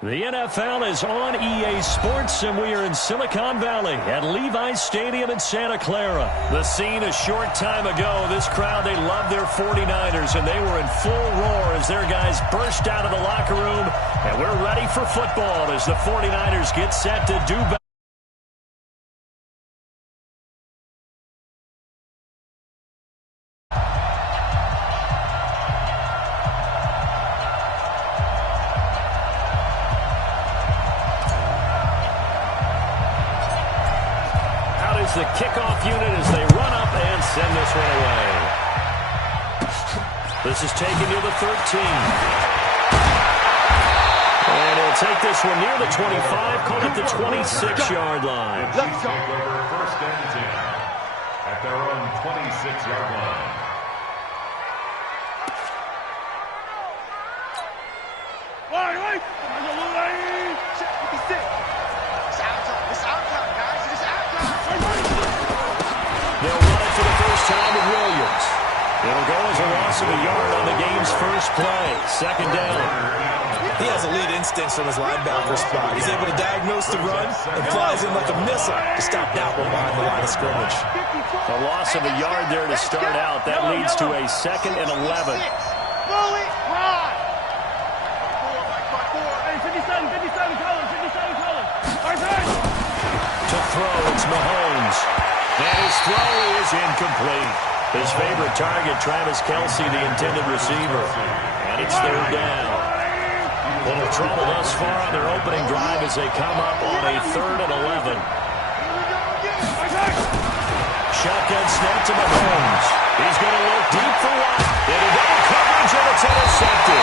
The NFL is on EA Sports, and we are in Silicon Valley at Levi's Stadium in Santa Clara. The scene a short time ago. This crowd, they love their 49ers, and they were in full roar as their guys burst out of the locker room. And we're ready for football as the 49ers get set to do battle. The kickoff unit as they run up and send this one away. This is taken near the 13. And he'll take this one near the 25, call it the 26-yard line. Let's go. First and 10 at their own 26-yard line. They'll run it for the first time with Williams. It'll go as a loss of a yard on the game's first play. Second down. He has elite instincts from his linebacker spot. He's able to diagnose the run and flies in like a missile to stop that one behind the line of scrimmage. A loss of a yard there to start out. That leads to a 2nd and 11. To throw, it's Mahomes. And his throw is incomplete. His favorite target, Travis Kelce, the intended receiver. And it's third down. Little trouble thus far on their opening drive as they come up on a 3rd and 11. Shotgun snap to Mahomes. He's going to look deep for one. Into double coverage, and it's intercepted.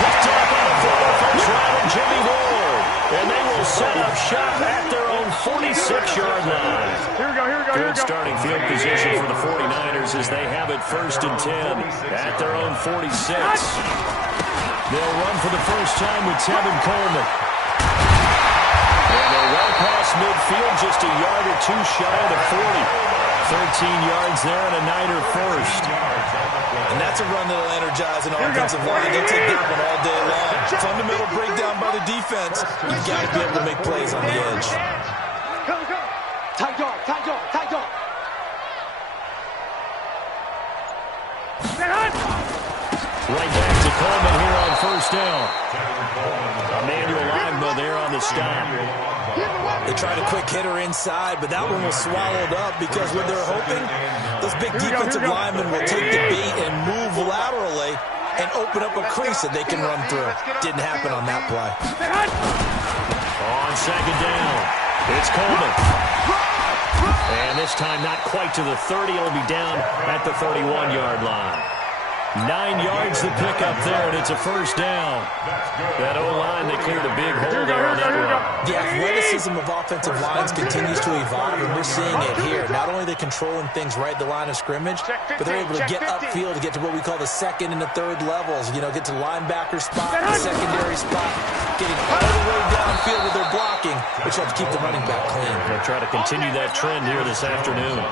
Picked up on the first round of Jimmy Ward. And they will set up shop at their own 46-yard line. Good starting field position for the 49ers as they have it 1st and 10 at their own 46. They'll run for the first time with Tevin Coleman. And they're well past midfield, just a yard or two shy of the 40. 13 yards there and a Niner first. And that's a run that'll energize an offensive line. They'll take that one all day long. Fundamental breakdown by the defense. You've got to be able to make plays on the edge. Tight dog, tight dog, tight dog. Right back to Coleman here on first down. Emmanuel Agba there on the stop. They tried a quick hitter inside, but that one was swallowed up because what they're hoping, those big defensive linemen will take the bait and move laterally and open up a crease that they can run through. Didn't happen on that play. On second down, it's Coleman. And this time not quite to the 30. It'll be down at the 31-yard line. 9 yards to pick up there, and it's a first down. That O-line, they cleared a big hole there on that run. The athleticism of offensive lines continues to evolve, and we're seeing it here. Not only are they controlling things right at the line of scrimmage, but they're able to get upfield to get to what we call the 2nd and the 3rd levels. You know, get to the linebacker spot, the secondary spot, getting all the way downfield with their blocking, which helps keep the running back clean. They'll try to continue that trend here this afternoon.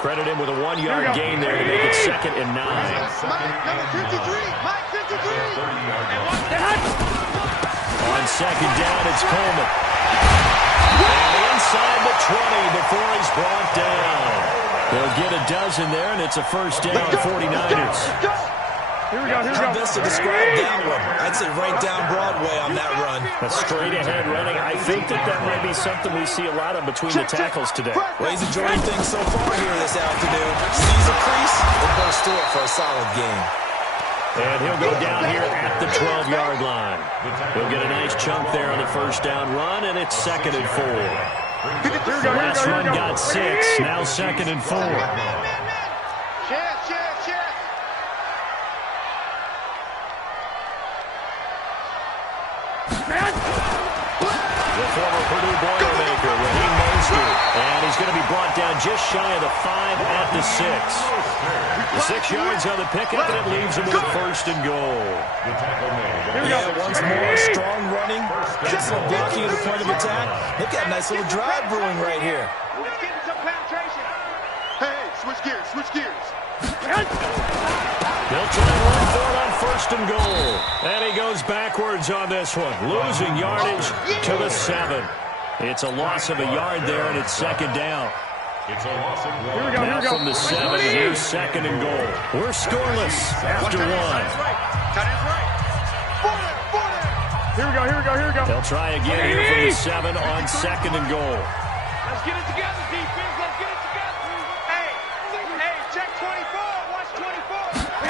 Credit him with a 1-yard gain there to make it 2nd and 9. Number 53, Mike 53. On second down, it's Coleman. And inside the 20 before he's brought down. They'll get a dozen there, and it's a first down, 49ers. How best to describe that one? I'd say right down Broadway on that run. A straight-ahead running. I think that may be something we see a lot of between the tackles today. Well, he's enjoying things so far here this afternoon. Sees a crease and goes through it for a solid gain. And he'll go down here at the 12-yard line. He'll get a nice chunk there on the first down run, and it's 2nd and 4. The last run got 6, now 2nd and 4. The former Purdue Boilermaker, Raheem Mostert. And he's going to be brought down just shy of the 5 at the 6. The 6 yards on the pickup, and it leaves him with 1st and goal. Yeah, once more, strong running, excellent blocking at the point of attack. They've got a nice little drive brewing right here. Let's get some penetration. Hey, switch gears, switch gears. They'll try and run for it on first and goal. And he goes backwards on this one, losing yardage to the 7. It's a loss of a yard there, and it's second down. It's a loss of 1. Here we go, Now from the 7, here's second and goal. We're scoreless after 1. Here we go. They'll try again here from the 7 on second and goal. Let's get it together, defense. Let's get it together. Hey, check 24. Watch 24.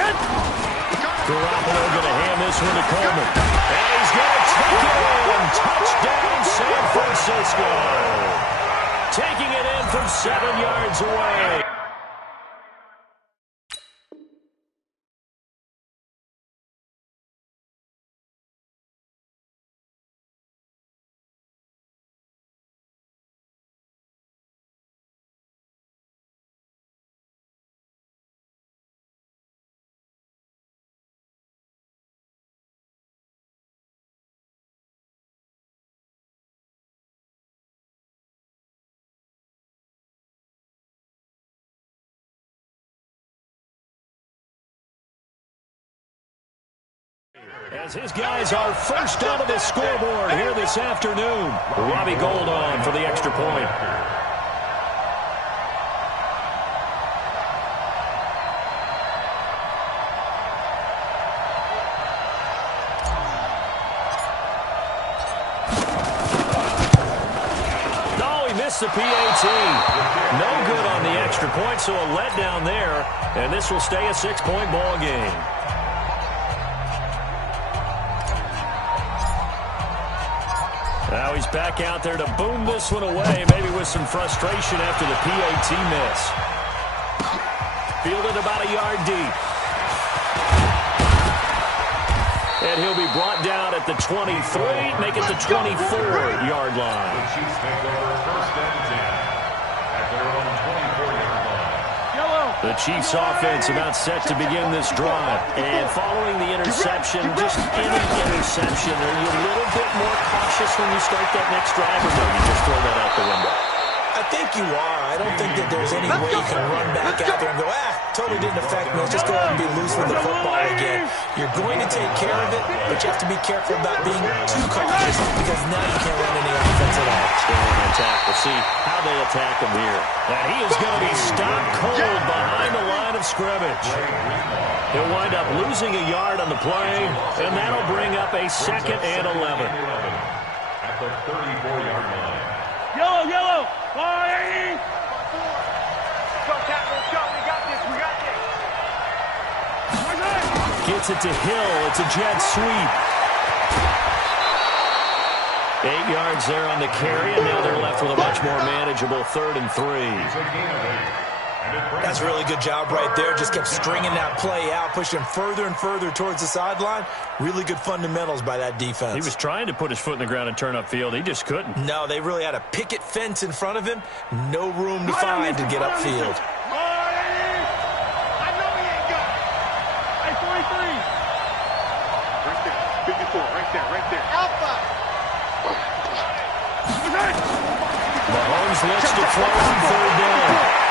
Garoppolo going to hand this one to Coleman. And he's going to take it in. Touchdown, San Francisco. Taking it in from 7 yards away. As his guys are first out of the scoreboard here this afternoon. Robbie Gould on for the extra point. Oh, he missed the PAT. No good on the extra point, so a letdown there. And this will stay a 6-point ball game. Now he's back out there to boom this one away, maybe with some frustration after the PAT miss. Fielded about a yard deep. And he'll be brought down at the 23, make it the 24-yard line. The Chiefs take over first and 10 at their own 24-yard line. The Chiefs offense about set to begin this drive. And following the interception, just any interception, are you a little bit more cautious when you start that next drive, or no, you just throw that out the window? I think you are. I don't think that there's any way you can run back out there and go, totally didn't affect me. Let's just go ahead and be loose with the football again. You're going to take care of it, but you have to be careful about being too cautious because now you can't run any offense at all. Stand and attack. We'll see how they attack him here. And he is going to be stopped cold behind the line of scrimmage. He'll wind up losing a yard on the play, and that'll bring up a 2nd and 11. At the 34-yard line. Yellow. 180. Go, Cat. Let's go. We got this. Gets it to Hill. It's a jet sweep. 8 yards there on the carry, and now they're left with a much more manageable 3rd and 3. It's a gain of 8. That's a really good job right there. Just kept stringing that play out, pushing further and further towards the sideline. Really good fundamentals by that defense. He was trying to put his foot in the ground and turn upfield. He just couldn't. No, they really had a picket fence in front of him. No room to find to get upfield. I know he ain't got it. Hey, 43. Right there. 54. Right there. Alpha. Mahomes looks to throw on 3rd down.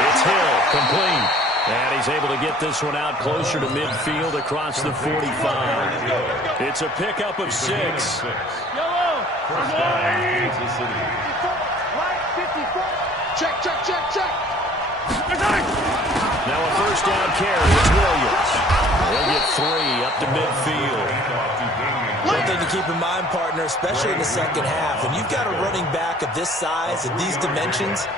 It's Hill, complete. And he's able to get this one out closer to midfield across the 45. It's a pickup of 6. Yellow. First down, Kansas City. 54. Check. Now a first down carry. It's Williams. They'll get 3 up to midfield. One thing to keep in mind, partner, especially in the second half, when you've got a running back of this size, of these dimensions,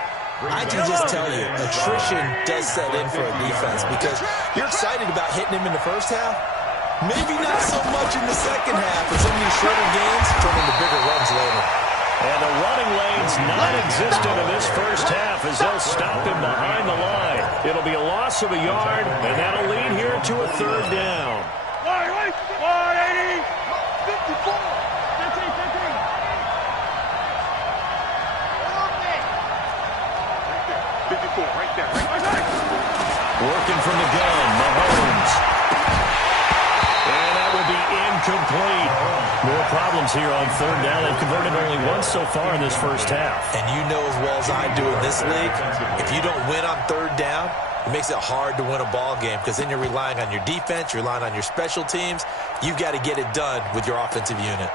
I can just tell you, attrition does set in for a defense because you're excited about hitting him in the first half. Maybe not so much in the second half, but some of these shorter gains turn into bigger runs later. And the running lane's non-existent in this first half as they'll stop him behind the line. It'll be a loss of a yard, and that'll lead here to a 3rd down. 180. 54. 15. Right there. Working from the gun, Mahomes. And that will be incomplete. More problems here on 3rd down. They've converted only once so far in this first half. And you know as well as I do in this league, if you don't win on 3rd down, it makes it hard to win a ball game because then you're relying on your defense, you're relying on your special teams. You've got to get it done with your offensive unit.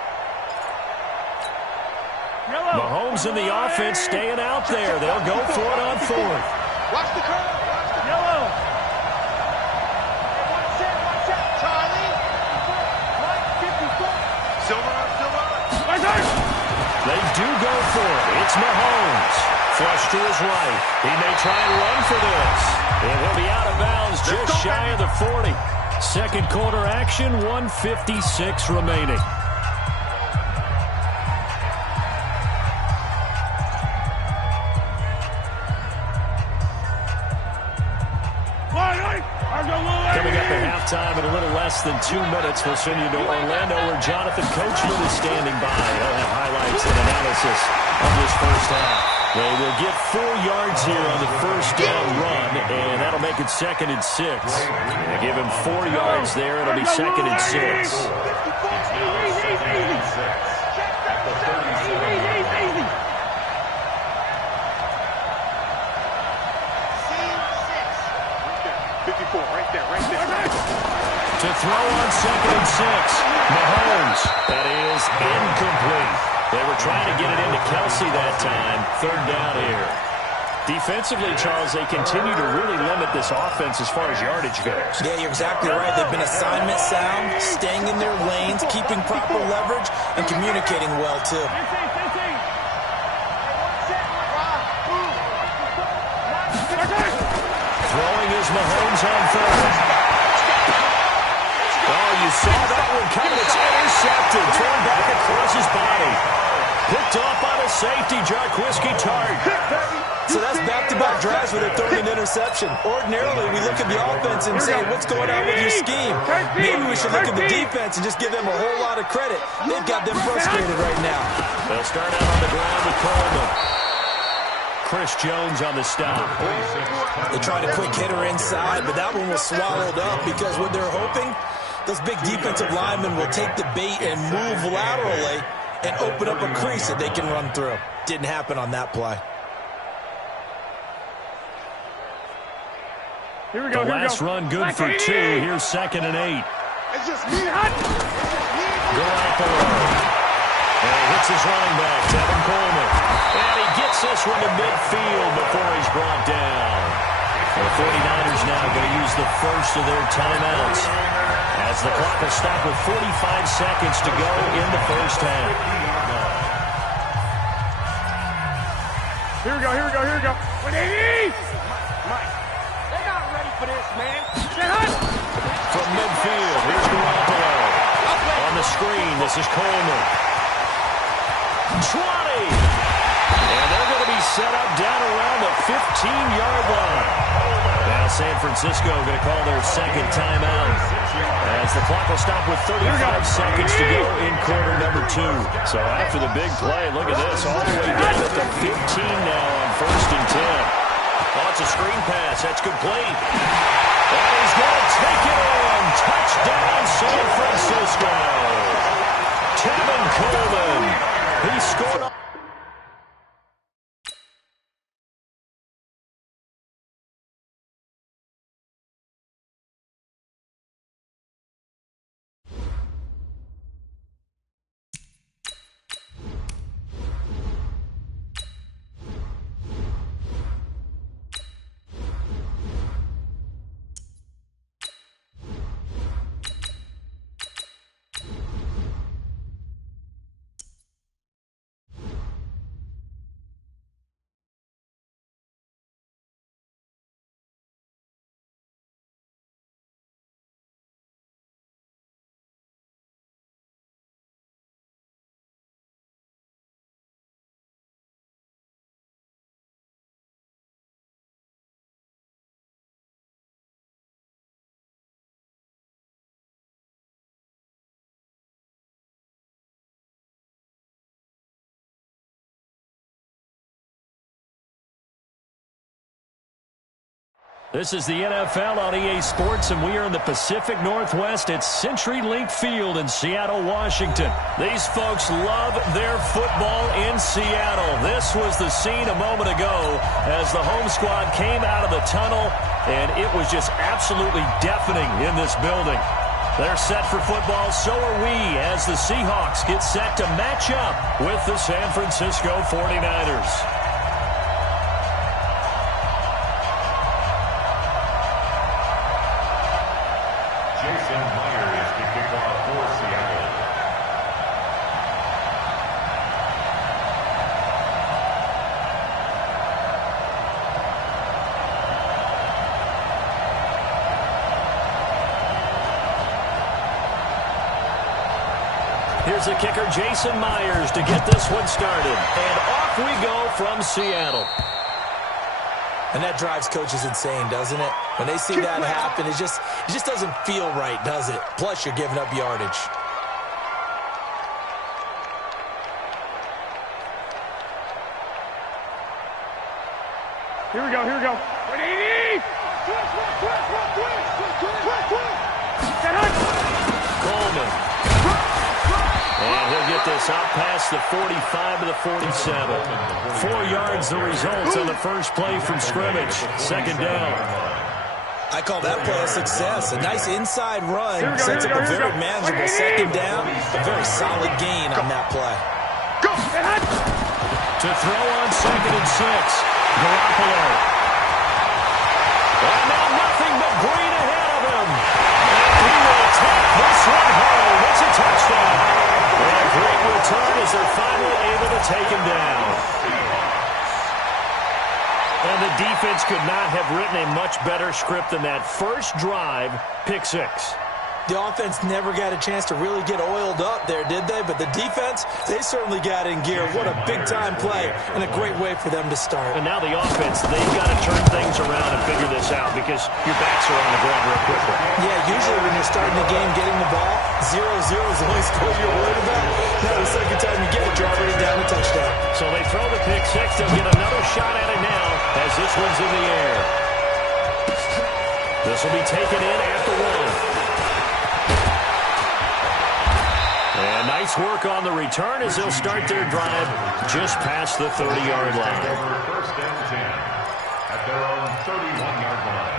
Mahomes and the offense staying out there. They'll go for it on fourth. Watch the curve. Yellow. Watch that, Charlie. Right, 54. Silver. They do go for it. It's Mahomes. Flush to his right. He may try and run for this. And he'll be out of bounds just shy of the 40. Second quarter action, 1:56 remaining. Coming up at halftime in a little less than 2 minutes, we'll send you to Orlando where Jonathan Coachman is standing by. He'll have highlights and analysis of this first half. They will get 4 yards here on the first down run, and that'll make it 2nd and 6. They give him 4 yards there. It'll be 2nd and 6. To throw on 2nd and 6. Mahomes. That is incomplete. They were trying to get it into Kelsey that time. 3rd down here. Defensively, Charles, they continue to really limit this offense as far as yardage goes. Yeah, you're exactly right. They've been assignment sound, staying in their lanes, keeping proper leverage, and communicating well, too. Throwing is Mahomes on 3rd. Oh, you saw that one coming. It's intercepted. Thrown back across his body. Picked off by the safety, Jarquiski Tart. So that's back-to-back drives where they're throwing an interception. Ordinarily, we look at the offense and say, what's going on with your scheme? Maybe we should look at the defense and just give them a whole lot of credit. They've got them frustrated right now. They'll start out on the ground with Coleman. Chris Jones on the stop. They tried a quick hitter inside, but that one was swallowed up because what they're hoping, those big defensive linemen will take the bait and move laterally and open up a crease that they can run through. Didn't happen on that play. Here we go. The last run good for 2. Here's 2nd and 8. It's just me. Garoppolo. And he hits his running back, Tevin Coleman. And he gets this one to midfield before he's brought down. The 49ers now going to use the first of their timeouts as the clock will stop with 45 seconds to go in the first half. Here we go. 180! Mike, they're not ready for this, man. From midfield, here's Garoppolo. On the screen, this is Coleman. 20! And they're going to be set up down around the 15-yard line. Now San Francisco going to call their second timeout as the clock will stop with 35 seconds to go in quarter number 2. So after the big play, look at this, all the way down at the 15 now on 1st and 10. Oh, it's a screen pass. That's complete. And he's going to take it in. Touchdown, San Francisco. Tevin Coleman. He scored on. This is the NFL on EA Sports, and we are in the Pacific Northwest at CenturyLink Field in Seattle, Washington. These folks love their football in Seattle. This was the scene a moment ago as the home squad came out of the tunnel and it was just absolutely deafening in this building. They're set for football, so are we, as the Seahawks get set to match up with the San Francisco 49ers. Here's the kicker, Jason Myers, to get this one started. And off we go from Seattle. And that drives coaches insane, doesn't it? When they see that happen, it just doesn't feel right, does it? Plus, you're giving up yardage. Here we go, here we go. Coleman. And he'll get this out past the 45 to the 47. 4 yards the results on the first play from scrimmage. Second down. I call that play a success. A nice inside run sets up a very manageable second down. A very solid gain on that play. To throw on 2nd and 6. Garoppolo. And now nothing but green ahead of him. And he will take this one home. It's a touchdown. And a great return as they're finally able to take him down. And the defense could not have written a much better script than that. First drive, pick 6. The offense never got a chance to really get oiled up there, did they? But the defense, they certainly got in gear. What a big-time play and a great way for them to start. And now the offense, they've got to turn things around and figure this out because your backs are on the ground real quickly. Yeah, usually when you're starting the game, getting the ball, 0-0 is the only score you're worried about. Now the second time you get it, you're already down a touchdown. So they throw the pick 6. They'll get another shot at it now as this one's in the air. This will be taken in at the 1. And nice work on the return as they'll start their drive just past the 30-yard line. First and 10 at their own 31-yard line.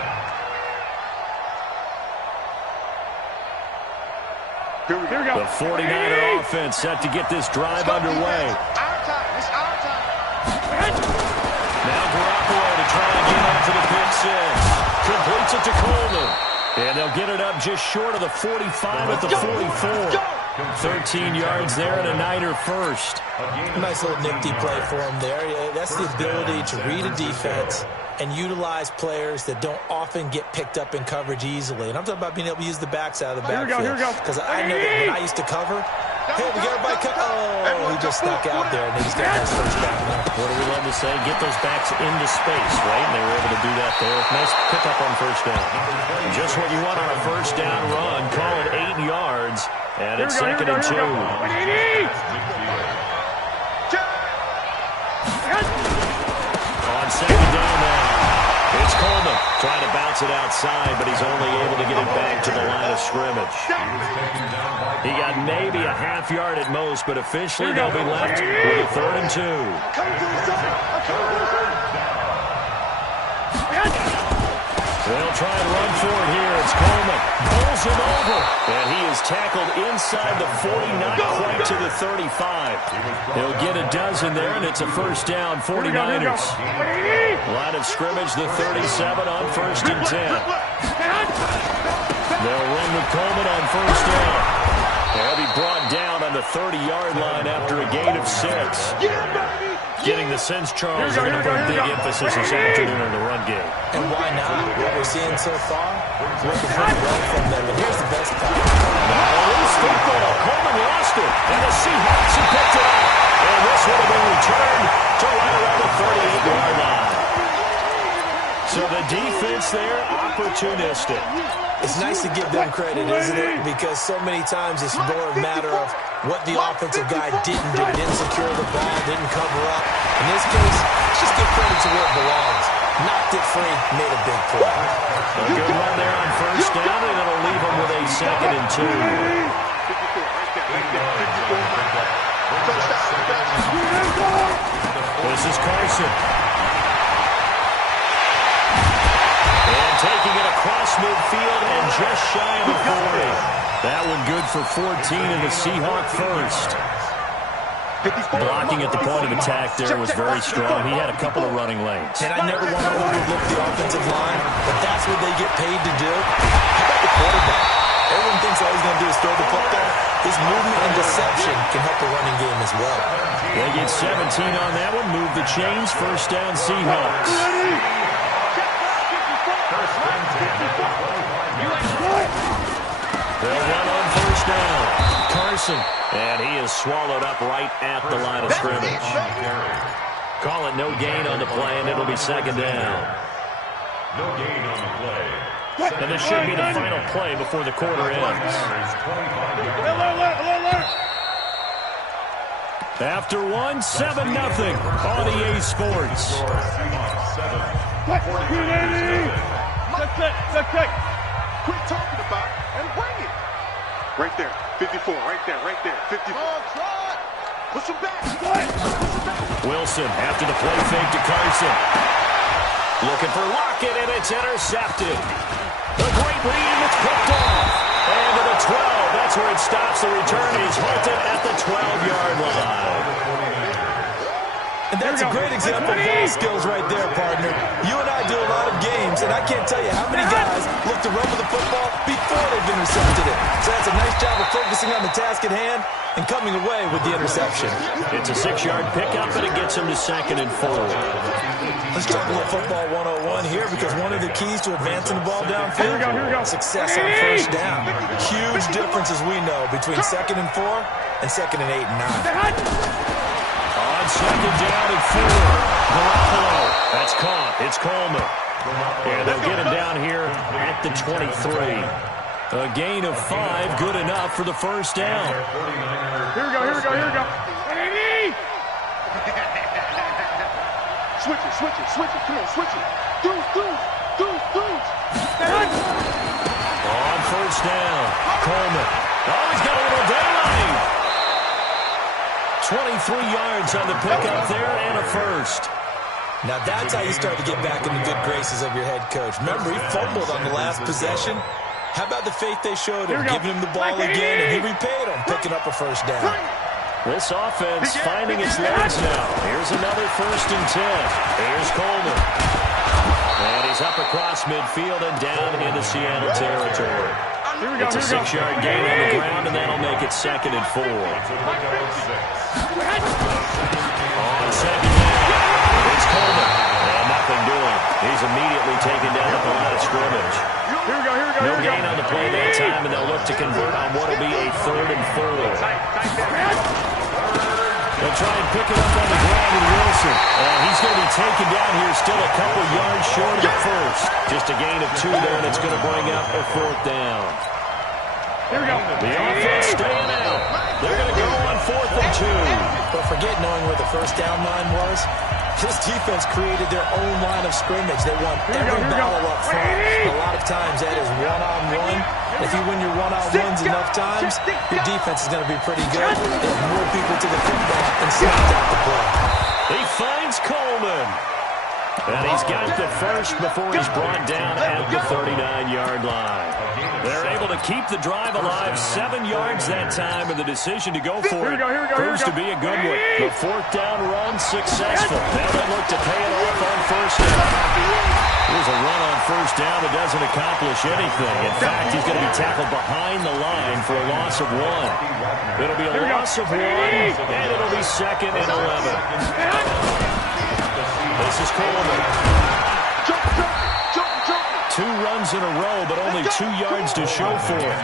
Here we go. The 49er offense set to get this drive underway. Our time. It's our time. Now Garoppolo to try and get up to the pick 6. Completes it to Coleman. And they'll get it up just short of the 45 at the 44. 13 yards there and a Niner first. Nice little nifty play for him there. That's the ability to read a defense and utilize players that don't often get picked up in coverage easily. And I'm talking about being able to use the backs out of the backfield. Here we go. Because I know that when I used to cover, hey, we got everybody oh, he just snuck out there, and they just got nice first down. What do we love to say? Get those backs into space, right? And they were able to do that there. Nice pickup on first down. Just what you want on a first down run. Call it 8 yards, and it's 2nd and 2. On 2nd down now. It's Coleman trying to bounce it outside, but he's only able to get it back to the line of scrimmage. He got maybe a half yard at most, but officially they'll be left with a 3rd and 2. They'll try and run for it here. It's Coleman. Bowls him over. And he is tackled inside the 40, not quite to the 35. He'll get a dozen there, and it's a first down, 49ers. Line of scrimmage, the 37 on 1st and 10. They'll run with Coleman on first down. They'll be brought down on the 30-yard line after a gain of 6. Getting the sense Charles are going to put a big emphasis this afternoon on the run game. And why not? What we're seeing so far, working pretty well from them. And here's the best part. Loose football. Coleman lost it. And the Seahawks have picked it up. And this would have been returned to right around the 38-yard line. So the defense there, opportunistic. It's nice to give them credit, isn't it? Because so many times it's more a matter of what the offensive guy didn't do. Didn't secure the ball, didn't cover up. In this case, just give credit to where it belongs. Knocked it free, made a big play. A good run there on first down, and it'll leave them with a 2nd and 2. This is Carson. And taking it across midfield and just shy of the 40. That one good for 14 in the Seahawk first. Blocking at the point of attack there was very strong. He had a couple of running lanes. And I never want to overlook the offensive line, but that's what they get paid to do. How about the quarterback? Everyone thinks all he's going to do is throw the football. His movement and deception can help the running game as well. They get 17 on that one. Move the chains. First down, Seahawks. They'll run on first down. Carson. And he is swallowed up right at the line of scrimmage. Call it no gain on the play, and it'll be second down. No gain on the play. And this should be the final play before the quarter ends. After one, 7-0 on EA Sports. Quit talking about it and bring it. Right there, 54, right there, 54. Push him back. Wilson after the play fake to Carson. Looking for Lockett, and it's intercepted. The great read, it's picked off. And to the 12, that's where it stops. The return is halted at the 12-yard line. And that's a great example of ball skills right there, partner. You and I do a lot of games, and I can't tell you how many guys look to run with the football before they've intercepted it. So that's a nice job of focusing on the task at hand and coming away with the interception. It's a 6-yard pickup, and it gets him to 2nd and 4. Let's talk a little football 101 here, because one of the keys to advancing the ball downfield, success on first down. Huge difference, as we know, between 2nd and 4 and 2nd and 8 and 9. On 2nd down and 4. Garoppolo. That's caught. It's Coleman. And they'll get him down here at the 23. A gain of 5, good enough for the first down. Here we go. Switch it. Come on, switch it. Dudes. On first down, Coleman. Oh, he's got a little daylight. 23 yards on the pickup there and a first. Now that's how you start to get back in the good graces of your head coach. Remember, he fumbled on the last possession. How about the faith they showed him, giving him the ball again, and he repaid him, picking up a first down. This offense finding its legs now. Here's another 1st and 10. Here's Coleman. And he's up across midfield and down into Seattle territory. It's a 6-yard gain on the ground, and that'll make it 2nd and 4. On 2nd down, it's Coleman. And nothing doing. He's immediately taken down at the line of scrimmage. No gain on the play that time, and they'll look to convert on what will be a 3rd and 4. They'll try and pick it up on the ground with Wilson. He's going to be taken down here, still a couple yards short of the first. Just a gain of 2 there, and it's going to bring up a 4th down. Here we go. The offense staying out. They're going to go on 4th and 2. But forget knowing where the first down line was. This defense created their own line of scrimmage. They won every battle up front. A lot of times that is one-on-one. If you win your one-on-ones enough times, your defense is going to be pretty good. They have more people to the football and snapped out the play. He finds Coleman. And he's got the first before he's brought down at the 39-yard line. They're able to keep the drive alive, 7 yards that time, and the decision to go for it proves to be a good one. The 4th down run successful. Now they look to pay it off on first down. Here's a run on first down that doesn't accomplish anything. In fact, he's going to be tackled behind the line for a loss of 1. It'll be a loss of 1, and it'll be 2nd and 11. This is Coleman. 2 runs in a row, but only 2 yards to show for it.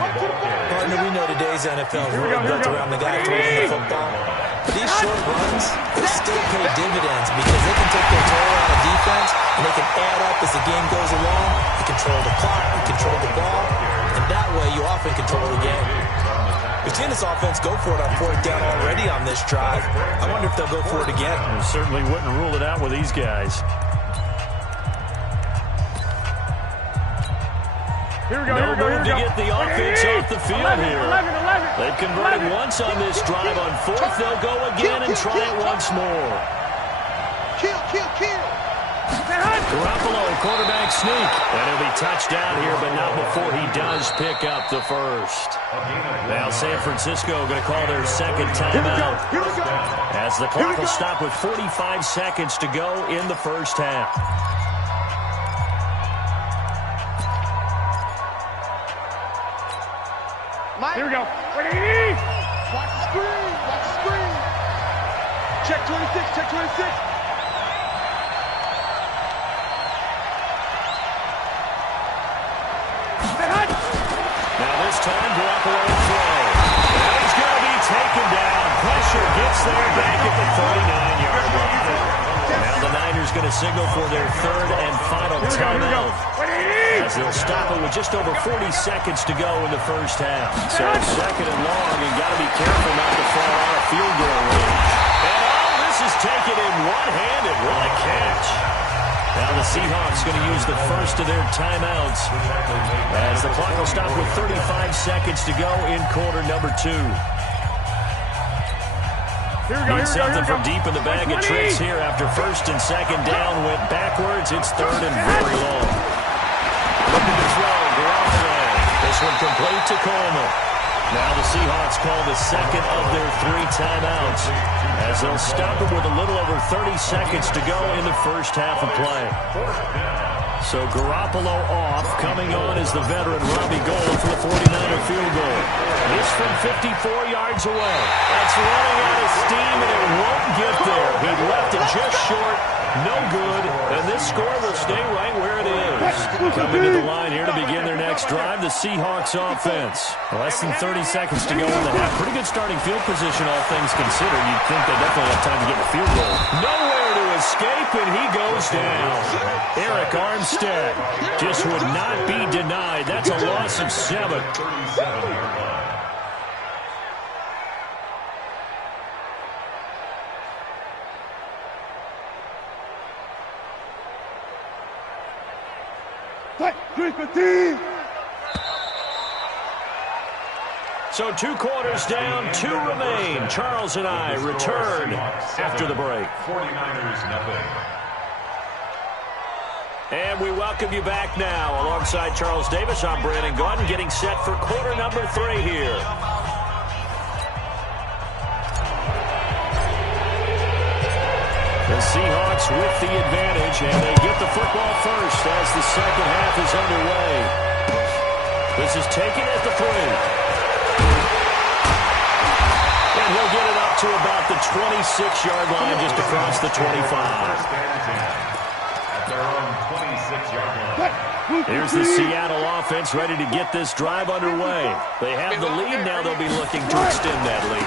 Partner, we know today's NFL is really built around the guy throwing the football. But these short runs, they still pay dividends because they can take their toll out of defense, and they can add up as the game goes along. You control the clock, you control the ball, and that way you often control the game. We've seen this offense go for it on 4th down already on this drive. I wonder if they'll go for it again. I certainly wouldn't rule it out with these guys. Here we go. No move to get the offense off the field here. 11. They've converted once on this drive. On 4th, they'll go again and try it once more. Kill. Garoppolo, quarterback sneak. And he'll be touchdown here, but not before he does pick up the first. Now San Francisco going to call their second timeout, as the clock will stop with 45 seconds to go in the first half. Here we go. Ready? Watch the screen. Watch the screen. Check 26. Check 26. Now this time, Garoppolo will throw. And he's going to be taken down. Pressure gets there back at the 39-yard line. Now the Niners going to signal for their third and final timeout, as they'll stop it with just over 40 seconds to go in the first half. So second and long, and got to be careful not to fall out of field goal range. And all this is taken in one-handed. What a catch. Now the Seahawks going to use the first of their timeouts, as the clock will stop with 35 seconds to go in quarter number 2. Need something from deep in the bag of tricks here after first and second down went backwards. It's third and very long. Looking to throw, Garoppolo. This one complete to Coleman. Now the Seahawks call the second of their 3 timeouts, as they'll stop it with a little over 30 seconds to go in the first half of play. So Garoppolo off. Coming on is the veteran Robbie Gould for the 49er field goal. This from 54 yards away. That's running out of steam, and it won't get there. He left it just short. No good. And this score will stay right where it is. Coming to the line here to begin their next drive, the Seahawks offense. Less than 30 seconds to go in the half. Pretty good starting field position, all things considered. You'd think they definitely have time to get the field goal. Nowhere to escape, and he goes down. Eric Armstead just would not be denied. That's a loss of 7. So 2 quarters down, 2 remain. Charles and I return after the break. 49ers nothing. And we welcome you back now. Alongside Charles Davis, I'm Brandon Gaudin, getting set for quarter number 3 here. The Seahawks with the advantage, and they get the football first as the second half is underway. This is taken at the 3. And he'll get it up to about the 26-yard line, just across the 25. At their own 26-yard line. Here's the Seattle offense ready to get this drive underway. They have the lead. Now they'll be looking to extend that lead.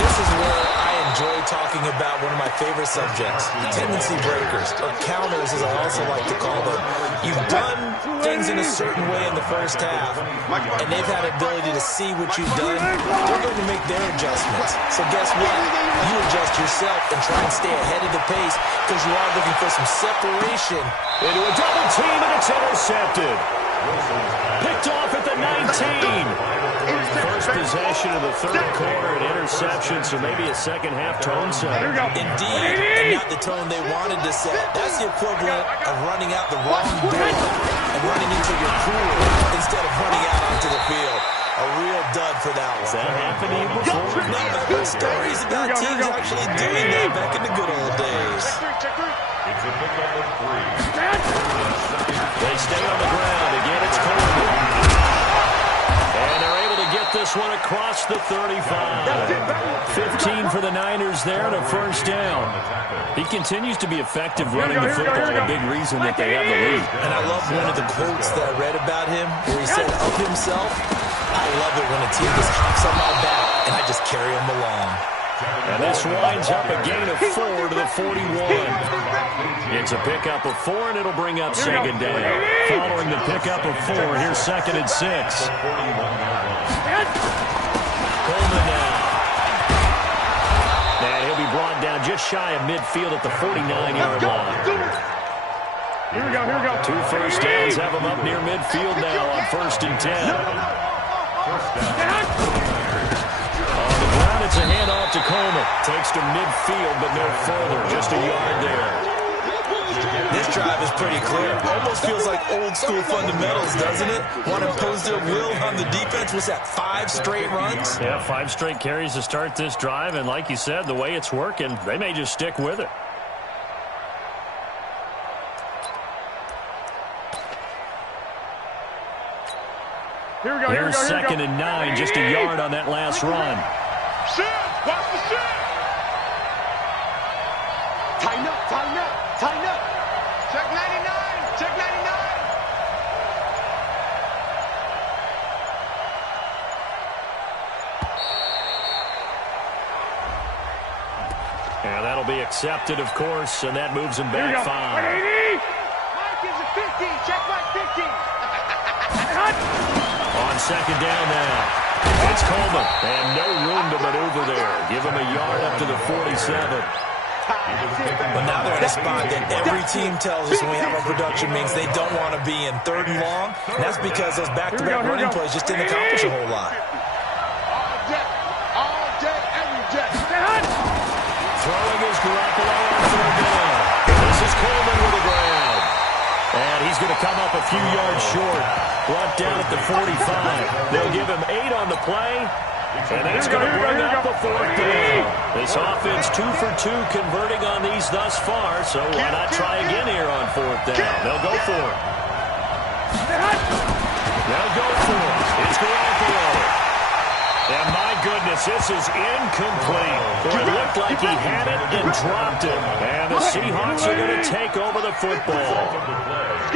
This is where I enjoy talking about one of my favorite subjects, tendency breakers, or counters as I also like to call them. You've done things in a certain way in the first half, and they've had an ability to see what you've done. They're going to make their adjustments. So guess what? You adjust yourself and try and stay ahead of the pace, because you are looking for some separation. Into a double team, and it's intercepted. Picked off at the 19. First possession of the third quarter, an interception, so maybe a second half tone setter. Indeed, and not the tone they wanted to set. That's the equivalent of running out the wrong door and running into your pool instead of running out onto the field. A real dud for that one. Has that happened to you before? No, I've heard stories about teams actually doing that back in the good old days. It's a pickup of 3. They stay on the ground. Again, it's Coleman. And they're able to get this one across the 35. 15 for the Niners there and a first down. He continues to be effective running the football, a big reason that they have the lead. And I love one of the quotes that I read about him where he said of himself, I love it when a team just hops on my back and I just carry them along. And this winds up a gain of 4 to the 41. It's a pickup of 4, and it'll bring up second down. Following the pickup of 4, here's second and 6. Coleman now. And he'll be brought down just shy of midfield at the 49-yard line. Here we go. 2 first downs have him up near midfield now on 1st and 10. On the ground, it's a handoff to Coleman. Takes to midfield, but no further. Just a yard there. This drive is pretty clear. Almost feels like old school fundamentals, doesn't it? Want to impose their will on the defense. Was that 5 straight runs? Yeah, 5 straight carries to start this drive. And like you said, the way it's working, they may just stick with it. Here we go, Here's second and 9, just a yard on that last run. Shift! Watch the shift! Tighten up, tighten up, tighten up. Check 99, check 99. And that'll be accepted, of course, and that moves him back 5. Mike gives it 50, check Mike 50. On second down now. It's Coleman. And no room to maneuver there. Give him a yard up to the 47. But now they're in a spot that every team tells us when we have our production means they don't want to be in 3rd and long. And that's because those back-to-back running plays just didn't accomplish a whole lot. All day, every day. Throwing his Garoppolo on 3rd down. This is Coleman with the ground. And he's going to come up a few yards short. Brought down at the 45. They'll give him 8 on the play. And that's going to bring up a 4th down. This offense 2 for 2 converting on these thus far. So why not try again here on 4th down? They'll go for it. They'll go for it. It's Garoppolo. And my goodness, this is incomplete. It looked like he had it and dropped it. And the Seahawks are going to take over the football.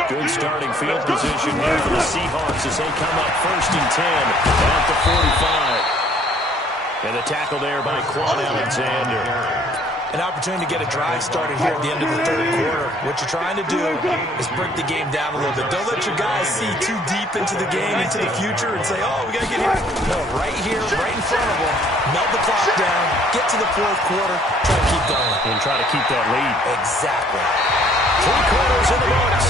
Good starting field position here for the Seahawks as they come up 1st and 10 at the 45. And the tackle there by Quan Alexander. An opportunity to get a drive started here at the end of the 3rd quarter. What you're trying to do is break the game down a little bit. Don't let your guys see too deep into the game, into the future, and say, oh, we got to get here. No, right here, right in front of them. Melt the clock down, get to the 4th quarter, try to keep going. And try to keep that lead. Exactly. 3 quarters in the books.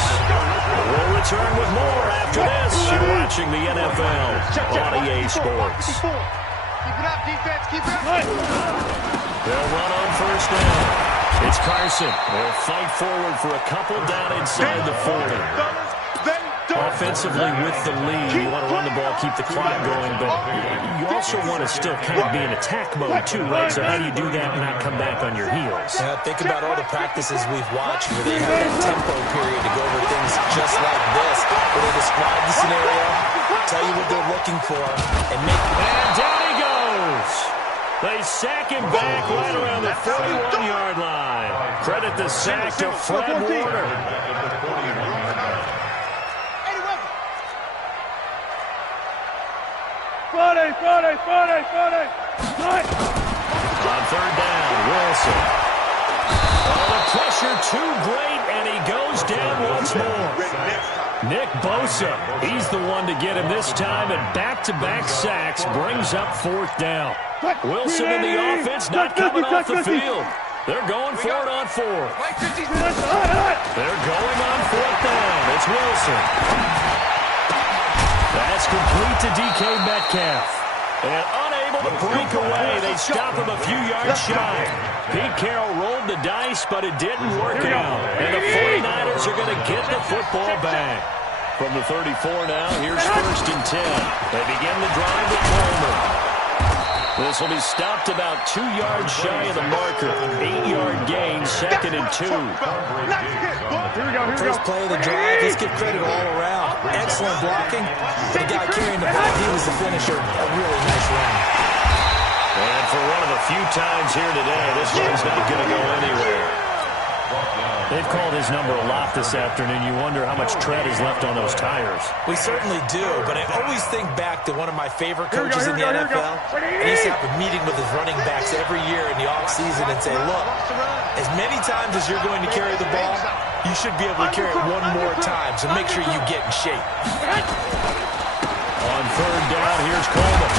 We'll return with more after this. You're watching the NFL on EA Sports. Keep it up, defense, keep it up. They'll run on 1st down. It's Carson. They'll fight forward for a couple down inside the 40. Offensively with the lead, you want to run the ball, keep the clock going, but you also want to still kind of be in attack mode too, right? So how do you do that and not come back on your heels? Yeah, think about all the practices we've watched where they have that tempo period to go over things just like this, where they describe the scenario, tell you what they're looking for, and make... And down he goes! They sack him back right around the 41-yard line. Credit the sack to Fred Warner. Friday. On 3rd down, Wilson. Oh, the pressure too great, and he goes down once more. Nick Bosa, he's the one to get him this time, and back-to-back sacks brings up 4th down. Wilson and the offense not coming off the field. They're going for it on 4th. They're going on 4th down. It's Wilson. That's complete to DK Metcalf. And unable to break away, they stop him a few yards shy. Pete Carroll rolled the dice, but it didn't work out. And the 49ers are going to get the football back. From the 34 now, here's 1st and 10. They begin the drive with Coleman. This will be stopped about 2 yards shy of the marker. 8-yard gain, 2nd and 2. First play of the drive, let's give credit all around. Excellent blocking. The guy carrying the ball, he was the finisher. A really nice run. And for one of the few times here today, this one's not going to go anywhere. They've called his number a lot this afternoon. You wonder how much tread is left on those tires. We certainly do, but I always think back to one of my favorite coaches in the NFL. And he used to have a meeting with his running backs every year in the offseason and say, look, as many times as you're going to carry the ball, you should be able to carry it one more time, so make sure you get in shape. On 3rd down, here's Coleman.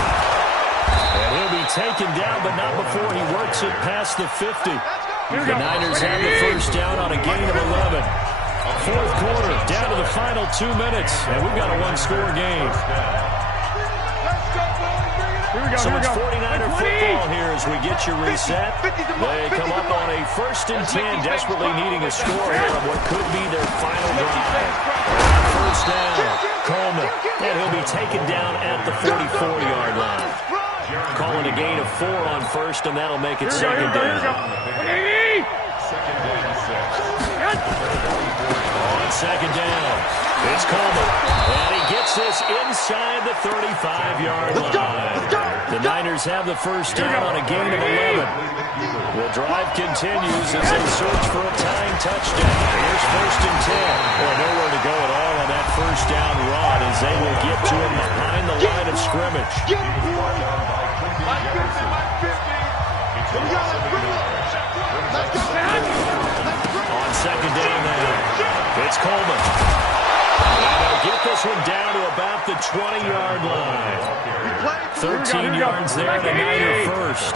And he'll be taken down, but not before he works it past the 50. The Niners have the 1st down on a gain of 11. 4th quarter, down to the final 2 minutes, and we've got a 1-score game. So it's 49er football here as we get your reset. They come up on a 1st and 10, desperately needing a score here on what could be their final drive. First down, Coleman, and he'll be taken down at the 44-yard line. Calling a gain of 4 on first, and that'll make it second down. On second down, it's Coleman, and he gets this inside the 35-yard line. The Niners have the first down on a gain of 11. The drive continues as they search for a tying touchdown. Here's 1st and 10. Boy, nowhere to go at all on that first down run as they will get to him behind the line of scrimmage. On second down now, it's Coleman. And they'll get this one down to about the 20-yard line. 13 yards there, the Niner first.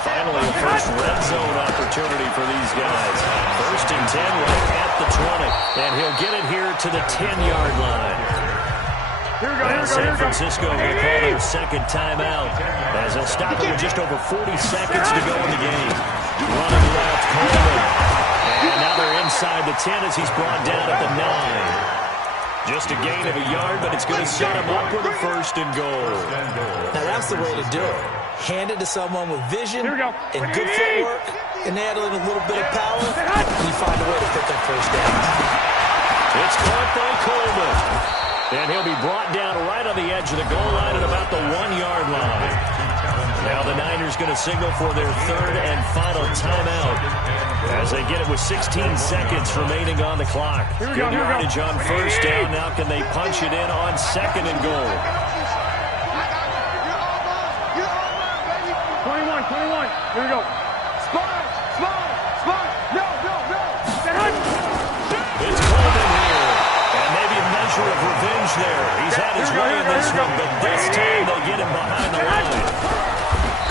Finally, a first red zone opportunity for these guys. 1st and 10 right at the 20. And he'll get it here to the 10-yard line. And San Francisco will call their second timeout as they'll stop it with just over 40 seconds to go in the game. Running left, Coleman. And now they're inside the 10 as he's brought down at the 9. Just a gain of a yard, but it's going to set him up with a 1st and goal. Now that's the way to do it. Hand it to someone with vision and good footwork, and add a little bit of power, and you find a way to pick up first down. It's caught by Coleman. And he'll be brought down right on the edge of the goal line at about the 1-yard line. Now the Niners going to signal for their 3rd and final timeout as they get it with 16 seconds remaining on the clock. Good yardage on first down. Now can they punch it in on 2nd and goal? 21. Here we go. Spot. No. It's Coleman here. And maybe a measure of revenge there. He's had his way in this one, but this time they'll get him behind the line.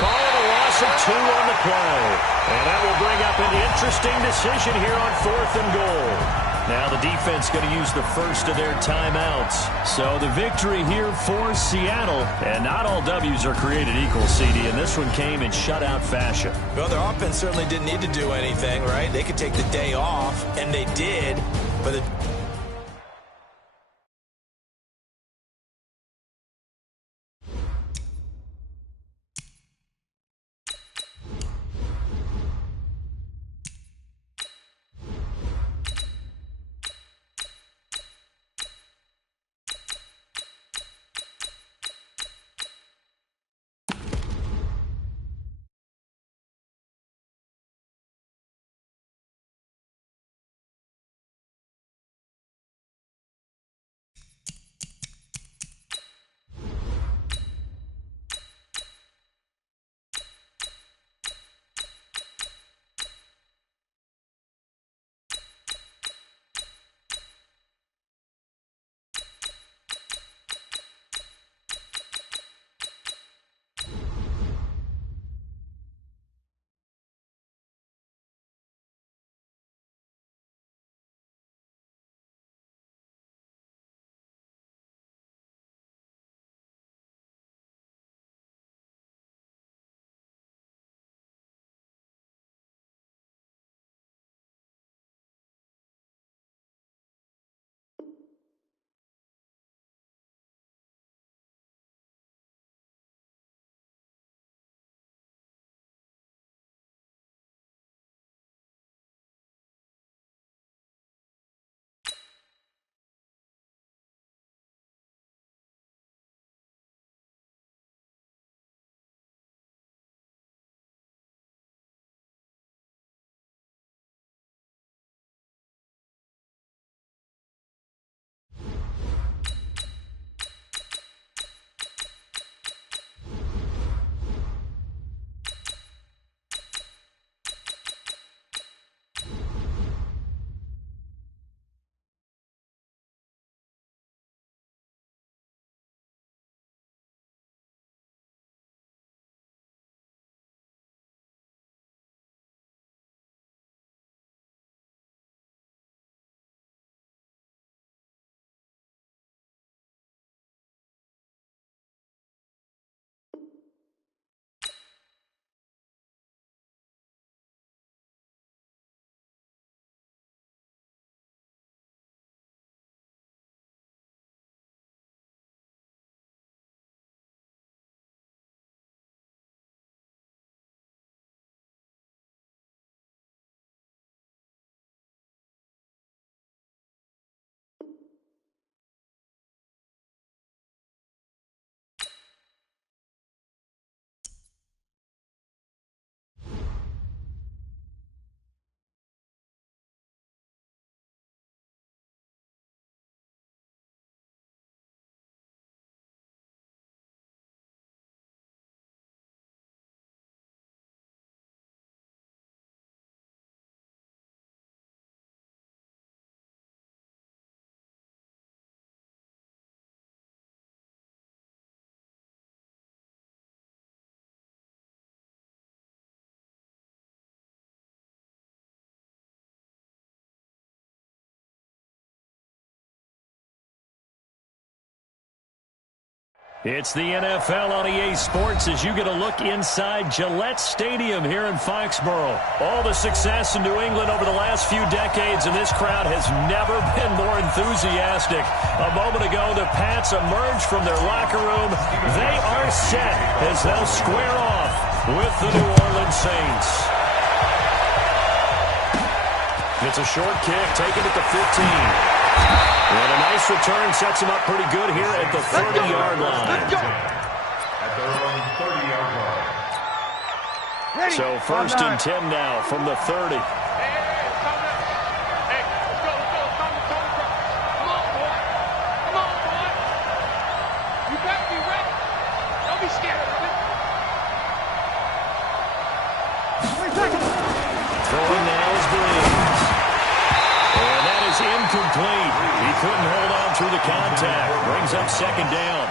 Call it a loss of 2 on the play. And that will bring up an interesting decision here on 4th and goal. Now the defense going to use the first of their timeouts. So the victory here for Seattle. And not all W's are created equal, CD, and this one came in shutout fashion. Well, their offense certainly didn't need to do anything, right? They could take the day off, and they did. But the It's the NFL on EA Sports as you get a look inside Gillette Stadium here in Foxborough. All the success in New England over the last few decades, and this crowd has never been more enthusiastic. A moment ago, the Pats emerged from their locker room. They are set as they'll square off with the New Orleans Saints. It's a short kick, taken at the 15. And a nice return sets him up pretty good here at the 30-yard line. At their own 30-yard line. So first and 10 now from the 30. Throwing now is Breeze. And that is incomplete. He couldn't hold on through the contact. Brings up second down.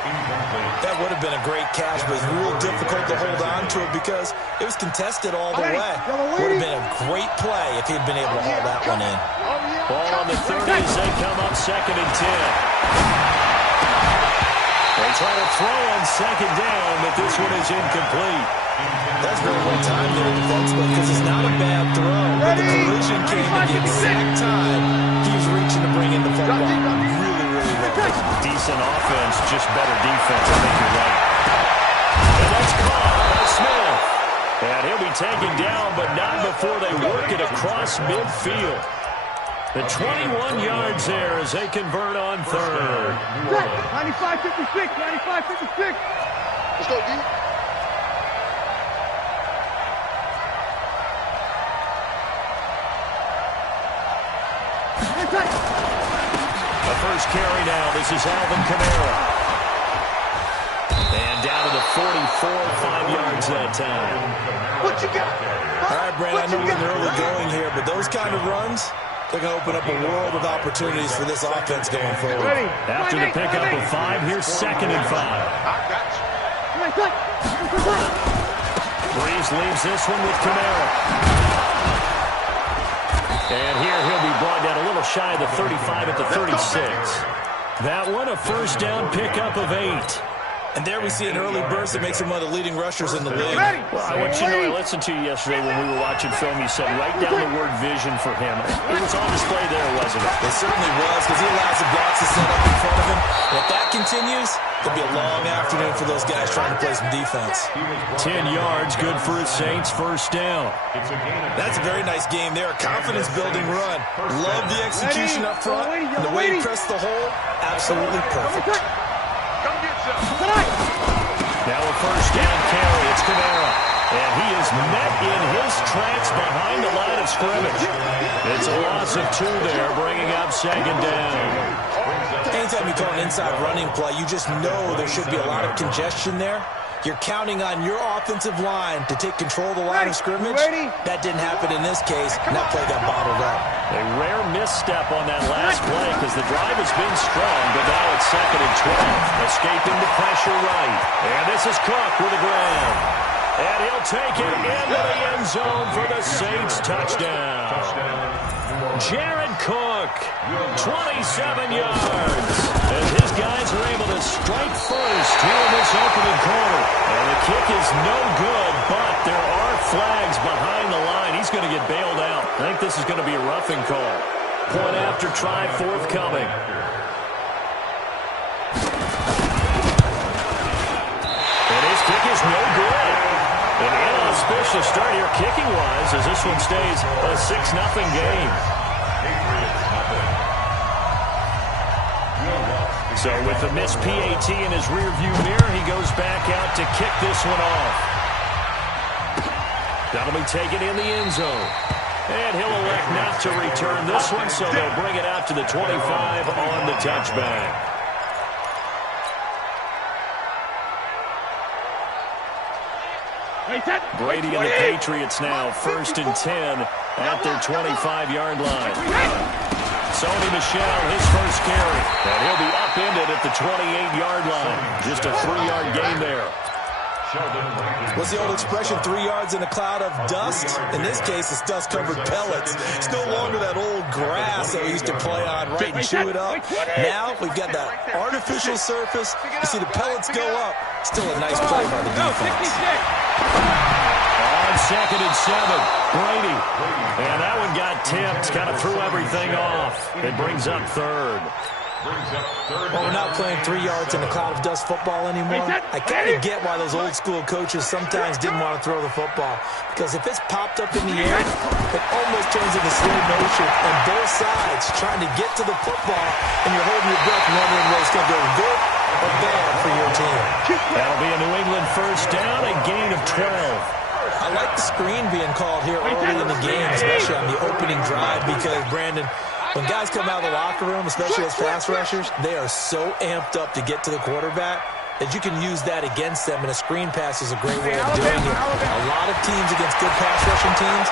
That would have been a great catch, but it's real difficult to hold on to it because it was contested all the way. Would have been a great play if he had been able to haul that one in. Ball on the 30 as they come up second and 10. They try to throw on second down, but this one is incomplete. That's very well timed there defensively because it's not a bad throw, but the collision came at the exact time he was reaching to bring in the football. Really, really well done. Decent offense, just better defense. I think you're right. And that's caught by Smith. And he'll be taken down, but not before they work it across midfield. The 21 yards there as they convert on third. 95-56, 95-56. Let's go, D. The first carry now. This is Alvin Kamara. And down to the 44, 5 yards that time. What you got? All right, Brent, I know we're in early going here, but those kind of runs, they're going to open up a world of opportunities for this offense going forward. After the pickup of 5, here's second and 5. Breeze leaves this one with Kamara. And here he'll be brought down a little shy of the 35 at the 36. That one a first down pickup of 8. And there we see an early burst that makes him one of the leading rushers in the league. Well, I want you to know, I listened to you yesterday when we were watching film. You said write down the word vision for him. It was on display there, wasn't it? It certainly was because he allows the blocks to set up in front of him. And if that continues, it'll be a long afternoon for those guys trying to play some defense. 10 yards, good for his Saints, first down. That's a very nice game there. A confidence-building run. Love the execution up front. And the way he pressed the hole, absolutely perfect. Come get some. Now a first down carry. It's Kamara. And he is met in his tracks behind the line of scrimmage. It's a loss of 2 there, bringing up second down. Anytime you call an inside running play, you just know there should be a lot of congestion there. You're counting on your offensive line to take control of the line of scrimmage. That didn't happen in this case, and that play got bottled up. A rare misstep on that last play because the drive has been strong, but now it's second and 12. Escaping the pressure right. And this is Cook with a grab. And he'll take it into the end zone for the Saints touchdown. Jared Cook, 27 yards. As his guys are able to strike first here in this opening quarter. And the kick is no good, but there are flags behind the line. He's going to get bailed out. I think this is going to be a roughing call. Point after try forthcoming. And his kick is no good. An inauspicious start here kicking-wise as this one stays a 6-0 game. So with the missed PAT in his rearview mirror, he goes back out to kick this one off. That'll be taken in the end zone. And he'll elect not to return this one, so they'll bring it out to the 25 on the touchback. Brady and the Patriots now first and 10 at their 25-yard line. Sony Michel, his first carry. And he'll be upended at the 28-yard line. Just a 3-yard gain there. What's the old expression, 3 yards in a cloud of dust? In this case, it's dust-covered pellets. It's no longer that old grass that we used to play on, right, and chew it up. Now we've got that artificial surface. You see the pellets go up. Still a nice play by the defense. On 2nd and 7, Brady. And that one got tipped, kind of threw everything off. It brings up 3rd. Well, we're not playing 3 yards in a cloud of dust football anymore. I kind of get why those old school coaches sometimes didn't want to throw the football. Because if it's popped up in the air, it almost turns into slow motion. And both sides trying to get to the football, and you're holding your breath wondering whether it's going to go good or bad for your team. That'll be a New England first down, a gain of 12. I like the screen being called here early in the game, especially on the opening drive, because, Brandon, when guys come out of the locker room, especially as pass rushers, they are so amped up to get to the quarterback that you can use that against them, and a screen pass is a great way of doing it. A lot of teams against good pass rushing teams,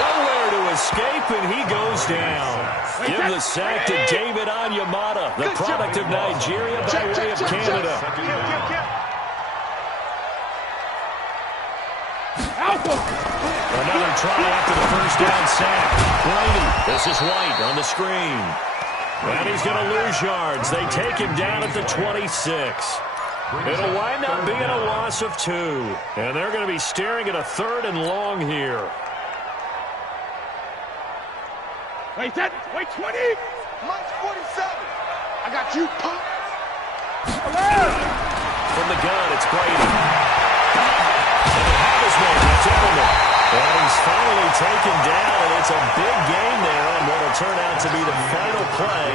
nowhere to escape, and he goes down. Give the sack to David Onyemata, the product of Nigeria by way of Canada. Another try after the first down sack. Brady, this is White on the screen. And he's going to lose yards. They take him down at the 26. It'll wind up being a loss of 2. And they're going to be staring at a 3rd and long here. Wait, 20. Mine's 47. I got you, punk. From the gun, it's Brady. And he's finally taken down, and it's a big gain there on what will turn out to be the final play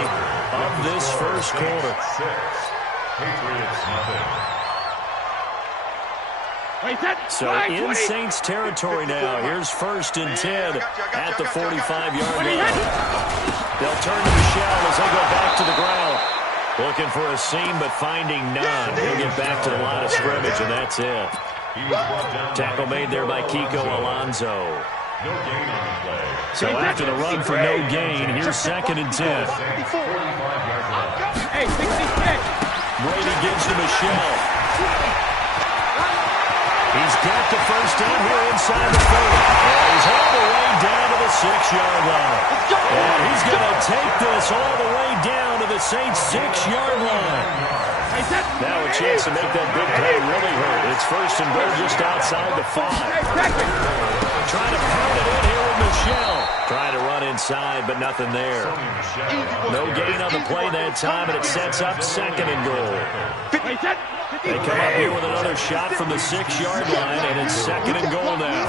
of this first quarter. So in Saints territory now. Here's 1st and 10 at the 45-yard line. They'll turn to Michel as they go back to the ground. Looking for a seam, but finding none. He'll get back to the line of scrimmage, and that's it. Tackle made there by Kiko Alonso. So after the run for no gain, here's 2nd and 10. Brady gives to Michel. He's got the first down here inside the 30. And he's all the way down to the 6-yard line. And he's going to take this all the way down to the Saints' 6-yard line. Now a chance to make that big play really hurt. It's 1st and goal just outside the 5. Trying to pound it in here with Michel. Trying to run inside, but nothing there. No gain on the play that time, and it sets up 2nd and goal. They come up here with another shot from the 6-yard line, and it's 2nd and goal now.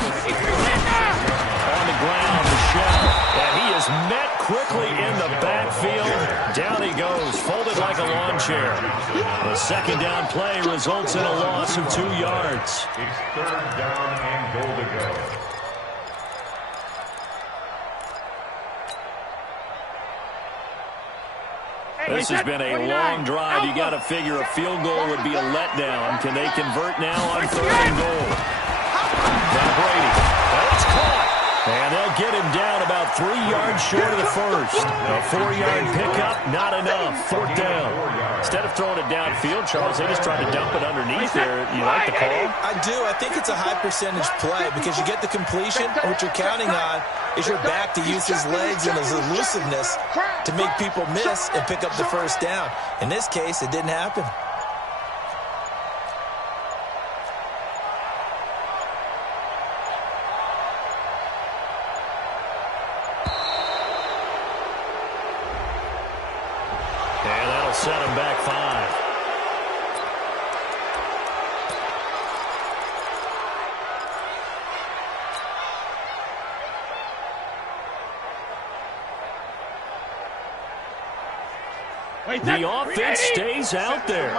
On the ground, Michel. And he is met quickly in the backfield. Down he goes, folded like a lawn chair. The 2nd down play results in a loss of 2 yards. It's 3rd down and goal to go. This has been a long drive. You got to figure a field goal would be a letdown. Can they convert now on 3rd and goal? Now Brady. That's caught. And they'll get him down about 3 yards short of the first. A 4-yard pickup, not enough. 4th down. Instead of throwing it downfield, Charles, they just tried to dump it underneath there. You like the call? I do. I think it's a high percentage play because you get the completion, and what you're counting on is your back to use his legs and his elusiveness to make people miss and pick up the first down. In this case, it didn't happen. Set him back 5. The offense stays out there.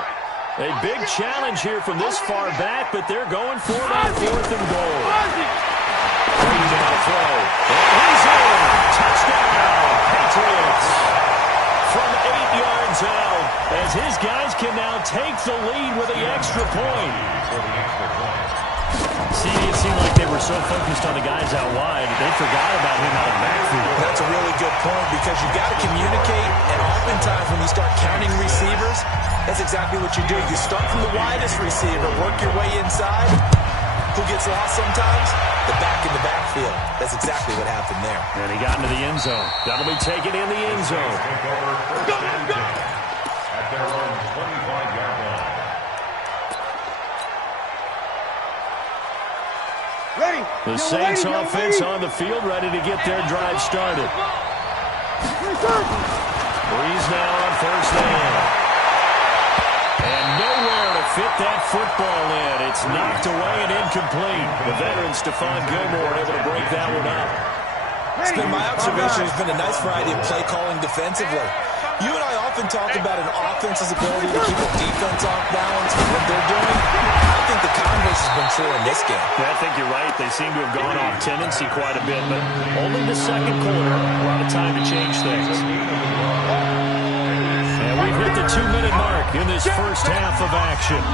A big challenge here from this far back, but they're going for it on 4th and goal. Brady down to throw. And he's in. Touchdown, Patriots. From 8 yards out, as his guys can now take the lead with the extra point. See, it seemed like they were so focused on the guys out wide, they forgot about him out of the backfield. That's a really good good point because you've got to communicate, and oftentimes when you start counting receivers, that's exactly what you do. You start from the widest receiver, work your way inside. Who gets lost sometimes? The back in the backfield. That's exactly what happened there. And he got into the end zone. That'll be taken in the end zone. Go, let's go! At their own 25-yard line. Ready. The Saints offense on the field, ready to get their drive started. Breeze now on first down. And nowhere to fit that football in. It's knocked away and incomplete. The veteran Stephon Gilmore able to break that one up. It's been my observation. There's been a nice variety of play calling defensively. You and I often talk about an offense's ability to keep a defense off balance with what they're doing. I think the converse has been true in this game. Yeah, I think you're right. They seem to have gone off tendency quite a bit, but only the second quarter. A lot of time to change things. And we've hit the 2-minute mark in this first half of action.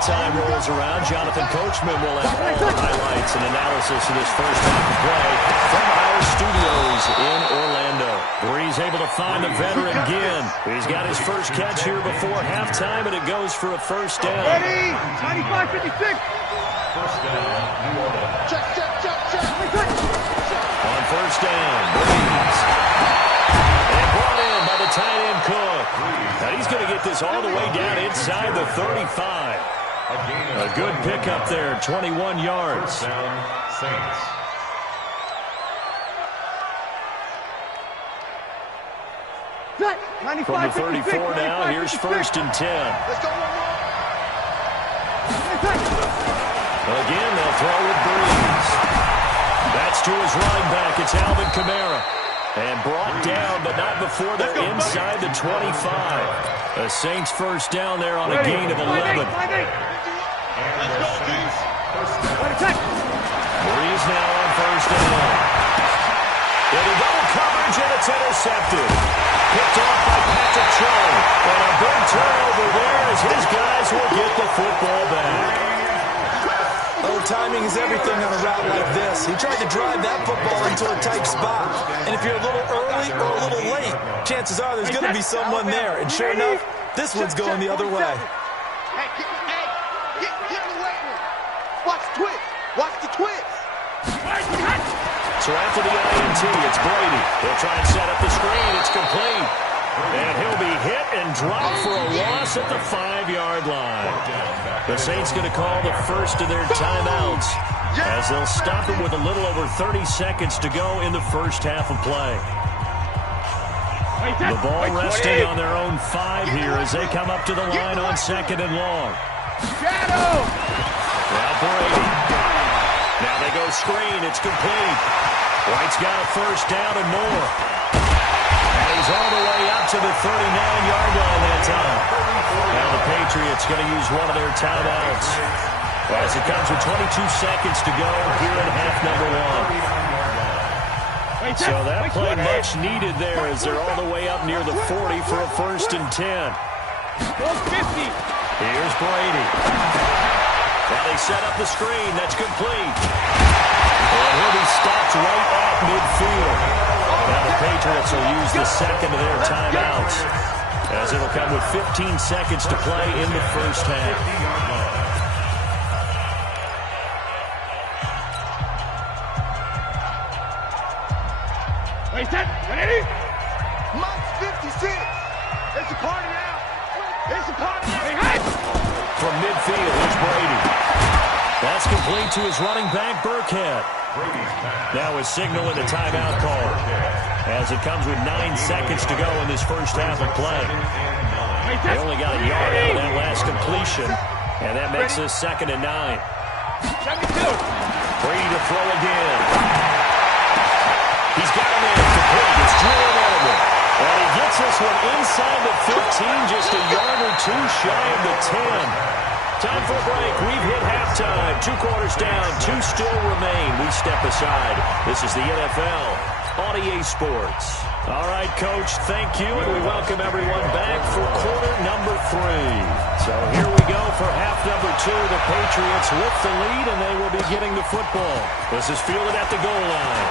Time rolls around. Jonathan Coachman will have all the highlights and analysis of this first half of play from our studios in Orlando. Breeze able to find the veteran again. He's got his first catch here before halftime, and it goes for a first down. Ready? 95-56. First down, New Orleans. Check. On first down, Breeze. And brought in by the tight end Cook. Now he's going to get this all the way down inside the 35. A good pickup there, 21 yards. First down, Saints. From the 34 now, here's first and 10. Let's go one more. Again, they'll throw with Breeze. That's to his running back. It's Alvin Kamara. And brought down, but not before they're inside the 25. The Saints first down there on a gain of 11. Let's go, Breeze. Breeze now on first down. Into double coverage, and it's intercepted. Picked off by Patrick Chung. And a big turnover there as his guys will get the football back. Oh, timing is everything on a route like this. He tried to drive that football into a tight spot. And if you're a little early or a little late, chances are there's going to be someone there. And sure enough, this one's going the other way. Get away. Watch the twist. Watch the twist. So after the INT, it's Brady. He'll try and set up the screen. It's complete. And he'll be hit and dropped for a loss at the 5-yard line. The Saints going to call the first of their timeouts as they'll stop it with a little over 30 seconds to go in the first half of play. The ball resting on their own 5 here as they come up to the line on second and long. Now Brady. Now they go screen. It's complete. White's got a first down and more. And he's all the way up to the 39-yard line that time. Now the Patriots going to use one of their timeouts as it comes with 22 seconds to go here in half number 1. So that play much needed there as they're all the way up near the 40 for a first and 10. Here's Brady. Now they set up the screen. That's complete. And he'll be stopped right at midfield. Now the Patriots will use the second of their timeouts as it'll come with 15 seconds to play in the first half. Ready? Mike's 56. It's a party now. It's a party now. From midfield, here's Brady. That's complete to his running back, Burkhead. Now a signal and a timeout call as it comes with 9 seconds to go in this first half of play. They only got a yard out of that last completion, and that makes this second and 9. Brady to throw again. He's got him in. Complete. It's Julian Edelman. And he gets this one inside the 15, just a yard or two shy of the 10. Time for a break. We've hit halftime. 2 quarters down. 2 still remain. We step aside. This is the NFL on EA Sports. All right, Coach, thank you, and we welcome everyone back for quarter number 3. So here we go for half number 2. The Patriots with the lead, and they will be getting the football. This is fielded at the goal line.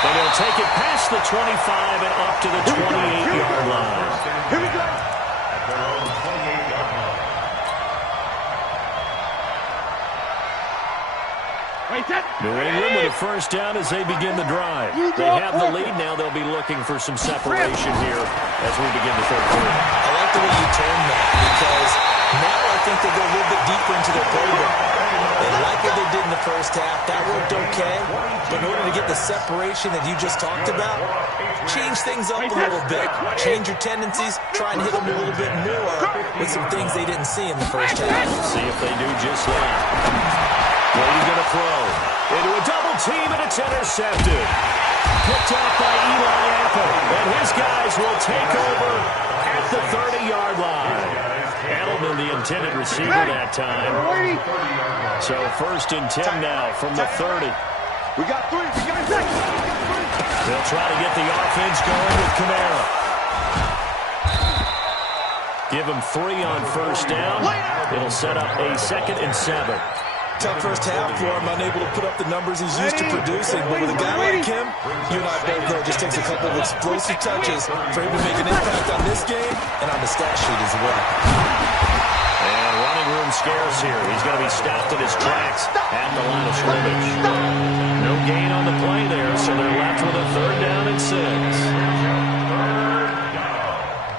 And he'll take it past the 25 and up to the 28-yard line. Here we go. At their own 28-yard line. New England with a first down as they begin the drive. They have the lead. Now they'll be looking for some separation here as we begin the third quarter. I like the way you termed that because now I think they go a little bit deeper into their playbook. They like what they did in the first half. That worked okay. But in order to get the separation that you just talked about, change things up a little bit. Change your tendencies. Try and hit them a little bit more with some things they didn't see in the first half. See if they do just that. Brady's going to throw into a double team, and it's intercepted. Picked off by Eli Apple, and his guys will take over at the 30-yard line. Edelman, the intended receiver that time. So 1st and 10 now from the 30. We got 3. We got 6. They'll try to get the offense going with Kamara. Give him 3 on first down. It'll set up a 2nd and 7. Tough first half for him, unable to put up the numbers he's used to producing. But with a guy like him, you and I both know it just takes a couple of explosive touches for him to make an impact on this game and on the stat sheet as well. And running room scarce here. He's going to be stopped in his tracks at the line of scrimmage. No gain on the play there, so they're left with a 3rd down and 6.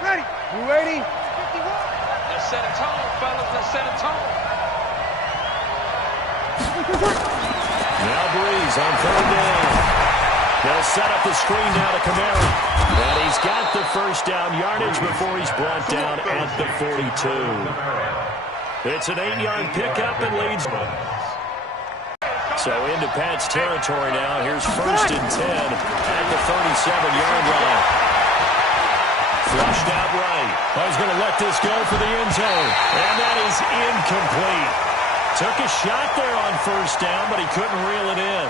Ready? You ready? 51. Let's set a tone, fellas. Let's set a tone. Now Breeze on 3rd down. They'll set up the screen now to Kamara. And he's got the first down yardage before he's brought down at the 42. It's an 8-yard pickup and leads. So into Pat's territory now. Here's 1st and 10 at the 37-yard line. Flushed out right. He's going to let this go for the end zone. And that is incomplete. Took a shot there on first down, but he couldn't reel it in.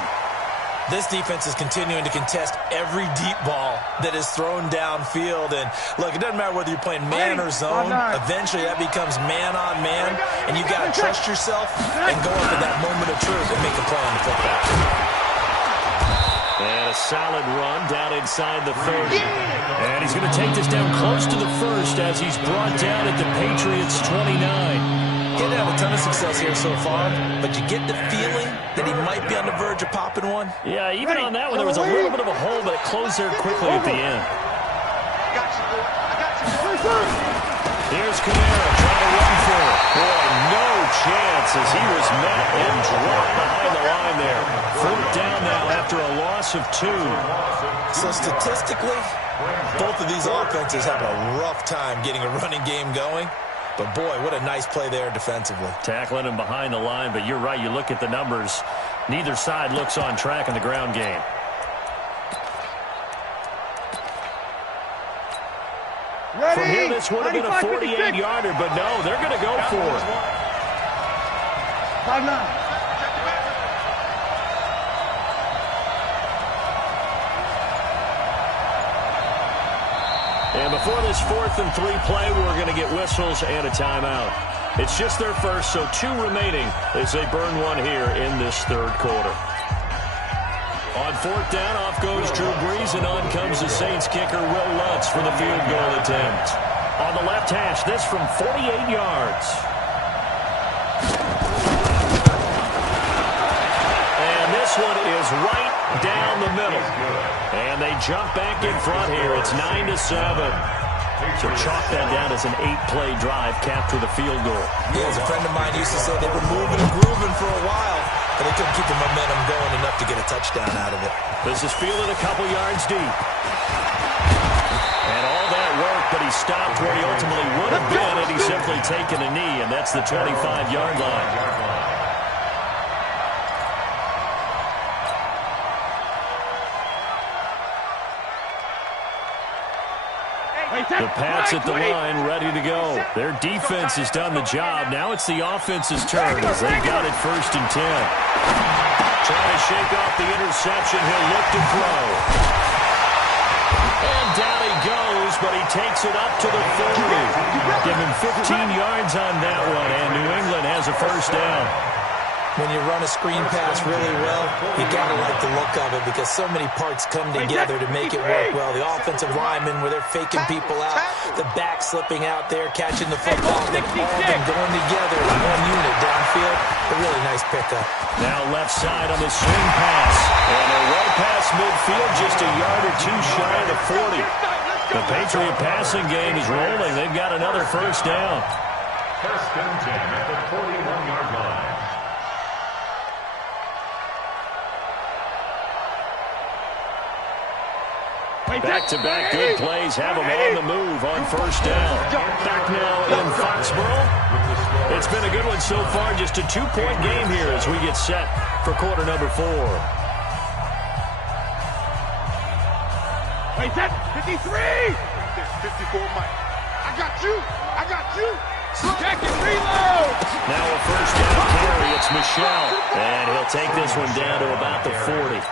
This defense is continuing to contest every deep ball that is thrown downfield. And, look, it doesn't matter whether you're playing man or zone. Eventually, that becomes man-on-man. And you got to trust yourself and go up at that moment of truth and make a play on the football. And a solid run down inside the 30. And he's going to take this down close to the 1st as he's brought down at the Patriots' 29. Didn't have a ton of success here so far, but you get the feeling that he might be on the verge of popping one. Yeah, even on that one, there was a little bit of a hole, but it closed there quickly at the end. Got you, boy. I got you. Here's Kamara trying to run for it. Boy, no chance as he was met and dropped behind the line there. 4th down now after a loss of 2. So statistically, both of these offenses have a rough time getting a running game going. But, boy, what a nice play there defensively. Tackling him behind the line, but you're right. You look at the numbers. Neither side looks on track in the ground game. Ready? From here, this would have been a 48-yarder, but no, they're going to go for it. 5-9. And before this 4th and 3 play, we're going to get whistles and a timeout. It's just their first, so 2 remaining as they burn one here in this 3rd quarter. On 4th down, off goes Drew Brees, and on comes the Saints kicker, Will Lutz, for the field goal attempt. On the left hash, this from 48 yards. And this one is right down the middle. And they jump back in front here. It's 9-7. So chalk that down as an 8-play drive capped with a field goal. Yeah, as a friend of mine used to say, they were moving and grooving for a while, but they couldn't keep the momentum going enough to get a touchdown out of it. This is fielded a couple yards deep. And all that work, but he stopped where he ultimately would have been had he simply taken a knee, and that's the 25-yard line. Hey, The Pats at the line, ready to go. Their defense has done the job. Now it's the offense's turn as they got it 1st and 10. Trying to shake off the interception. He'll look to throw. And down he goes, but he takes it up to the 40. Give him 15 yards on that one, and New England has a 1st down. When you run a screen pass really well, you got to like the look of it because so many parts come together to make it work well. The offensive linemen, where they're faking people out, the back slipping out there, catching the football, they've all been going together in one unit downfield. A really nice pickup. Now left side on the swing pass. And they're well past midfield, just a yard or two shy of the 40. The Patriot passing game is rolling. They've got another 1st down. 1st and 10 at the 41-yard line. Back-to-back good plays have them on the move on 1st down. Back now in Foxborough. It's been a good one so far. Just a 2-point game here as we get set for quarter number 4. Wait, that 53! 54, Mike. I got you. I got you. Jacket, reload! Now a 1st down carry. It's Michelle. And he'll take this one down to about the 40.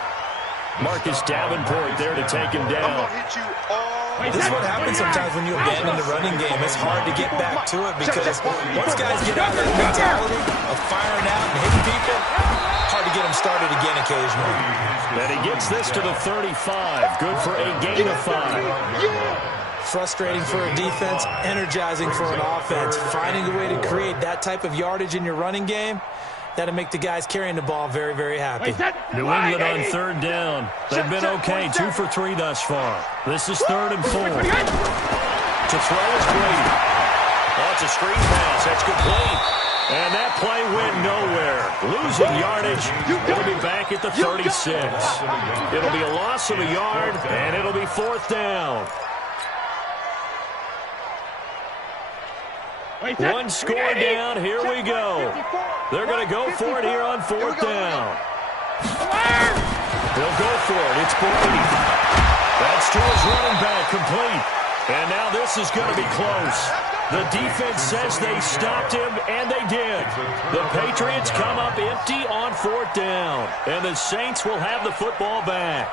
Marcus Davenport there to take him down. I'm going to hit you all. This is what happens sometimes when you abandon the running game. It's hard to get back to it because once guys get out that mentality of firing out and hitting people, hard to get them started again occasionally. And he gets this to the 35. Good for a gain of 5. Frustrating for a defense, energizing for an offense. Finding a way to create that type of yardage in your running game, that'll make the guys carrying the ball very, very happy. New England on 3rd down. They've been okay, 2 for 3 thus far. This is 3rd and 4. To throw is Brady. Oh, it's a screen pass. That's complete. And that play went nowhere. Losing yardage. It'll be back at the 36. It'll be a loss of a yard, and it'll be 4th down. One score down. Here we go. They're going to go for it here on 4th down. They'll go for it. It's Brady. That's to his running back, complete. And now this is going to be close. The defense says they stopped him, and they did. The Patriots come up empty on 4th down. And the Saints will have the football back.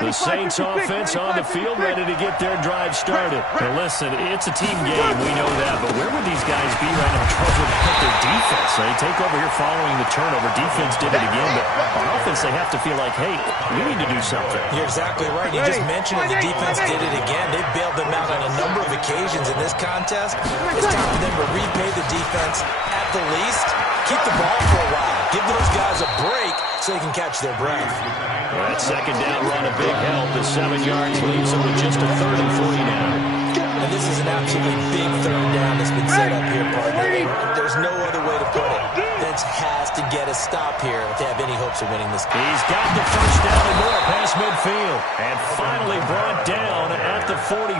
The Saints offense on the field ready to get their drive started. Now listen, it's a team game, we know that, but where would these guys be right now trying to put their defense? They take over here following the turnover. Defense did it again, but on offense they have to feel like, hey, we need to do something. You're exactly right. You just mentioned it. The defense did it again. They bailed them out on a number of occasions in this contest. It's time for them to repay the defense at the least. Keep the ball for a while. Give those guys a break so they can catch their breath. That 2nd down run, a big help. The 7 yards leaves them with just a 3rd and 40 now. And this is an absolutely big 3rd down that's been set up here, partner. There's no other way to put it. Vince has to get a stop here to have any hopes of winning this game. He's got the 1st down and more past midfield. And finally brought down at the 43.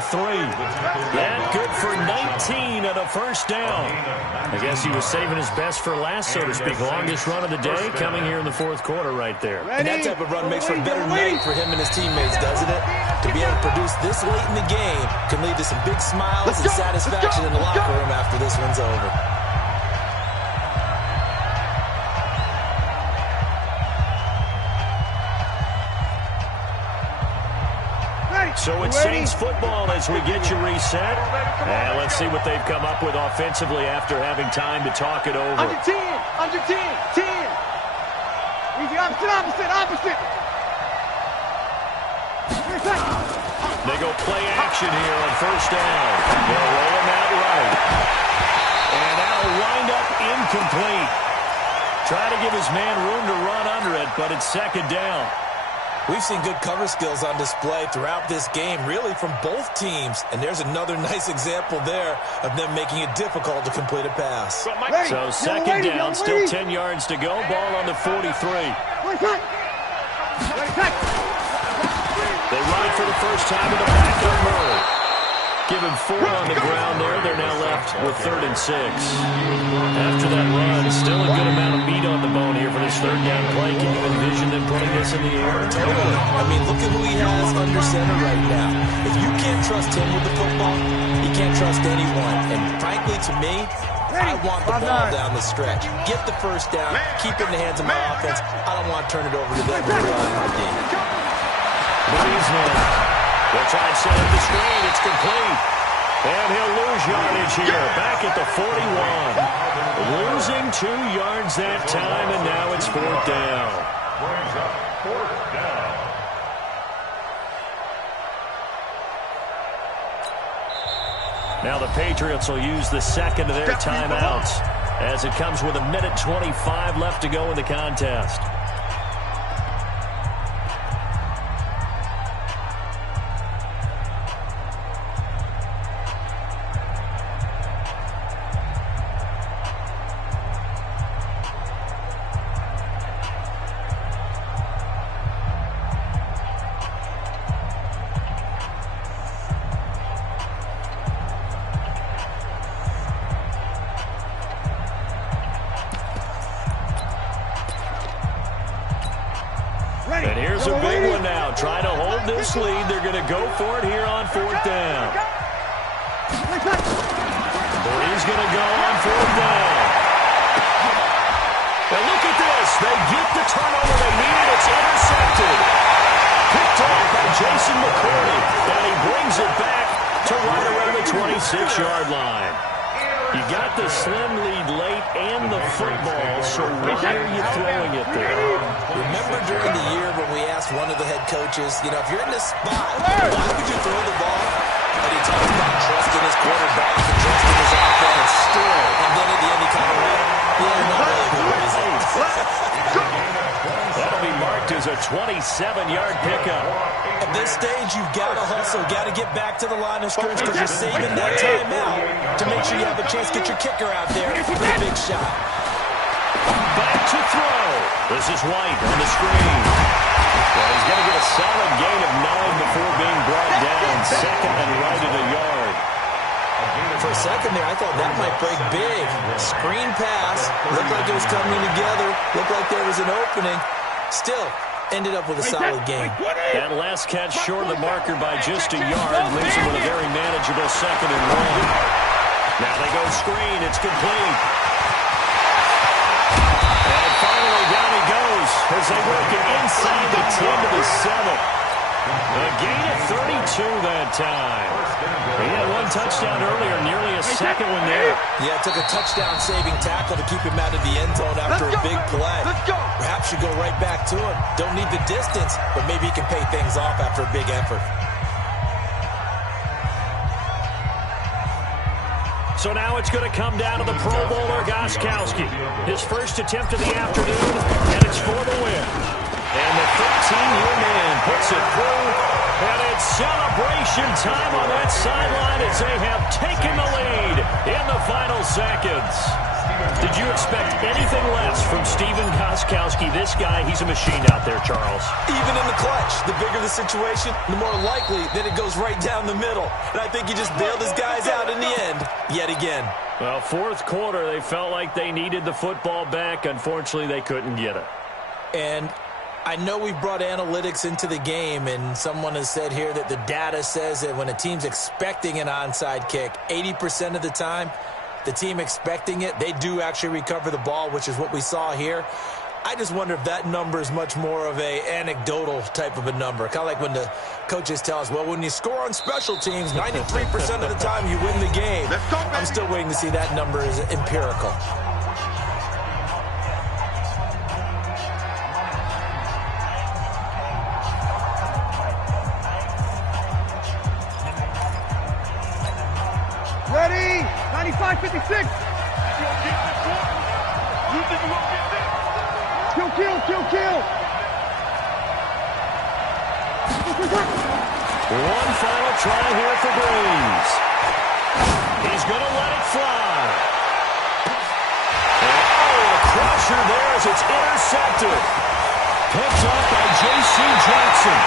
That good for 19 at a 1st down. I guess he was saving his best for last, so to speak. Longest run of the day coming here in the 4th quarter right there. And that type of run makes for a better night for him and his teammates, doesn't it? To be able to produce this late in the game can lead to some big smiles and satisfaction in the locker room after this one's over. So it's Saints football as we get you reset. And let's see what they've come up with offensively after having time to talk it over. Under 10, under 10, 10. Easy, opposite. They go play action here on 1st down. They'll roll him out right. And that'll wind up incomplete. Try to give his man room to run under it, but it's 2nd down. We've seen good cover skills on display throughout this game, really from both teams. And there's another nice example there of them making it difficult to complete a pass. So 2nd down, still 10 yards to go. Ball on the 43. They run it for the first time in the back of Murray. Give him 4 on the ground there. They're now left with 3rd and 6. After that run, still a good amount of meat on the bone here for this 3rd down play. Can you envision them putting this in the air? Totally. I mean, look at who he has under center right now. If you can't trust him with the football, you can't trust anyone. And frankly, to me, I want the ball down the stretch. Get the first down. Keep it in the hands of my offense. I don't want to turn it over to them to rely on my team. Breeze now. They'll try and set up the screen. It's complete. And he'll lose yardage here. Back at the 41. Losing 2 yards that time, and now it's 4th down. Brings up 4th down. Now the Patriots will use the second of their timeouts as it comes with 1:25 left to go in the contest. And here's a big one now. Trying to hold this lead. They're going to go for it here on 4th down. Breeze going to go on 4th down. And look at this. They get the turnover they needed. It's intercepted. Picked off by Jason McCourty. And he brings it back to right around the 26-yard line. You got the slim lead late and the football, so why are you throwing it there? Remember during the year when we asked one of the head coaches, you know, if you're in this spot, why would you throw the ball? And he talks about trusting his quarterback and trusting his offense. Still. And then at the end he kind of went, yeah, not really good reason. That'll be marked as a 27-yard pickup. At this stage, you've got to hustle, got to get back to the line of scrimmage because you're saving that timeout to make sure you have a chance to get your kicker out there for the big shot. Back to throw. This is White on the screen. Well, he's going to get a solid gain of 9 before being brought down. Second and right at a yard. For a second there, I thought that might break big. Screen pass. Looked like it was coming together. Looked like there was an opening. Still, ended up with a solid game. That last catch short of the marker by just a yard leaves him with a very manageable 2nd and 1. Now they go screen. It's complete. And finally down he goes as they work it inside the 10 to the 7. A gain of 32 that time. He had 1 touchdown earlier, nearly a second one there. Yeah, it took a touchdown-saving tackle to keep him out of the end zone after a big play. Perhaps you go right back to him. Don't need the distance, but maybe he can pay things off after a big effort. So now it's going to come down to the Pro Bowler Gostkowski. His first attempt of the afternoon, and it's for the win. And the 13-year man puts it through, and it's celebration time on that sideline as they have taken the lead in the final seconds. Did you expect anything less from Stephen Gostkowski? This guy, he's a machine out there, Charles. Even in the clutch, the bigger the situation, the more likely that it goes right down the middle. And I think he just bailed his guys out in the end, yet again. Well, 4th quarter, they felt like they needed the football back. Unfortunately, they couldn't get it. And I know we've brought analytics into the game, and someone has said here that the data says that when a team's expecting an onside kick, 80% of the time, the team expecting it, they do actually recover the ball, which is what we saw here. I just wonder if that number is much more of a anecdotal type of a number. Kind of like when the coaches tell us, well, when you score on special teams, 93% of the time you win the game. I'm still waiting to see that number is empirical. Ready? 95-56. Kill. One final try here for Breeze. He's going to let it fly. Oh, a crusher there as it's intercepted. Picked up by J.C. Jackson.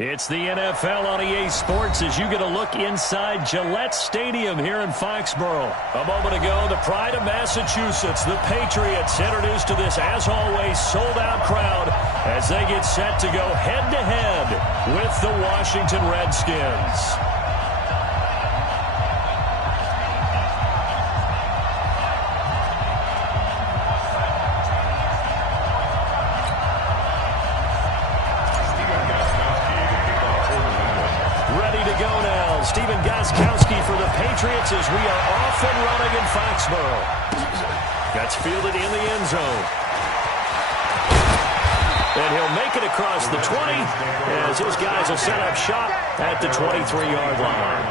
It's the NFL on EA Sports as you get a look inside Gillette Stadium here in Foxborough. A moment ago, the pride of Massachusetts, the Patriots, introduced to this, as always, sold-out crowd as they get set to go head-to-head with the Washington Redskins. Stephen Gostkowski for the Patriots as we are off and running in Foxborough. That's fielded in the end zone. And he'll make it across the 20 as his guys will set up shop at the 23-yard line.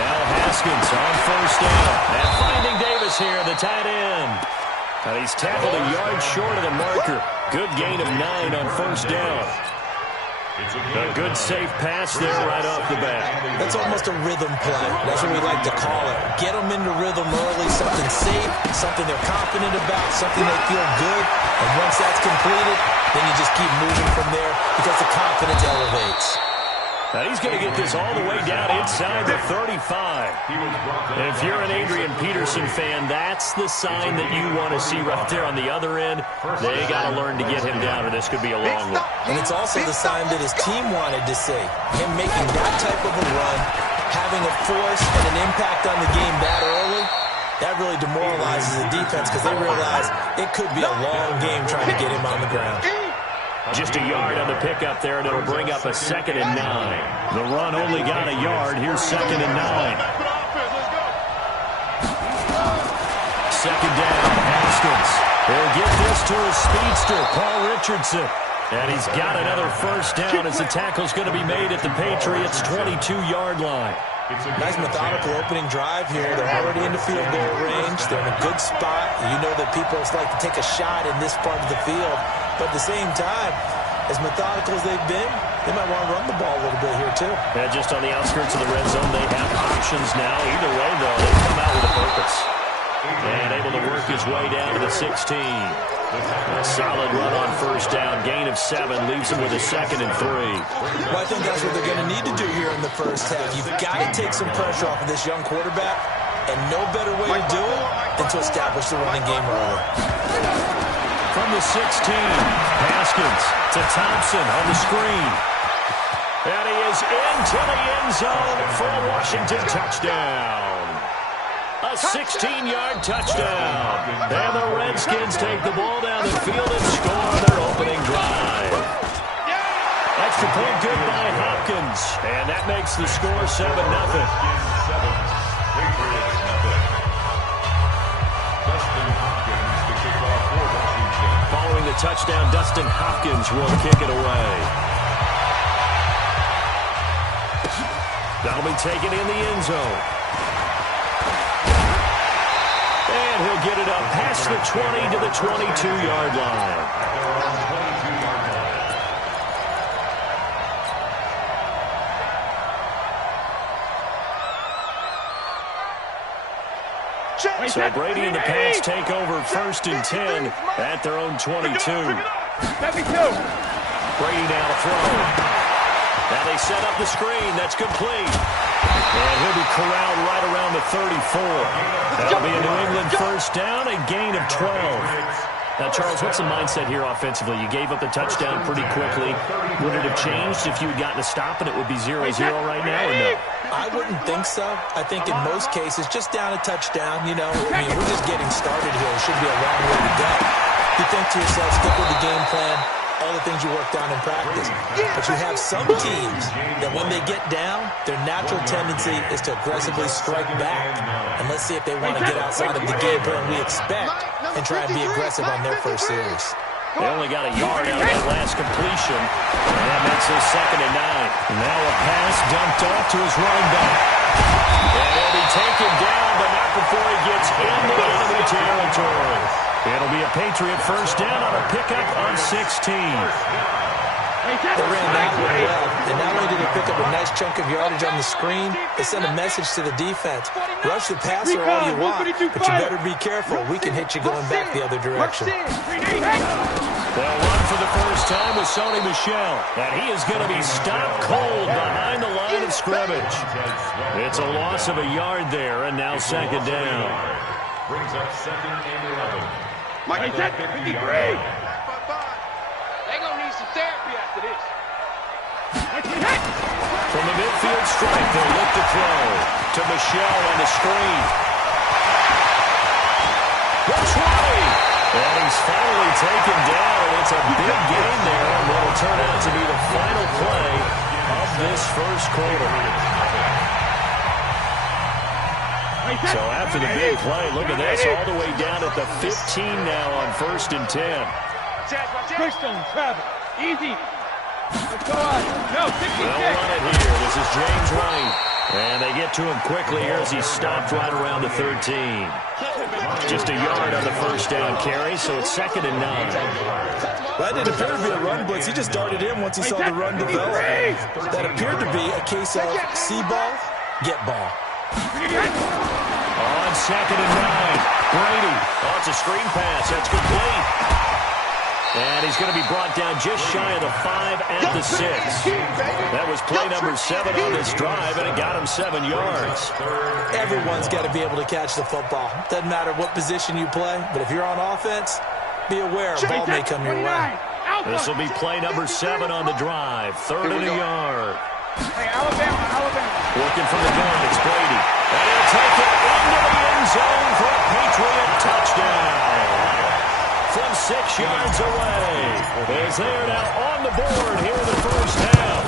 Now Haskins on first down. And finding Davis here, the tight end. He's tackled a yard short of the marker. Good gain of 9 on first down. A good safe pass there right off the bat. That's almost a rhythm play. That's what we like to call it. Get them into rhythm early, something safe, something they're confident about, something they feel good. And once that's completed, then you just keep moving from there because the confidence elevates. Now he's going to get this all the way down inside the 35. If you're an Adrian Peterson fan, that's the sign that you want to see right there on the other end. They got to learn to get him down, or this could be a long one. And it's also the sign that his team wanted to see. Him making that type of a run, having a force and an impact on the game that early, that really demoralizes the defense because they realize it could be a long game trying to get him on the ground. Just a yard on the pickup there, and it'll bring up a 2nd and 9. The run only got a yard. Here's 2nd and 9. 2nd down, Haskins. He'll get this to his speedster, Paul Richardson. And he's got another first down as the tackle's going to be made at the Patriots' 22-yard line. Nice methodical opening drive here. They're already into field goal range. They're in a good spot. You know that people like to take a shot in this part of the field. But at the same time, as methodical as they've been, they might want to run the ball a little bit here too. Yeah, just on the outskirts of the red zone, they have options now. Either way, though, they come out with a purpose. And able to work his way down to the 16. A solid run on first down. Gain of 7 leaves him with a 2nd and 3. Well, I think that's what they're going to need to do here in the first half. You've got to take some pressure off of this young quarterback, and no better way to do it than to establish the running game early. From the 16, Haskins to Thompson on the screen. And he is into the end zone for a Washington touchdown. A 16-yard touchdown. And the Redskins take the ball down the field and score their opening drive. Extra point good by Hopkins. And that makes the score 7-0. Following the touchdown, Dustin Hopkins will kick it away. That'll be taken in the end zone. And he'll get it up past the 20 to the 22-yard line. So Brady and the Pats take over 1st and 10 at their own 22. Brady now to throw. Now they set up the screen. That's complete. And he'll be corralled right around the 34. That'll be a New England first down, a gain of 12. Now, Charles, what's the mindset here offensively? You gave up the touchdown pretty quickly. Would it have changed if you had gotten a stop and it would be 0-0 right now, or no? I wouldn't think so. I think in most cases, just down a touchdown, you know, I mean, we're just getting started here. It should be a long way to go. You think to yourself, stick with the game plan, all the things you worked on in practice. But you have some teams that when they get down, their natural tendency is to aggressively strike back. And let's see if they want to get outside of the game plan we expect and try and be aggressive on their first series. They only got a yard out of that last completion. And that makes it 2nd and 9. Now a pass dumped off to his running back. And he'll be taken down, but not before he gets into enemy territory. It'll be a Patriot first down on a pickup on 16. They ran that one well, and not only did they pick up a nice chunk of yardage on the screen, they sent a message to the defense. Rush the passer all you want, but you better be careful. We can hit you going back the other direction. They'll run for the first time with Sony Michel, and he is going to be stopped cold behind the line of scrimmage. It's a loss of a yard there, and now second down. Brings up second and 11. Mike, At the 50-yard line. They're going to need some therapy after this. From the midfield stripe, they look to throw to Michel on the screen. That's right. And he's finally taken down, and it's a big gain there, and what will turn out to be the final play of this first quarter. So after the big play, look at this, all the way down at the 15 now on 1st and 10. Crystal, travel. Easy. Let's go out. No, 56. They'll run it here. This is James White. And they get to him quickly here as he stopped right around the 13. Just a yard on the first down carry, so it's 2nd and 9. That didn't appear to be a run blitz. He just darted in once he saw the run develop. That appeared to be a case of see ball, get ball. On 2nd and 9, Brady. Oh, it's a screen pass. That's complete. And he's going to be brought down just shy of the 5 at the 6. That was play number 7 on this drive, and it got him 7 yards. Everyone's got to be able to catch the football. Doesn't matter what position you play, but if you're on offense, be aware a ball may come your way. This will be play number 7 on the drive. 3rd and a yard. Hey, Alabama. Looking from the gun, it's Brady. And he'll take it into the end zone for a Patriot touchdown. From 6 yards away. As they are now on the board here in the first half.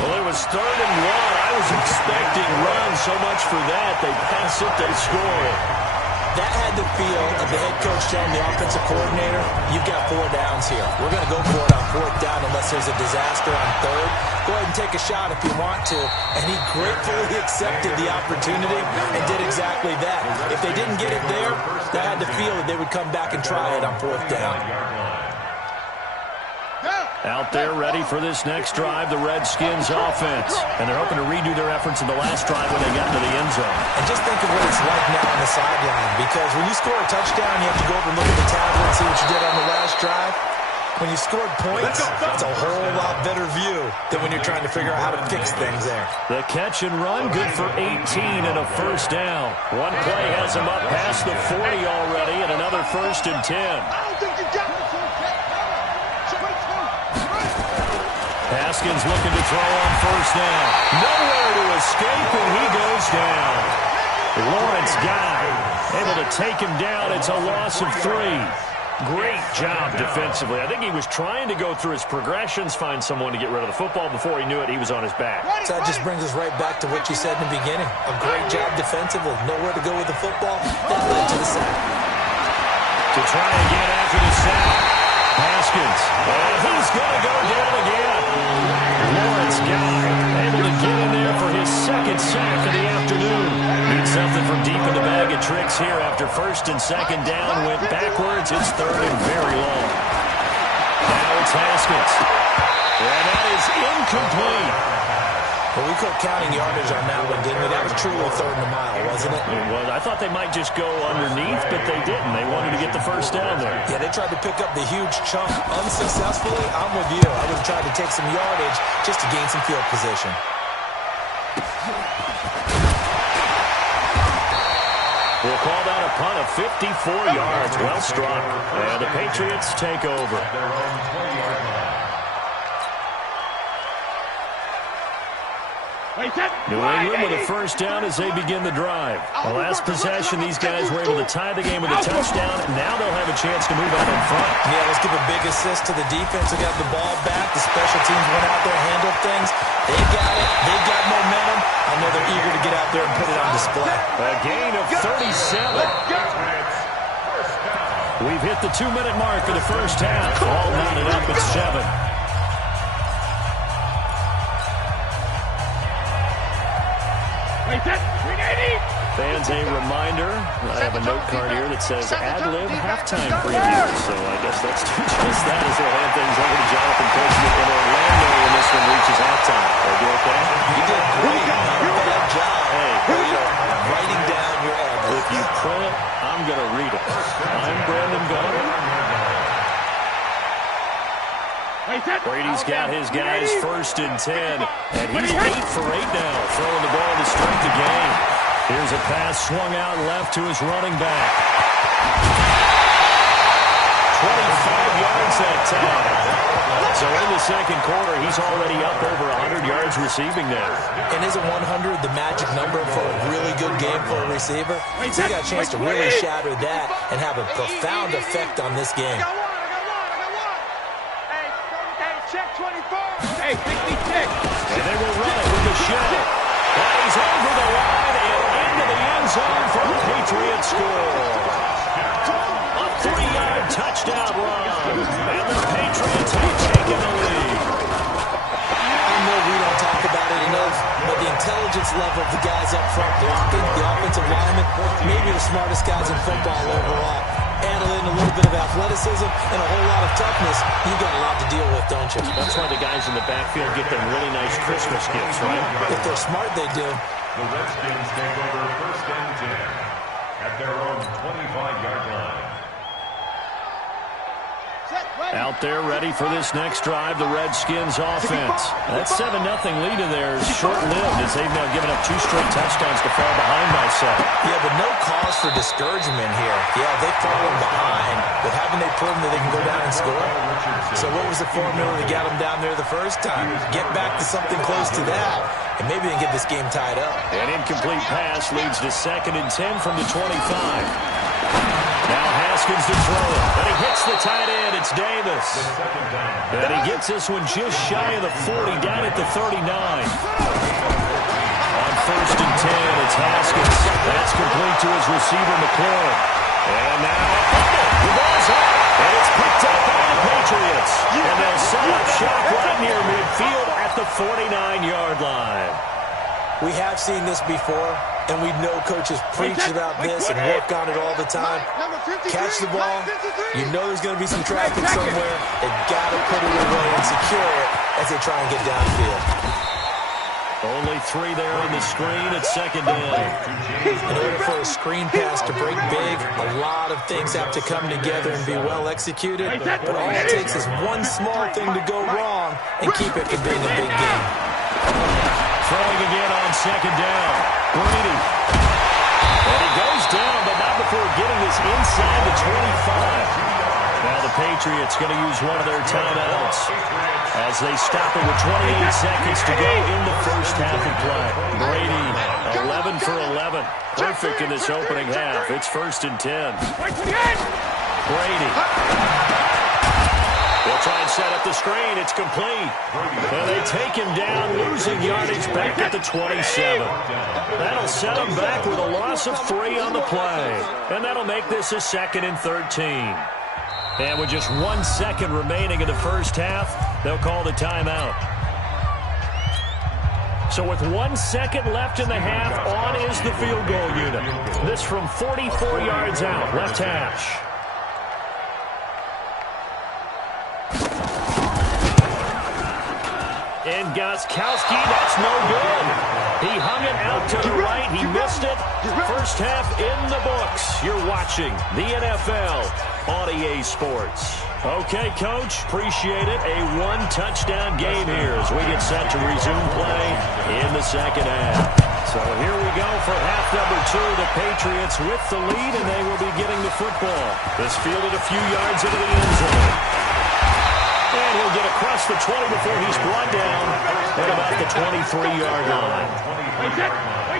Well, it was 3rd and 1. I was expecting runs so much for that. They pass it, they score it. That had the feel of the head coach telling the offensive coordinator, you've got 4 downs here. We're going to go for it on 4th down unless there's a disaster on 3rd. Go ahead and take a shot if you want to. And he gratefully accepted the opportunity and did exactly that. If they didn't get it there, that had the feel that they would come back and try it on 4th down. Out there ready for this next drive, the Redskins offense. And they're hoping to redo their efforts in the last drive when they got into the end zone. And just think of what it's like now on the sideline. Because when you score a touchdown, you have to go over and look at the tablet and see what you did on the last drive. When you scored points, it's a whole lot better view than when you're trying to figure out how to fix things there. The catch and run, good for 18 and a first down. One play has him up past the 40 already, and another 1st and 10. I don't think you got the full check. Haskins looking to throw on 1st down. Nowhere to escape, and he goes down. Lawrence Guy able to take him down. It's a loss of 3. Great job defensively. I think he was trying to go through his progressions, find someone to get rid of the football. Before he knew it, he was on his back. So that just brings us right back to what you said in the beginning. A great job defensively. Nowhere to go with the football. That led to the sack. To try again after the sack. Haskins. And he's going to go down again. Lawrence Guy able to get in there for his 2nd sack of the afternoon. Needs something from deep in the bag of tricks here after 1st and 2nd down. Went backwards. It's 3rd and very long. Now it's Haskins. And that is incomplete. Well, we quit counting yardage on that one, didn't we? That was truly 3rd and a mile, wasn't it? It was. I thought they might just go underneath, but they didn't. They wanted to get the first down there. Yeah, they tried to pick up the huge chunk unsuccessfully. I'm with you. I would have tried to take some yardage just to gain some field position. We'll call that a punt of 54 yards. Well struck. And the Patriots take over. Their own 20-yard line. New England with a first down as they begin the drive. The last possession, these guys were able to tie the game with a touchdown. Now they'll have a chance to move out in front. Yeah, let's give a big assist to the defense. They got the ball back. The special teams went out there, handled things. They got it. They got momentum. I know they're eager to get out there and put it on display. A gain of 37. We've hit the 2-minute mark for the first half. All knotted up at 7. Fans, a reminder, I have a note card here that says ad-lib halftime preview. So I guess that's just that as they'll hand things over to Jonathan Coachman in Orlando when this one reaches halftime. Are you okay? You did great. Bad job. Hey, writing down your ad-lib. If you print it, I'm going to read it. I'm Brandon Gaudin. Brady's got his guys 1st and 10, and he's 8 for 8 now, throwing the ball to start the game. Here's a pass swung out left to his running back. 25 yards that time. So in the second quarter, he's already up over 100 yards receiving there. And isn't 100 the magic number for a really good game for a receiver? So he got a chance to really shatter that and have a profound effect on this game. Check 24. Hey, 60 check. And they will run it with the shell. And he's over the line and into the end zone for a Patriot score. A 3-yard touchdown run. And the Patriots have taken the lead. I know we don't talk about it enough, but the intelligence level of the guys up front blocking, the offensive linemen, maybe the smartest guys in football overall. Add in a little bit of athleticism and a whole lot of toughness, you got a lot to deal with, don't you? That's why the guys in the backfield get them really nice Christmas gifts, right? If they're smart, they do. The Redskins take over 1st and 10 at their own 25-yard line. Out there ready for this next drive, the Redskins offense. That 7-0 lead of theirs short-lived as they've now given up 2 straight touchdowns to fall behind by 7. Yeah, but no cause for discouragement here. Yeah, they've fallen behind, but haven't they proven that they can go down and score? So what was the formula that got them down there the first time? Get back to something close to that, and maybe they can get this game tied up. An incomplete pass leads to 2nd and 10 from the 25. Now Haskins to throw it, and he hits the tight end. It's Davis. And he gets this one just shy of the 40, down at the 39. On 1st and 10, it's Haskins. That's complete to his receiver, McLaurin. And now the ball's up, and it's picked up by the Patriots. And they'll set up shop right near midfield at the 49-yard line. We have seen this before, and we know coaches preach about this and work on it all the time. Catch the ball. You know there's going to be some traffic somewhere. They've got to put it away and secure it as they try and get downfield. Only 3 there on the screen at 2nd down. In order for a screen pass to break big, a lot of things have to come together and be well executed. But all it takes is one small thing to go wrong and keep it from being a big game. Throwing again on 2nd down. Brady. And he goes down, but not before getting this inside the 25. Now the Patriots going to use one of their timeouts as they stop it with 28 seconds to go in the first half of play. Brady, 11 for 11. Perfect in this opening half. It's 1st and 10. Brady. They'll try and set up the screen. It's complete. And they take him down, losing yardage back at the 27. That'll set them back with a loss of 3 on the play. And that'll make this a 2nd and 13. And with just 1 second remaining in the first half, they'll call the timeout. So with 1 second left in the half, on is the field goal unit. This from 44 yards out, left hash. And Gostkowski, that's no good. He hung it out to the right. He missed it. First half in the books. You're watching the NFL on EA Sports. Okay, Coach, appreciate it. A 1-touchdown game here as we get set to resume play in the second half. So here we go for half number 2. The Patriots with the lead, and they will be getting the football. This fielded a few yards into the end zone. And he'll get across the 20 before he's brought down at about the 23-yard line.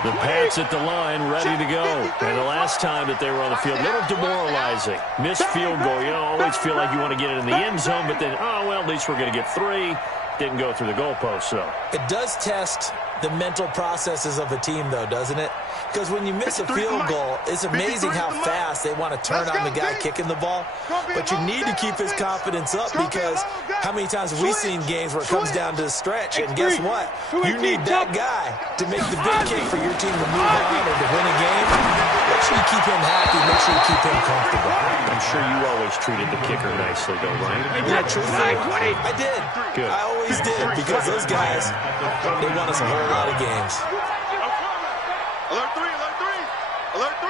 The Pats at the line, ready to go. And the last time that they were on the field, a little demoralizing. Missed field goal. You always feel like you want to get it in the end zone, but then, oh, well, at least we're going to get 3. didn't go through the goalpost, though. It does test the mental processes of a team, though, doesn't it? Because when you miss a field goal, it's amazing how fast they want to turn on the guy kicking the ball. But you need to keep his confidence up, because how many times have we seen games where it comes down to the stretch, and guess what? You need that guy to make the big kick for your team to move on or to win a game. Make sure you keep him happy. Make sure you keep him comfortable. I'm sure you always treated the kicker nicely, though, right? Yeah, truthfully, I did. Good. I always did, because those guys, they won us a whole lot of games. Alert 3, alert 3, alert 3.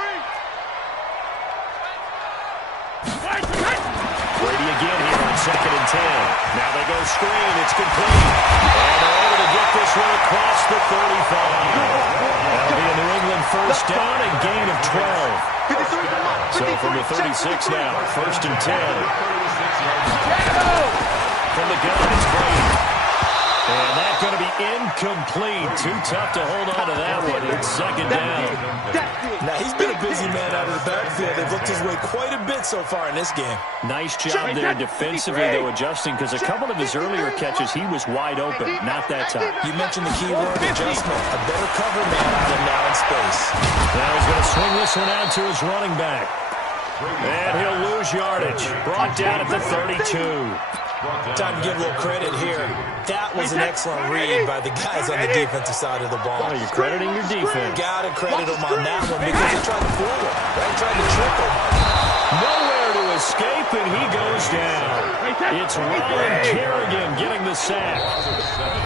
Brady again here on 2nd and 10. Now they go screen. It's complete. And they're able to get this one across the 35. That'll be a New England first down and gain of 12. So from the 36 now, 1st and 10. From the gun, it's Brady. And that's going to be incomplete. Too tough to hold on to that one. It's 2nd down. Now, he's been a busy man out of the backfield. They've looked his way quite a bit so far in this game. Nice job there defensively, though, adjusting, because a couple of his earlier catches, he was wide open. Not that time. You mentioned the key word, adjustment. A better cover man out of now in space. Now he's going to swing this one out to his running back. And he'll lose yardage. Brought down at the 32. Time to give a little credit here. That was an excellent read by the guys on the defensive side of the ball. Oh, you're crediting your defense. Got to credit them on that one, because they tried to fool him. They tried to trick him. Nowhere to escape, and he goes down. It's Ryan Kerrigan getting the sack.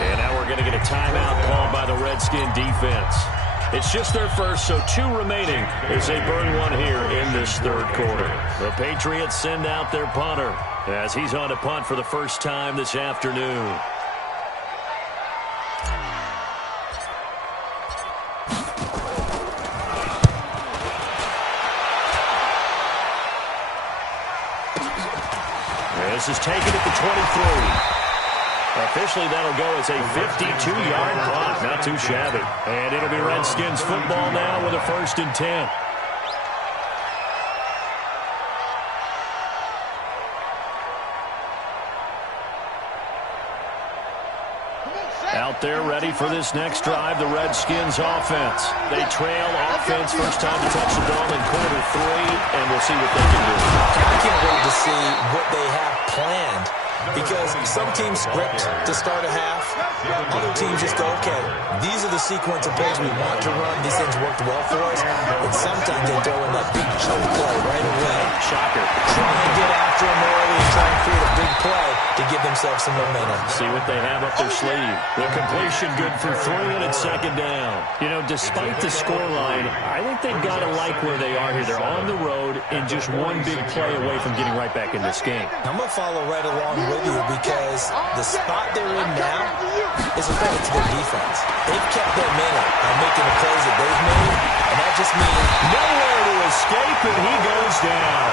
And now we're going to get a timeout called by the Redskin defense. It's just their first, so 2 remaining as they burn one here in this 3rd quarter. The Patriots send out their punter as he's on to punt for the first time this afternoon. This is taken at the 23. Officially, that'll go as a 52-yard punt. Not too shabby. And it'll be Redskins football now with a 1st and 10. Out there ready for this next drive, the Redskins offense. They trail offense, first time to touch the ball in quarter 3, and we'll see what they can do. I can't wait to see what they have planned, because some teams script to start a half. Other teams just go, okay, these are the sequence of plays we want to run. These things worked well for us. And sometimes they throw in that big choke play right away. Shocker. Try and get after them early and try and create a big play to give themselves some momentum. See what they have up their sleeve. The completion good for 3, and it's 2nd down. You know, despite the scoreline, I think they've got to like where they are here. They're on the road and just one big play away from getting right back in this game. I'm going to follow right along with you, because the spot they're in now is a credit to their defense. They've kept their minute by making the plays that they've made, and that just means nowhere to escape, and he goes down.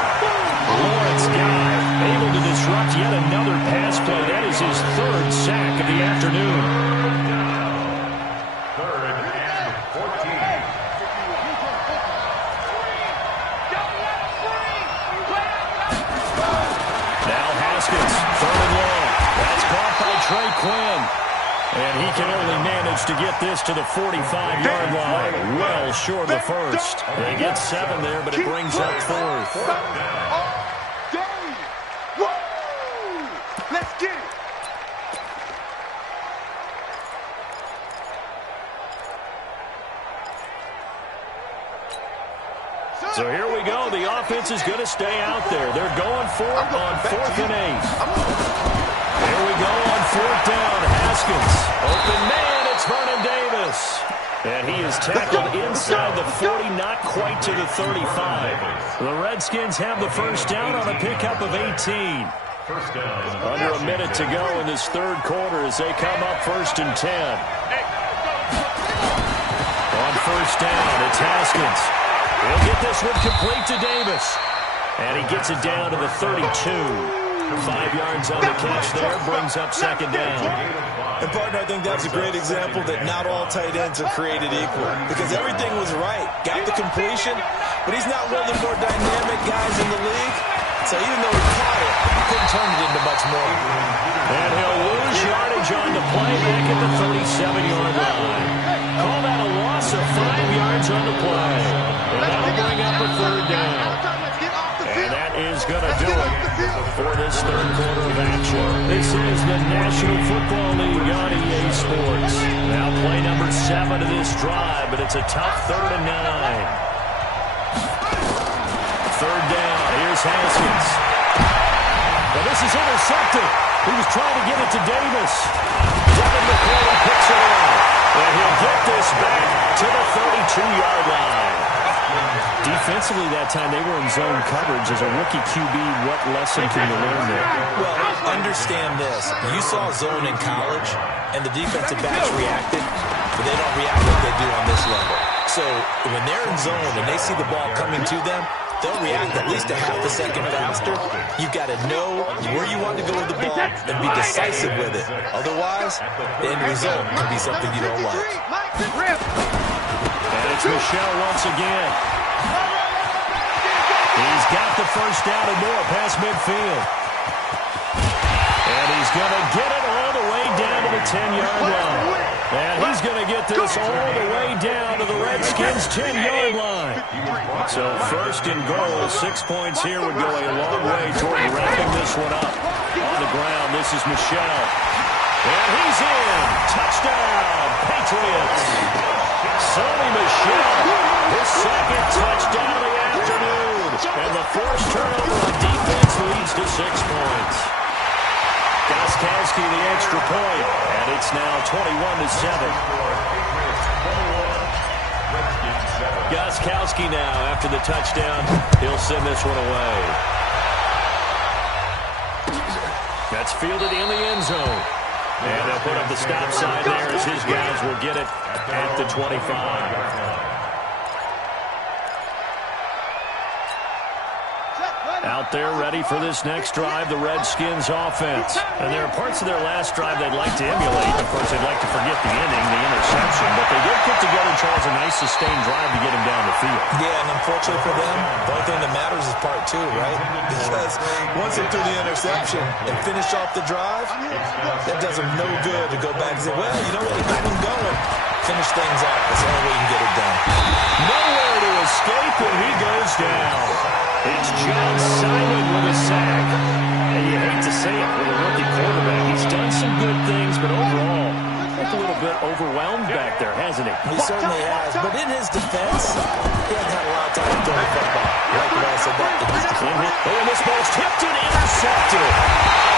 Lawrence Guy able to disrupt yet another pass play. That is his 3rd sack of the afternoon. 3rd and 14. Now Haskins, 3rd and long. That's caught by Trey Quinn. And he can only manage to get this to the 45-yard line. Well short of the 1st. They get 7 there, but it brings up 4th. Let's get it. So here we go. The offense is going to stay out there. They're going for it on 4th and 8. Here we go on 4th down. Haskins. Open man. It's Vernon Davis. And he is tackled inside the 40, not quite to the 35. The Redskins have the first down on a pickup of 18. First down. Under a minute to go in this 3rd quarter as they come up 1st and 10. On 1st down, it's Haskins. He'll get this one complete to Davis. And he gets it down to the 32. 5 yards on the catch there, brings up 2nd down. And, partner, I think that's a great example that not all tight ends are created equal, because everything was right. Got the completion, but he's not one of the more dynamic guys in the league. So even though he caught it, he couldn't turn it into much more. And he'll lose yardage yardage on the play back at the 37-yard line. Call that a loss of 5 yards on the play. And that'll bring up a third down. And that is going to do it for this third quarter of action. This is the National Football League on EA Sports. Now play number 7 of this drive, but it's a tough 3rd and 9. Third down. Here's Haskins. But this is intercepted. He was trying to get it to Davis. Devin McCollum picks it up. And he'll get this back to the 32-yard line. Defensively that time, they were in zone coverage. As a rookie QB, what lesson can you learn there? Well, understand this. You saw zone in college, and the defensive backs reacted, but they don't react like they do on this level. So when they're in zone and they see the ball coming to them, they'll react at least a half a second faster. You've got to know where you want to go with the ball and be decisive with it. Otherwise, the end result can be something you don't like. And it's Michel once again. He's got the first down and more past midfield. And he's going to get it all the way down to the 10-yard line. And he's going to get this all the way down to the Redskins' 10-yard line. So first and goal, 6 points here would go a long way toward wrapping this one up. On the ground, this is Michel. And he's in. Touchdown, Patriots. Sonny Michel, his second touchdown of the afternoon. And the first turnover on defense leads to 6 points. Gostkowski the extra point, and it's now 21-7. Gostkowski now after the touchdown, he'll send this one away. That's fielded in the end zone. And they'll put up the stop sign there as his guys will get it at the 25. Out there ready for this next drive, the Redskins offense. And there are parts of their last drive they'd like to emulate. Of course, they'd like to forget the inning, the interception. But they did put together, Charles, a nice sustained drive to get him down the field. Yeah, and unfortunately for them, the only thing that matters is part 2, right? Because once they threw the interception and finish off the drive, that does them no good to go back and say, well, you know what, we got them going. Finish things off. That's the only way you can get it done. Nowhere to escape, and he goes down. It's John Simon with a sack. And you hate to say it with a rookie quarterback. He's done some good things, but overall, a little bit overwhelmed back there, hasn't he? He certainly has. But in his defense, he hasn't had a lot of time to throw the football. Like what I said, that in his defense. Oh, and this ball's tipped and intercepted.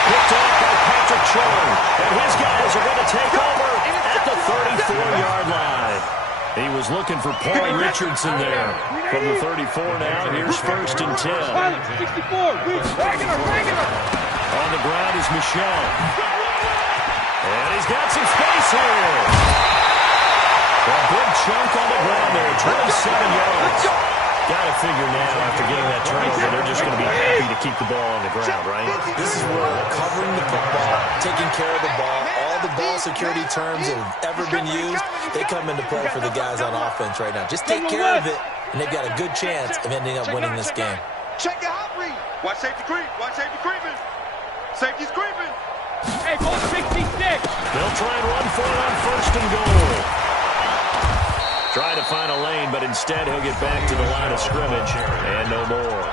Picked off by Patrick Chung. And his guys are going to take over at the 34-yard line. He was looking for Paul Richardson there. From the 34 now, here's 1st and 10. 64. On the ground is Michel. And he's got some space here. A big chunk on the ground there, 27 yards. Got to figure now, after getting that turnover, they're just going to be happy to keep the ball on the ground, right? This is where covering the football, taking care of the ball, all the ball security terms that have ever been used, they come into play for the guys on offense right now. Just take care of it, and they've got a good chance of ending up winning this game. Check your hot read. Watch safety creep. Watch safety creeping. Safety's creeping. Hey, ball 66. They'll try and run for it on 1st and goal. Try to find a lane, but instead he'll get back to the line of scrimmage and no more.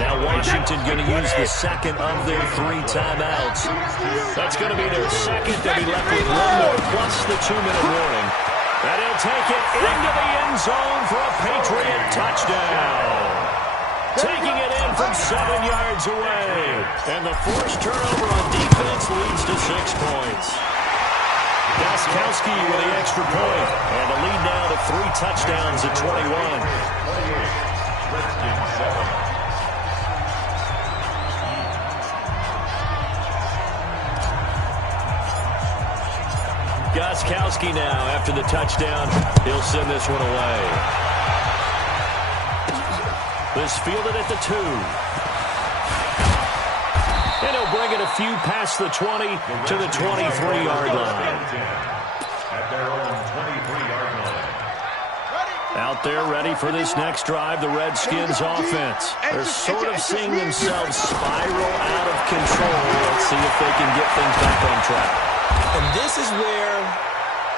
Now Washington going to use the second of their 3 timeouts. That's going to be their second. They'll be left with 1 more plus the 2-minute warning. And he'll take it into the end zone for a Patriot touchdown. Taking it in from 7 yards away. And the forced turnover on defense leads to 6 points. Gostkowski with the extra point. And the lead now to 3 touchdowns at 21. Gostkowski now after the touchdown. He'll send this one away. This fielded at the 2. And he'll bring it a few past the 20 to the 23-yard line. At their own 23-yard line. Out Out there ready for this next drive, the Redskins offense. They're sort of seeing themselves spiral out of control. Let's see if they can get things back on track. And this is where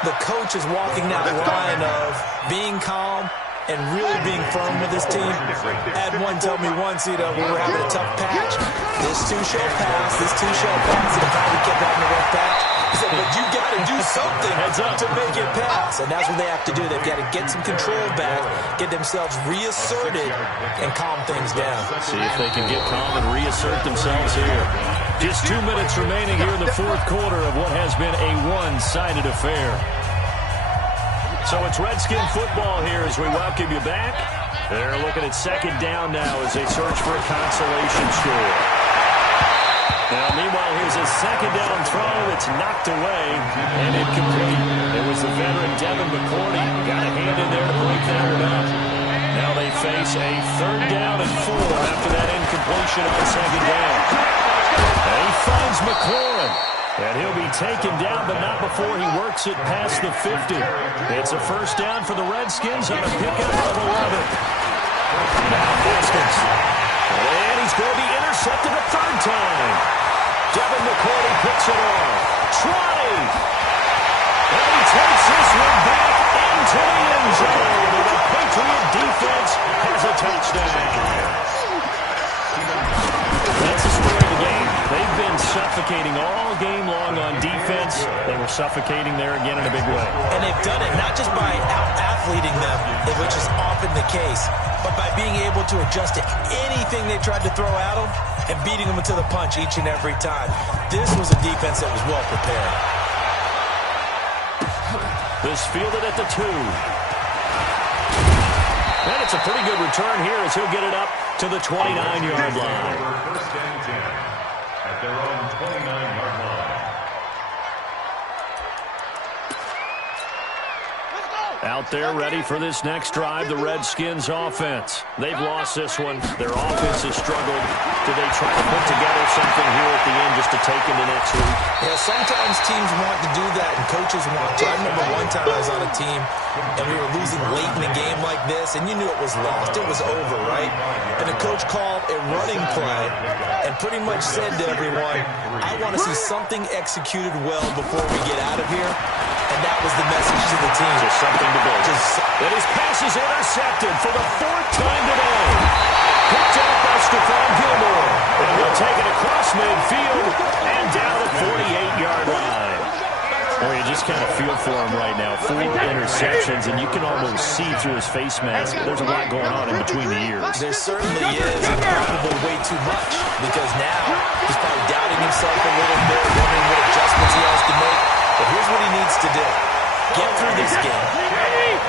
the coach is walking that line of being calm and really being firm with his team. I had one tell me once, we were having a tough patch. This too shall pass. This too shall pass. And finally kept having a rough patch. He said, but you got to do something to make it pass. And that's what they have to do. They've got to get some control back, get themselves reasserted, and calm things down. See if they can get calm and reassert themselves here. Just 2 minutes remaining here in the fourth quarter of what has been a one-sided affair. So it's Redskin football here as we welcome you back. They're looking at second down now as they search for a consolation score. Now, meanwhile, here's a second down throw that's knocked away and incomplete. It was the veteran Devin McCourty. Got a hand in there to break that one up. Now they face a third down and 4 after that incompletion on second down. And he finds McLaurin. And he'll be taken down, but not before he works it past the 50. It's a first down for the Redskins on a pickup of 11. Now Haskins. And he's going to be intercepted a third time. Devin McCourty picks it off. Trotty. And he takes this one back into the end zone. The Patriot defense has a touchdown. That's the story of the game. They've been suffocating all game long on defense. They were suffocating there again in a big way. And they've done it not just by out-athleting them, which is often the case, but by being able to adjust to anything they tried to throw at them and beating them to the punch each and every time. This was a defense that was well prepared. This fielded at the 2. And it's a pretty good return here as he'll get it up to the 29-yard line. First and 10 at their own 29-yard line. Out there ready for this next drive, the Redskins offense. They've lost this one. Their offense has struggled. Do they try to put together something here at the end just to take into next week? Yeah, sometimes teams want to do that and coaches want to. I remember one time I was on a team and we were losing late in the game like this and you knew it was lost. It was over, right? And the coach called a running play and pretty much said to everyone, I want to see something executed well before we get out of here. And that was the message to the team. Just something to build. And his pass is intercepted for the 4th time today. Picked up by Stephon Gilmore. And he'll take it across midfield and down at 48-yard line. Well, you just kind of feel for him right now. 4 interceptions, and you can almost see through his face mask. There's a lot going on in between the ears. There certainly is, and probably way too much. Because now he's probably doubting himself a little bit, wondering what adjustments he has to make. But here's what he needs to do. Get through this game.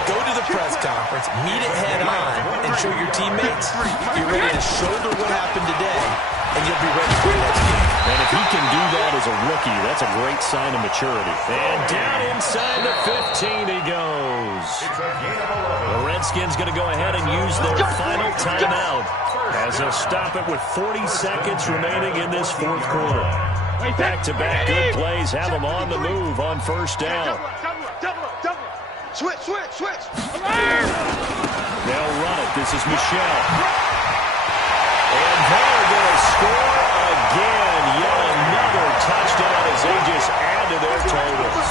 Go to the press conference, meet it head on, and show your teammates you're ready to shoulder what happened today, and you'll be ready for the next game. And if he can do that as a rookie, that's a great sign of maturity. And down inside the 15 he goes. The Redskins going to go ahead and use their final timeout as they'll stop it with 40 seconds remaining in this fourth quarter. Back-to-back good plays have them on the move on first down. Double. Switch. They'll run it. This is Michelle. And they're going to score again. Yet another touchdown as they just add to their totals.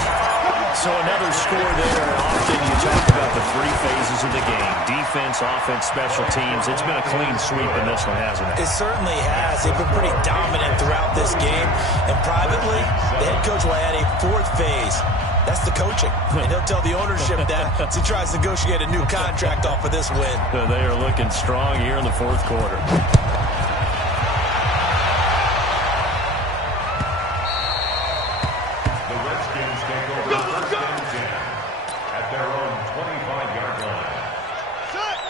So another score there. Often you talk about the 3 phases of the game. Defense, offense, special teams. It's been a clean sweep in this one, hasn't it? It certainly has. They've been pretty dominant throughout this game. And privately, the head coach will add a 4th phase. That's the coaching. And he'll tell the ownership that as he tries to negotiate a new contract off of this win. They are looking strong here in the fourth quarter. The Redskins take over first and 10 at their own 25-yard line.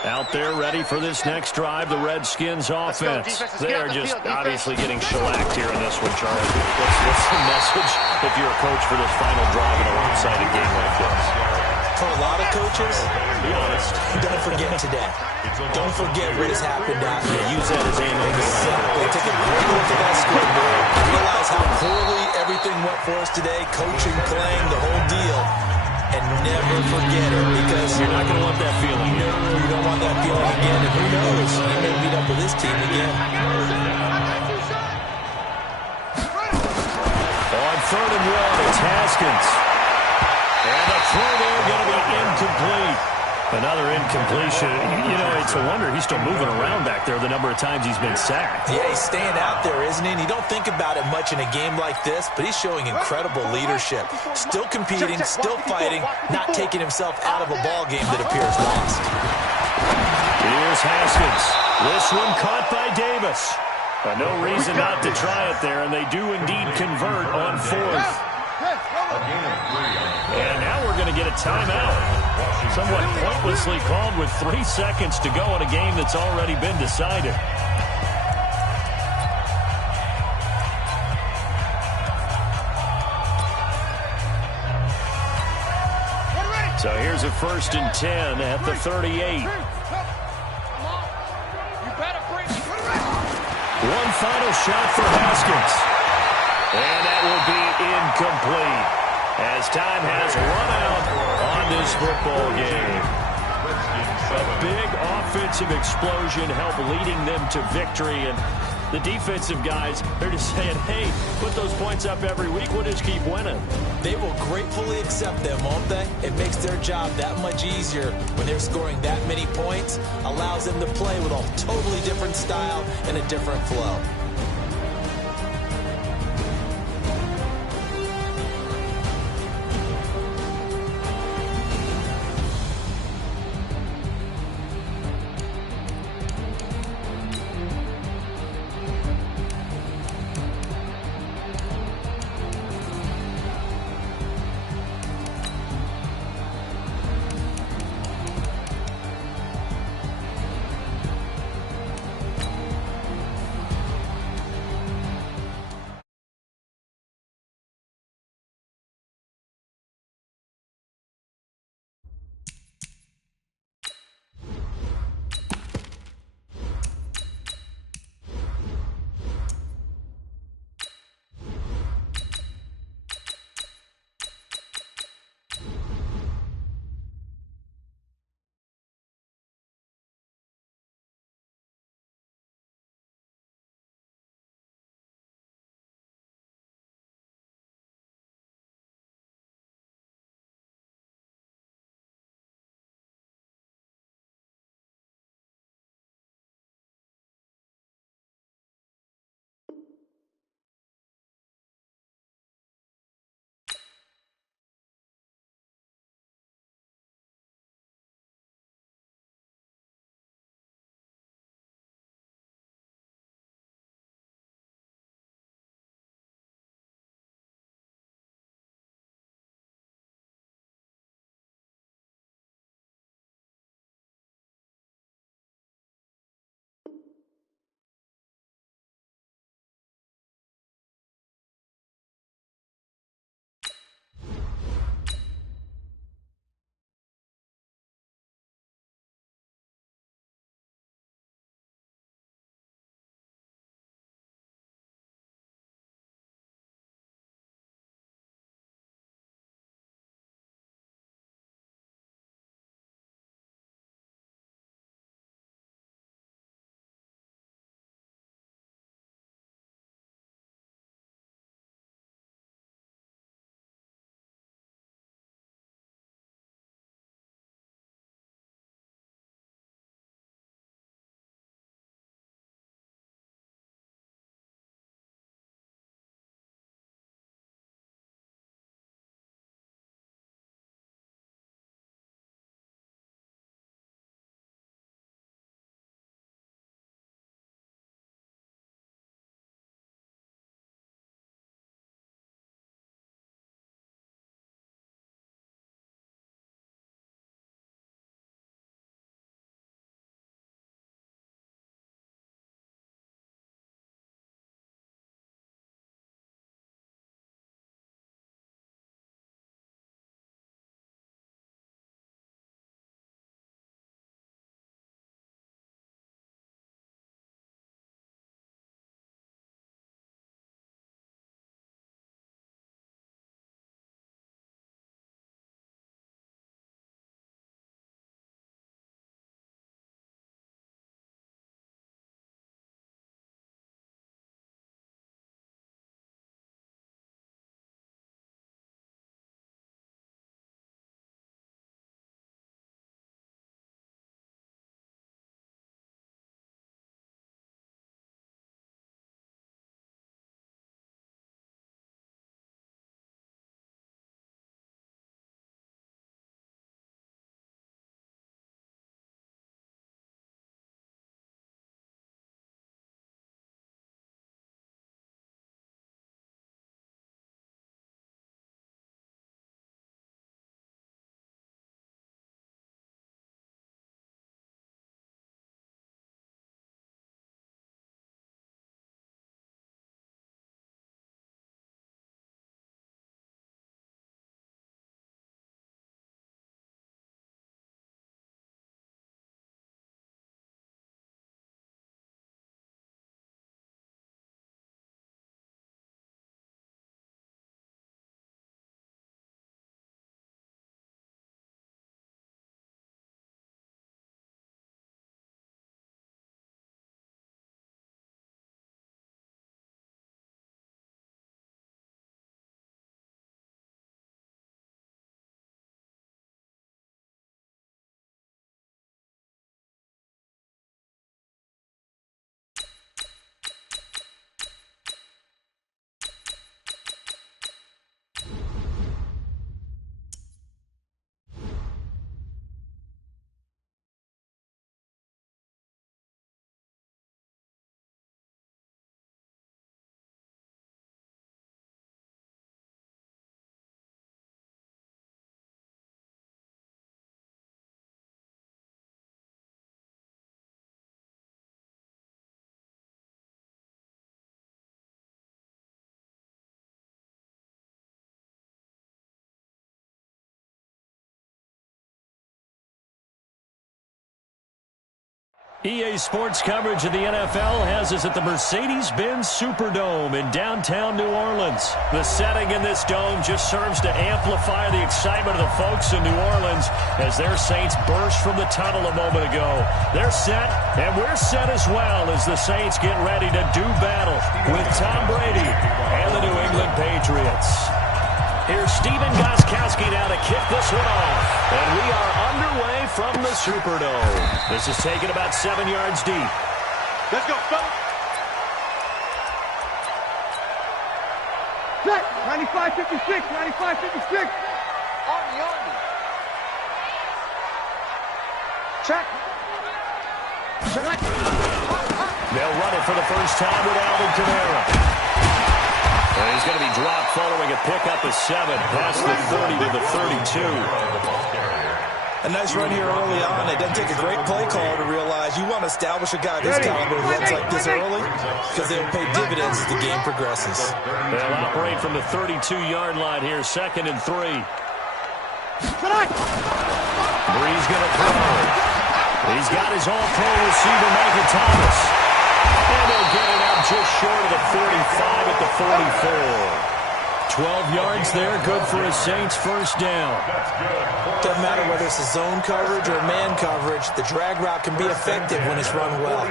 Out there ready for this next drive, the Redskins offense. They are just obviously getting shellacked here in this one, Charlie. What's the message if you're a coach for this final drive in a lopsided game like this? For a lot of coaches, be honest, don't forget today. Don't forget what has happened out here. Use that as ammunition. Exactly. Take a great look at that scoreboard. Realize how poorly everything went for us today. Coaching, playing, the whole deal. and never forget it, because you're not going to want that feeling. No, you don't want that feeling again, and who knows, you may meet up with this team again. On 3rd and 1, it's Haskins. And the throw there going to be incomplete. Another incompletion. You know, it's a wonder he's still moving around back there the number of times he's been sacked. Yeah, he's staying out there, isn't he? And you don't think about it much in a game like this, but he's showing incredible leadership. Still competing, still fighting, not taking himself out of a ball game that appears lost. Here's Haskins. This one caught by Davis. No reason not to try it there, and they do indeed convert on 4th. And now we're going to get a timeout. Somewhat pointlessly called with 3 seconds to go in a game that's already been decided. So here's a 1st and 10 at the 38. One final shot for Haskins. And that will be incomplete, as time has run out on this football game. A big offensive explosion helped leading them to victory, and the defensive guys, they're just saying, hey, put those points up every week, we'll just keep winning. They will gratefully accept them, won't they? It makes their job that much easier when they're scoring that many points, allows them to play with a totally different style and a different flow. EA Sports coverage of the NFL has us at the Mercedes-Benz Superdome in downtown New Orleans. The setting in this dome just serves to amplify the excitement of the folks in New Orleans as their Saints burst from the tunnel a moment ago. They're set, and we're set as well as the Saints get ready to do battle with Tom Brady and the New England Patriots. Here's Steven Gostkowski now to kick this one off. And we are underway from the Superdome. This is taken about 7 yards deep. Let's go, fellas. Check. 95-56. 95-56. Army. Check. They'll run it for the first time with Alvin Kamara. And he's going to be dropped following a pickup of 7 past the 30 to the 32. A nice run here early on. It doesn't take a great play caller to realize you want to establish a guy this caliber who runs like this early because they'll pay dividends as the game progresses. They'll operate from the 32-yard line here, 2nd and 3. Brees going to throw. He's got his all-pro receiver, Michael Thomas. And they'll get it out just short of the 45 at the 44. 12 yards there, good for a Saints first down. Doesn't matter whether it's a zone coverage or man coverage, the drag route can be effective when it's run well.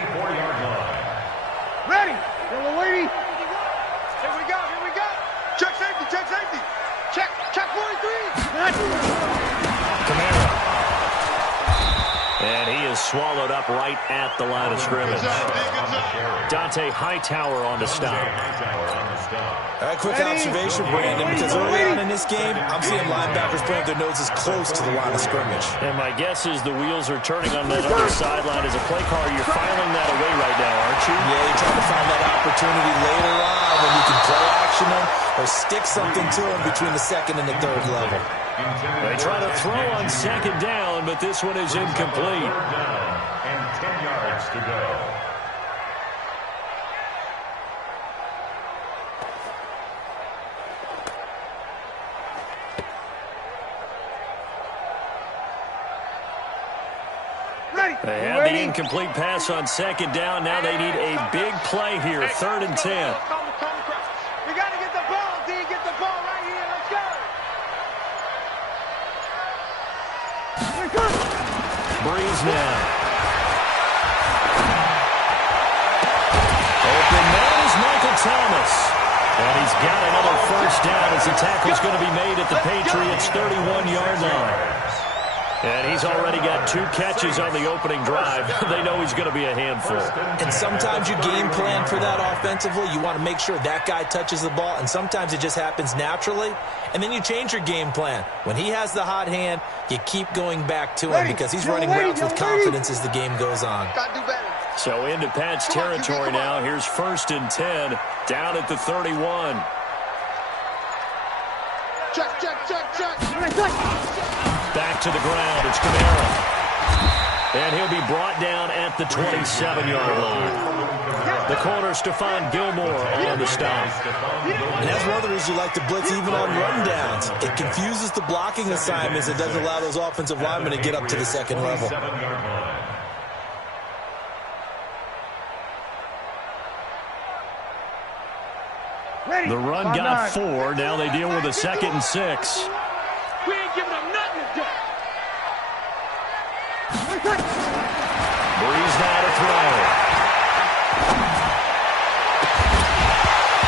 Ready. Yellow lady. Here we go. Check safety. Check 43. Kamara. And he is swallowed up right at the line of scrimmage. Dante Hightower on the stop. Quick observation, Brandon, because early on in this game, I'm seeing linebackers putting their noses close to the line of scrimmage. And my guess is the wheels are turning on that other sideline. As a play caller, you're filing that away right now, aren't you? Yeah, you're trying to find that opportunity later on when you can play action them or stick something to them between the 2nd and the 3rd level. They try to throw on 2nd down, but this one is incomplete. And 10 yards to go. They have the incomplete pass on 2nd down. Now they need a big play here, 3rd and 10. We got to get the ball, D. Get the ball right here. Let's go. Brees now. Open man is Michael Thomas. And he's got another first down as the tackle's going to be made at the Patriots' 31-yard line. And he's already got 2 catches on the opening drive. They know he's going to be a handful. And sometimes you game plan for that offensively. You want to make sure that guy touches the ball, and sometimes it just happens naturally. And then you change your game plan. When he has the hot hand, you keep going back to him because he's running routes with confidence as the game goes on. Got to do better. So into Pat's territory now. Here's 1st and 10, down at the 31. Check. Back to the ground, it's Kamara. And he'll be brought down at the 27-yard line. The corner, Stephon Gilmore, on the stop. And that's one of the reasons you like to blitz even on rundowns. It confuses the blocking assignments. It doesn't allow those offensive linemen to get up to the 2nd level. The run got 4. Now they deal with a 2nd and 6. We ain't giving them nothing to do. Brees now to throw.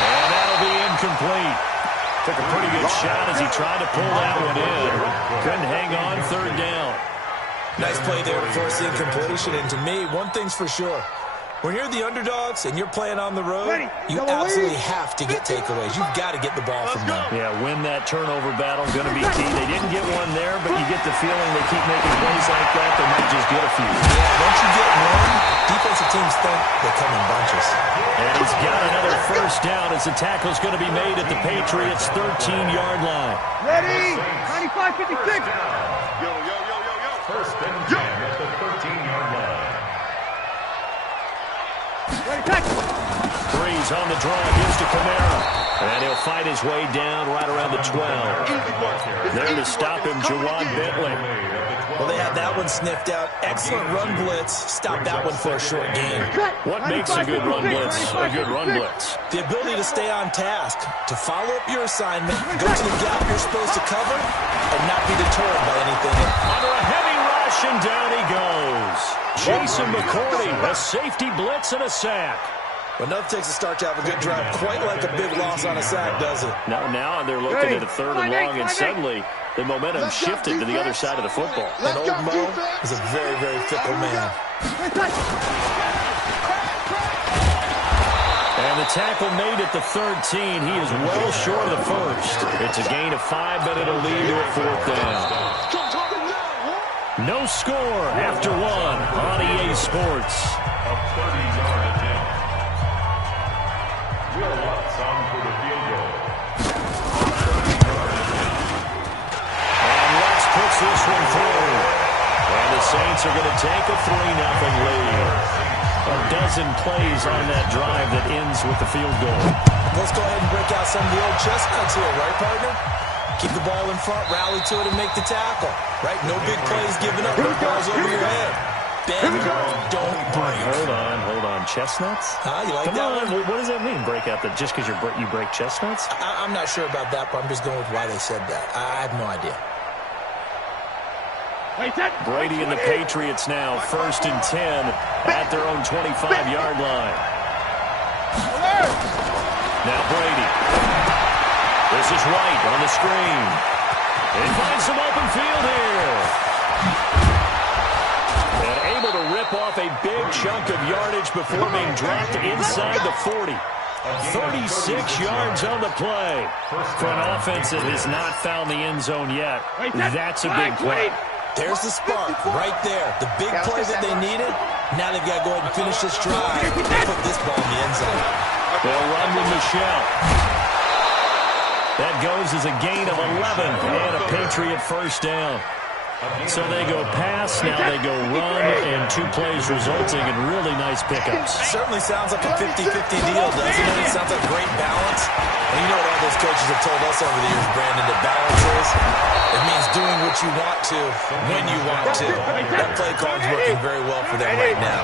And that'll be incomplete. Took a pretty good shot as he tried to pull that one in. Couldn't hang on, 3rd down. Nice play there to force the incompletion. And to me, one thing's for sure. When you're the underdogs and you're playing on the road, you absolutely have to get takeaways. You've got to get the ball from them. Yeah, win that turnover battle, going to be key. They didn't get one there, but you get the feeling they keep making plays like that, they might just get a few. Yeah, once you get one, defensive teams think they come in bunches. And he's got another first down as the tackle's going to be made at the Patriots' 13-yard line. Ready? 95-56. Yo. 1st and 10 at the 13-yard line. Brees on the draw, gives to Kamara. And he'll fight his way down right around the 12. There to stop him, Jawad Bentley. Well, they have that one sniffed out. Excellent run blitz. Stop that one for a short gain. What makes a good run blitz a good run blitz? The ability to stay on task, to follow up your assignment, go to the gap you're supposed to cover, and not be deterred by anything. Under a heavy rush, and down he goes. Jason McCourty, a safety blitz and a sack. But nothing takes a start to have a good drive, quite like a big loss on a sack, does it? Now they're looking at a 3rd and long, and suddenly the momentum shifted to the other side of the football. And old Mo is a very, very fickle man. And the tackle made at the 13. He is well short of the first. It's a gain of 5, but it'll lead to a 4th down. No score after 1 on EA Sports. A 30-yard attempt. Will Lutz on for the field goal. And Lutz puts this one through. And the Saints are going to take a 3-0 lead. A dozen plays on that drive that ends with the field goal. Let's go ahead and break out some of the old chestnuts here, right, partner? Keep the ball in front, rally to it, and make the tackle. Right? No big plays given up. No balls over your head. Bend, don't break. Hold on. Chestnuts? You like Come that on. one? What does that mean, break out? That just because you break chestnuts? I'm not sure about that, but I'm just going with why they said that. I have no idea. Brady and the Patriots now 1st and 10 at their own 25-yard line. Now Brady. This is White on the screen. And he finds some open field here. And able to rip off a big chunk of yardage before being dropped inside the 40. 36 yards on the play. For an offense that has not found the end zone yet, that's a big play. There's the spark right there. The big play that they needed. Now they've got to go ahead and finish this drive and put this ball in the end zone. They'll run with Michelle. That goes as a gain of 11 and a Patriot 1st down. So they go pass, now they go run, and 2 plays resulting in really nice pickups. Certainly sounds like a 50-50 deal, doesn't it? Sounds like great balance. And you know what all those coaches have told us over the years, Brandon, that balance is? It means doing what you want to when you want to. That play call is working very well for them right now.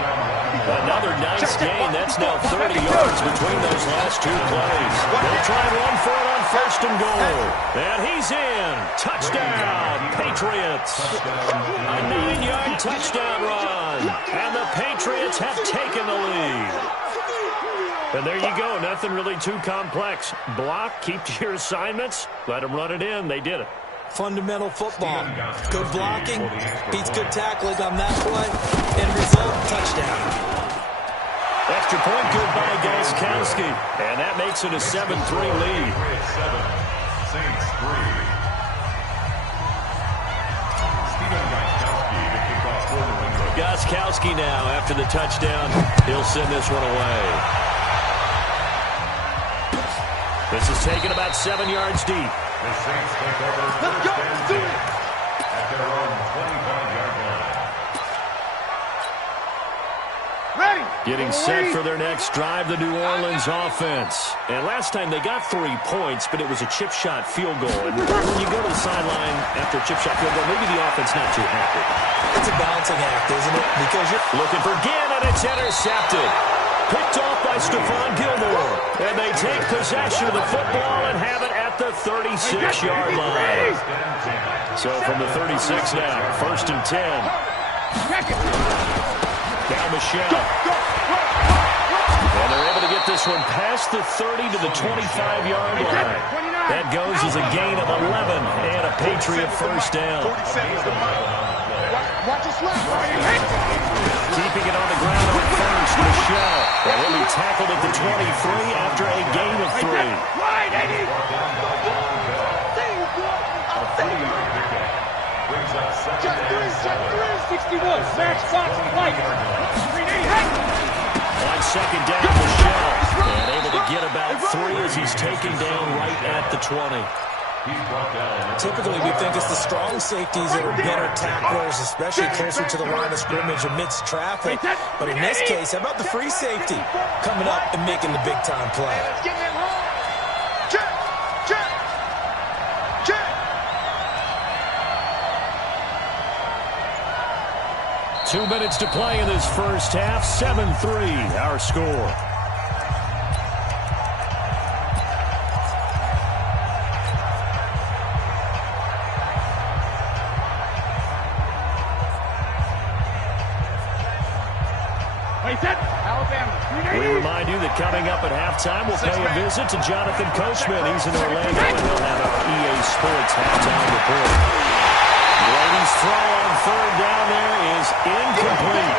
Another nice gain. That's now 30 yards between those last 2 plays. They'll try and run for it on 1st and goal. And he's in. Touchdown, Patriots. A 9-yard touchdown run. And the Patriots have taken the lead. And there you go. Nothing really too complex. Block, keep to your assignments, let them run it in. They did it. Fundamental football. Good blocking, beats good tackling on that play. End result, touchdown. Extra point good by Gostkowski. And that makes it a 7-3 lead. Saints 3. Gostkowski now after the touchdown. He'll send this one away. This is taken about 7 yards deep. The Saints take over. Let's go. Do it. At their own 25-yard line. Ready. Getting set for their next drive, the New Orleans offense. And last time they got 3 points, but it was a chip shot field goal. And when you go to the sideline after a chip shot field goal, maybe the offense not too happy. It's a balancing act, isn't it? Because you're looking for Gannon. It's intercepted. Picked off by Stephon Gilmore. And they take possession of the football and have it at the 36-yard line. So from the 36 now, 1st and 10. Down Michelle. And they're able to get this one past the 30 to the 25-yard line. That goes as a gain of 11 and a Patriot 1st down. Keeping it on the ground on 1st, Michelle. And he'll be tackled at the 23 after a gain of 3. Just 61, match box, fight. On 2nd down, Michelle. And able to get about 3 as he's taken down right at the 20. Typically, we think it's the strong safeties that are better tacklers, especially closer to the line of scrimmage amidst traffic. But in this case, how about the free safety coming up and making the big-time play? 2 minutes to play in this first half. 7-3, our score. We remind you that coming up at halftime, we'll pay a visit to Jonathan Coachman. He's in Orlando, and he'll have our EA Sports halftime report. Brady's throw on third down there is incomplete.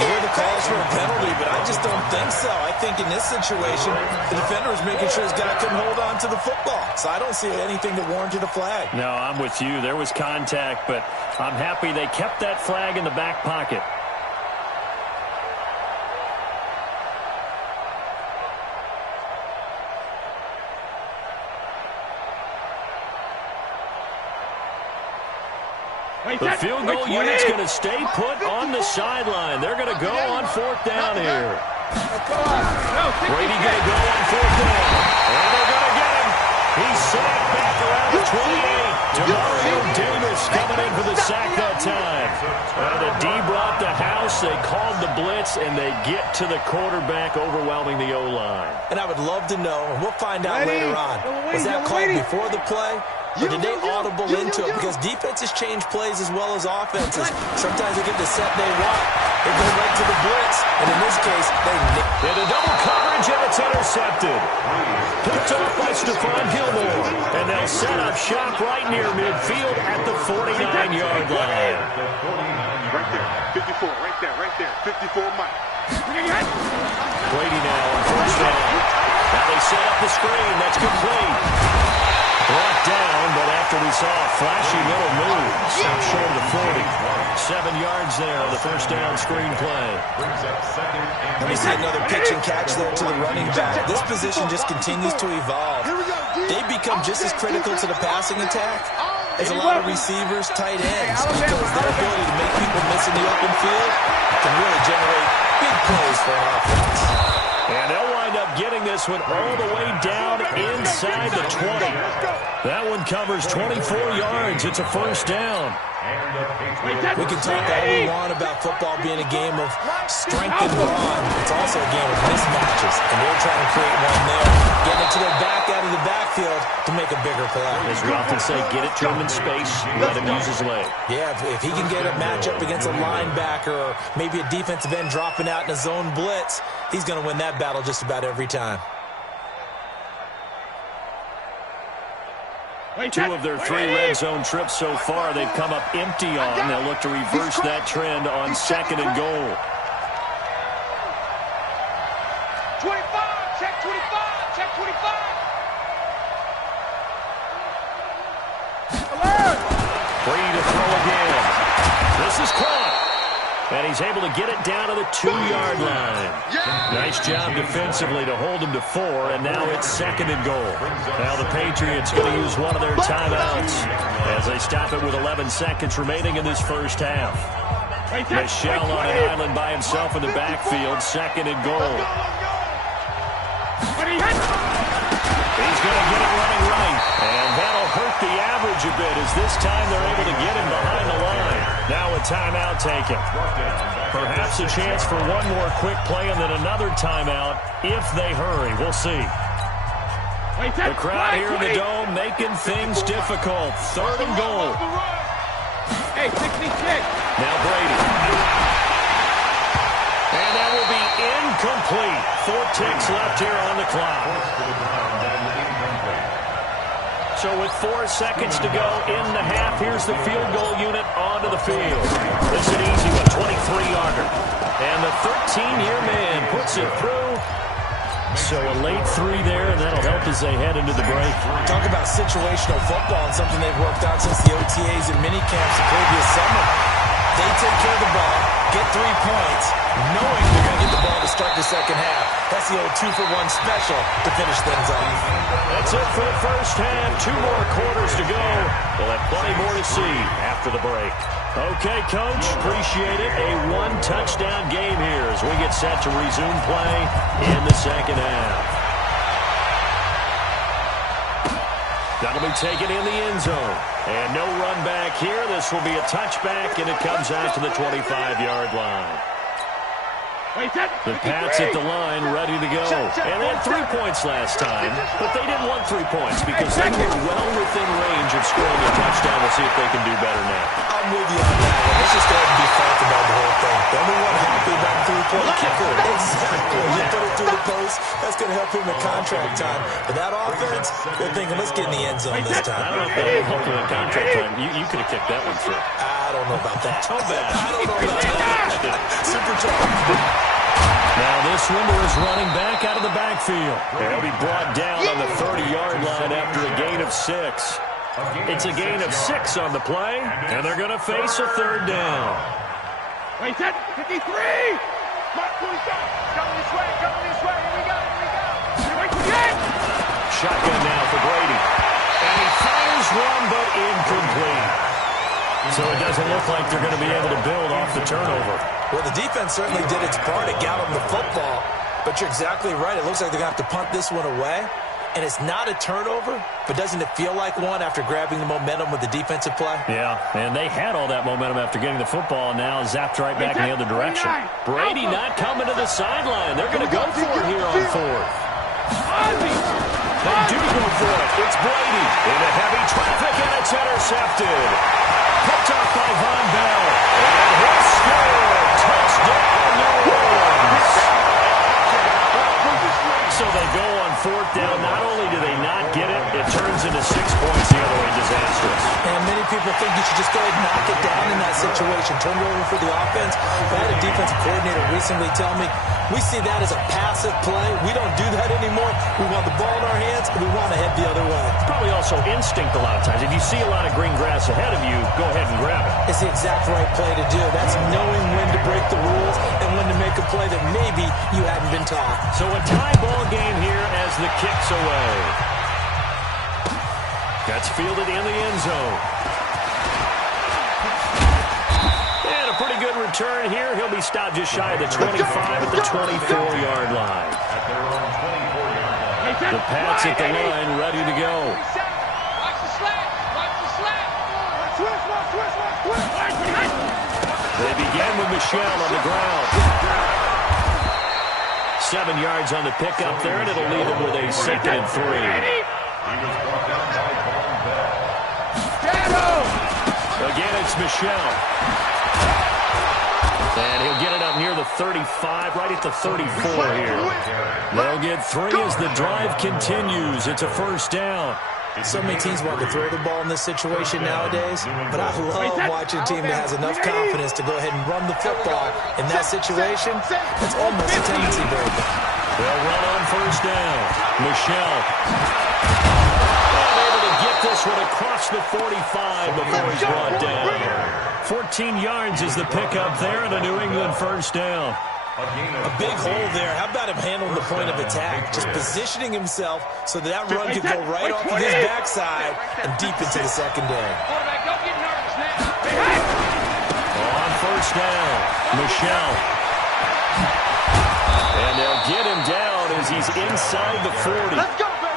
You hear the calls for a penalty, but I just don't think so. I think in this situation, the defender is making sure his guy couldn't hold on to the football. So I don't see anything that warranted a flag. No, I'm with you. There was contact, but I'm happy they kept that flag in the back pocket. The field goal unit's going to stay put on the sideline. They're going to go on fourth down here. Brady going to go on fourth down. And they're going to get him. He's sacked back around the 28. Demario Davis coming in for the sack that time. The D brought the house. They called the blitz, and they get to the quarterback, overwhelming the O-line. And I would love to know, and we'll find out later on, was that called before the play? Or did they audible into it? Because defenses change plays as well as offenses. Sometimes they get the set they want. They go right to the blitz. And in this case, they into double coverage, and it's intercepted. Picked off by Stephon Gilmore. And they'll set up shop right near midfield at the 49-yard line. Right there. 54. Right there. 54 Mike. Brady now on first down. Now they set up the screen. That's complete. Brought down, but after we saw a flashy little move, stopped short of the 40. 7 yards there on the first down screen play. Let me see another pitch and catch there to the running back. This position just continues to evolve. They become just as critical to the passing attack as a lot of receivers, tight ends, because their ability to make people miss in the open field can really generate big plays for an offense. And they'll wind up getting this one all the way down inside the 20. That one covers 24 yards. It's a first down. We can talk all we want about football being a game of strength and brawn. It's also a game of mismatches, and they're trying to create one there. Getting it to their back out of the backfield to make a bigger play. As we often say, get it to him in space, let him use his leg. Yeah, if he can get a matchup against a linebacker or maybe a defensive end dropping out in a zone blitz, he's going to win that battle just about every time. 2 of their 3 red zone trips so far, they've come up empty on. They'll look to reverse that trend on second and goal. 25, check 25, check 25. Alert! Brady to throw again. This is caught. And he's able to get it down to the 2-yard line. Nice job defensively to hold him to 4, and now it's second and goal. Now the Patriots going to use one of their timeouts as they stop it with 11 seconds remaining in this first half. Michel on an island by himself in the backfield, second and goal. He's going to get it running right, and that'll hurt the average a bit as this time they're able to get him behind the line. Now a timeout taken. Perhaps a chance for one more quick play and then another timeout if they hurry. We'll see. The crowd here in the Dome making things difficult. Third and goal. Hey, kick. Now Brady. And that will be incomplete. 4 ticks left here on the clock. So with 4 seconds to go in the half, here's the field goal unit onto the field. This is an easy one, 23-yarder. And the 13-year man puts it through. So a late 3 there, and that'll help as they head into the break. Talk about situational football and something they've worked out since the OTAs and minicamps the previous summer. They take care of the ball, get 3 points, knowing they're going to get the ball to start the second half. That's the old 2-for-1 special to finish things off. That's it for the first half. 2 more quarters to go. We'll have plenty more to see after the break. Okay, Coach, appreciate it. A 1-touchdown game here as we get set to resume play in the second half. That'll be taken in the end zone. And no run back here. This will be a touchback, and it comes out to the 25-yard line. The Pats at the line, ready to go. And they had 3 points last time, but they didn't want 3 points because they were well within range of scoring a touchdown. We'll see if they can do better now. I'm with you on that one. Let's just go ahead and be frank about the whole thing. The only one happy about the 3-point kicker. Exactly. You put it through the post, that's going to help him in contract time. But that offense, they're thinking, let's get in the end zone this time. I don't know if that would help him in contract time. You could have kicked that one through. I don't know about that. So bad. I don't know about that. Super tough. Now this number is running back out of the backfield. They'll be brought down on the 30-yard line after a gain of 6. It's a gain of 6 on the play, and they're going to face a 3rd down. Wait, 53! Mark 27! Coming this way, here we go, Wait, 28! Shotgun now for Brady. And he fires one, but incomplete. So it doesn't look like they're going to be able to build off the turnover. Well, the defense certainly did its part. It got them the football. But you're exactly right. It looks like they're going to have to punt this one away. And it's not a turnover, but doesn't it feel like one after grabbing the momentum with the defensive play? Yeah, and they had all that momentum after getting the football, and now zapped right back in the other direction. Brady not coming to the sideline. They're going to go for it here on 4th. They do go for it. It's Brady into heavy traffic, and it's intercepted. Picked up by Von Bell. And he'll score. Touchdown, New Orleans. So they go on 4th down. Not only do they not get it, it turns into 6 points the other way. Disastrous. And many people think you should just go ahead and knock it down in that situation. Turn it over for the offense. I had a defensive coordinator recently tell me, we see that as a passive play. We don't do that anymore. We want the ball in our hands, and we want to head the other way. Probably also instinct a lot of times. If you see a lot of green grass ahead of you, go ahead and grab it. It's the exact right play to do. That's knowing when to break the rules and when to make a play that maybe you hadn't been taught. So a tie ball game here as the kick's away. That's fielded in the end zone. And a pretty good return here. He'll be stopped just shy of the 25 at the 24-yard line. The Pats at the line, ready to go. Watch the slap. They begin with Michelle on the ground. 7 yards on the pickup there, and it'll leave him with a 2nd and 3. He was brought down by Von Bell. Again, it's Michelle. And he'll get it up near the 35, right at the 34 here. They'll get 3 as the drive continues. It's a 1st down. So many teams want to throw the ball in this situation nowadays, but I love watching a team that has enough confidence to go ahead and run the football. In that situation, it's almost a tendency breaker. They'll run on 1st down. Michelle. Able to get this one across the 45 before he's brought down. 14 yards is the pickup there, and a New England 1st down. A big hole there. How about him handling the point of attack? Just positioning himself so that run could go right off of his backside and deep into the secondary. Quarterback, don't get nervous now. On 1st down, Michelle. And they'll get him down as he's inside the 40.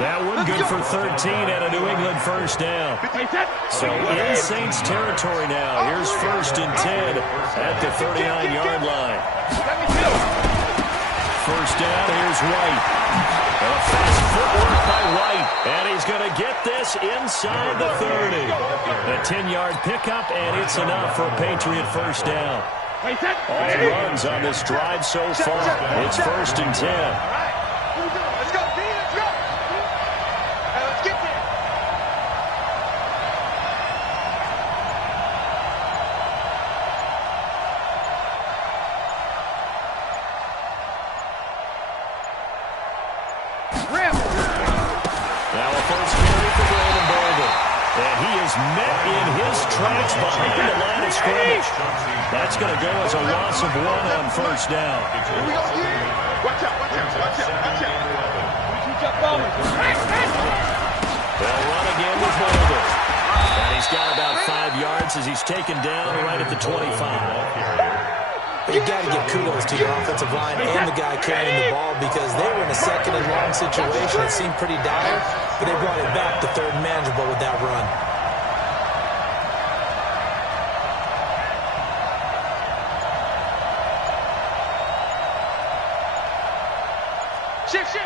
That one good for 13 and a New England 1st down. So in Saints territory now. Here's 1st and 10 at the 39-yard line. 1st down, here's White. And a fast footwork by White. And he's going to get this inside the 30. A 10-yard pickup, and it's enough for a Patriot 1st down. All runs on this drive so far. It's 1st and 10. Let's go, D, let's go. Let's get there. Now a 1st carry for Brandon Bolden. And he is met in his tracks behind the line of scrimmage. That's going to go as a loss of 1 on 1st down. Here we go, D. Watch out. They'll run again with Bolden. And he's got about 5 yards as he's taken down right at the 25. But you got to give kudos to your offensive line and the guy carrying the ball because they were in a second and long situation. It seemed pretty dire, but they brought it back to third and manageable with that run. Shift.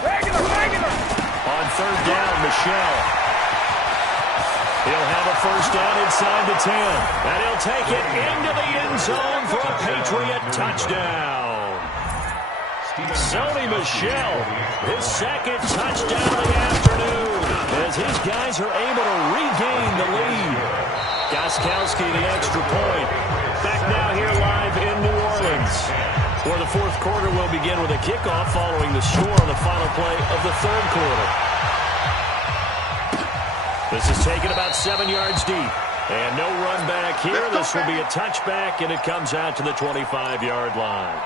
Regular. On third down, Michelle. He'll have a first down inside the 10. And he'll take it into the end zone for a Patriot touchdown. Sony Michel, his second touchdown of the afternoon, as his guys are able to regain the lead. Gostkowski, the extra point. Back now here live in New Orleans, where the fourth quarter will begin with a kickoff following the score on the final play of the third quarter. This is taken about 7 yards deep. And no run back here. This will be a touchback, and it comes out to the 25-yard line.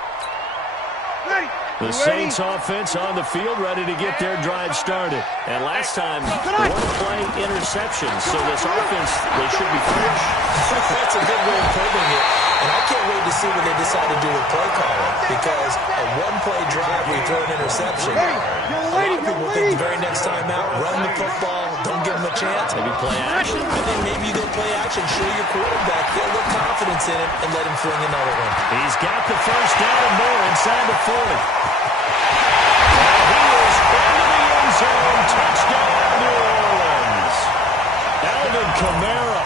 The Saints offense on the field, ready to get their drive started. And last time, one play interception. So this offense, they should be fresh. That's a good way of putting it. And I can't wait to see what they decide to do with play calling. Because a one-play drive, we throw an interception. A lot of people think the very next time out, run the football, don't give them a chance. Maybe play action. I think maybe you go play action, show your quarterback, get a little confidence in him, and let him fling another one. He's got the first down and more inside the 40. And he is into the end zone. Touchdown, New Orleans. Alvin Kamara,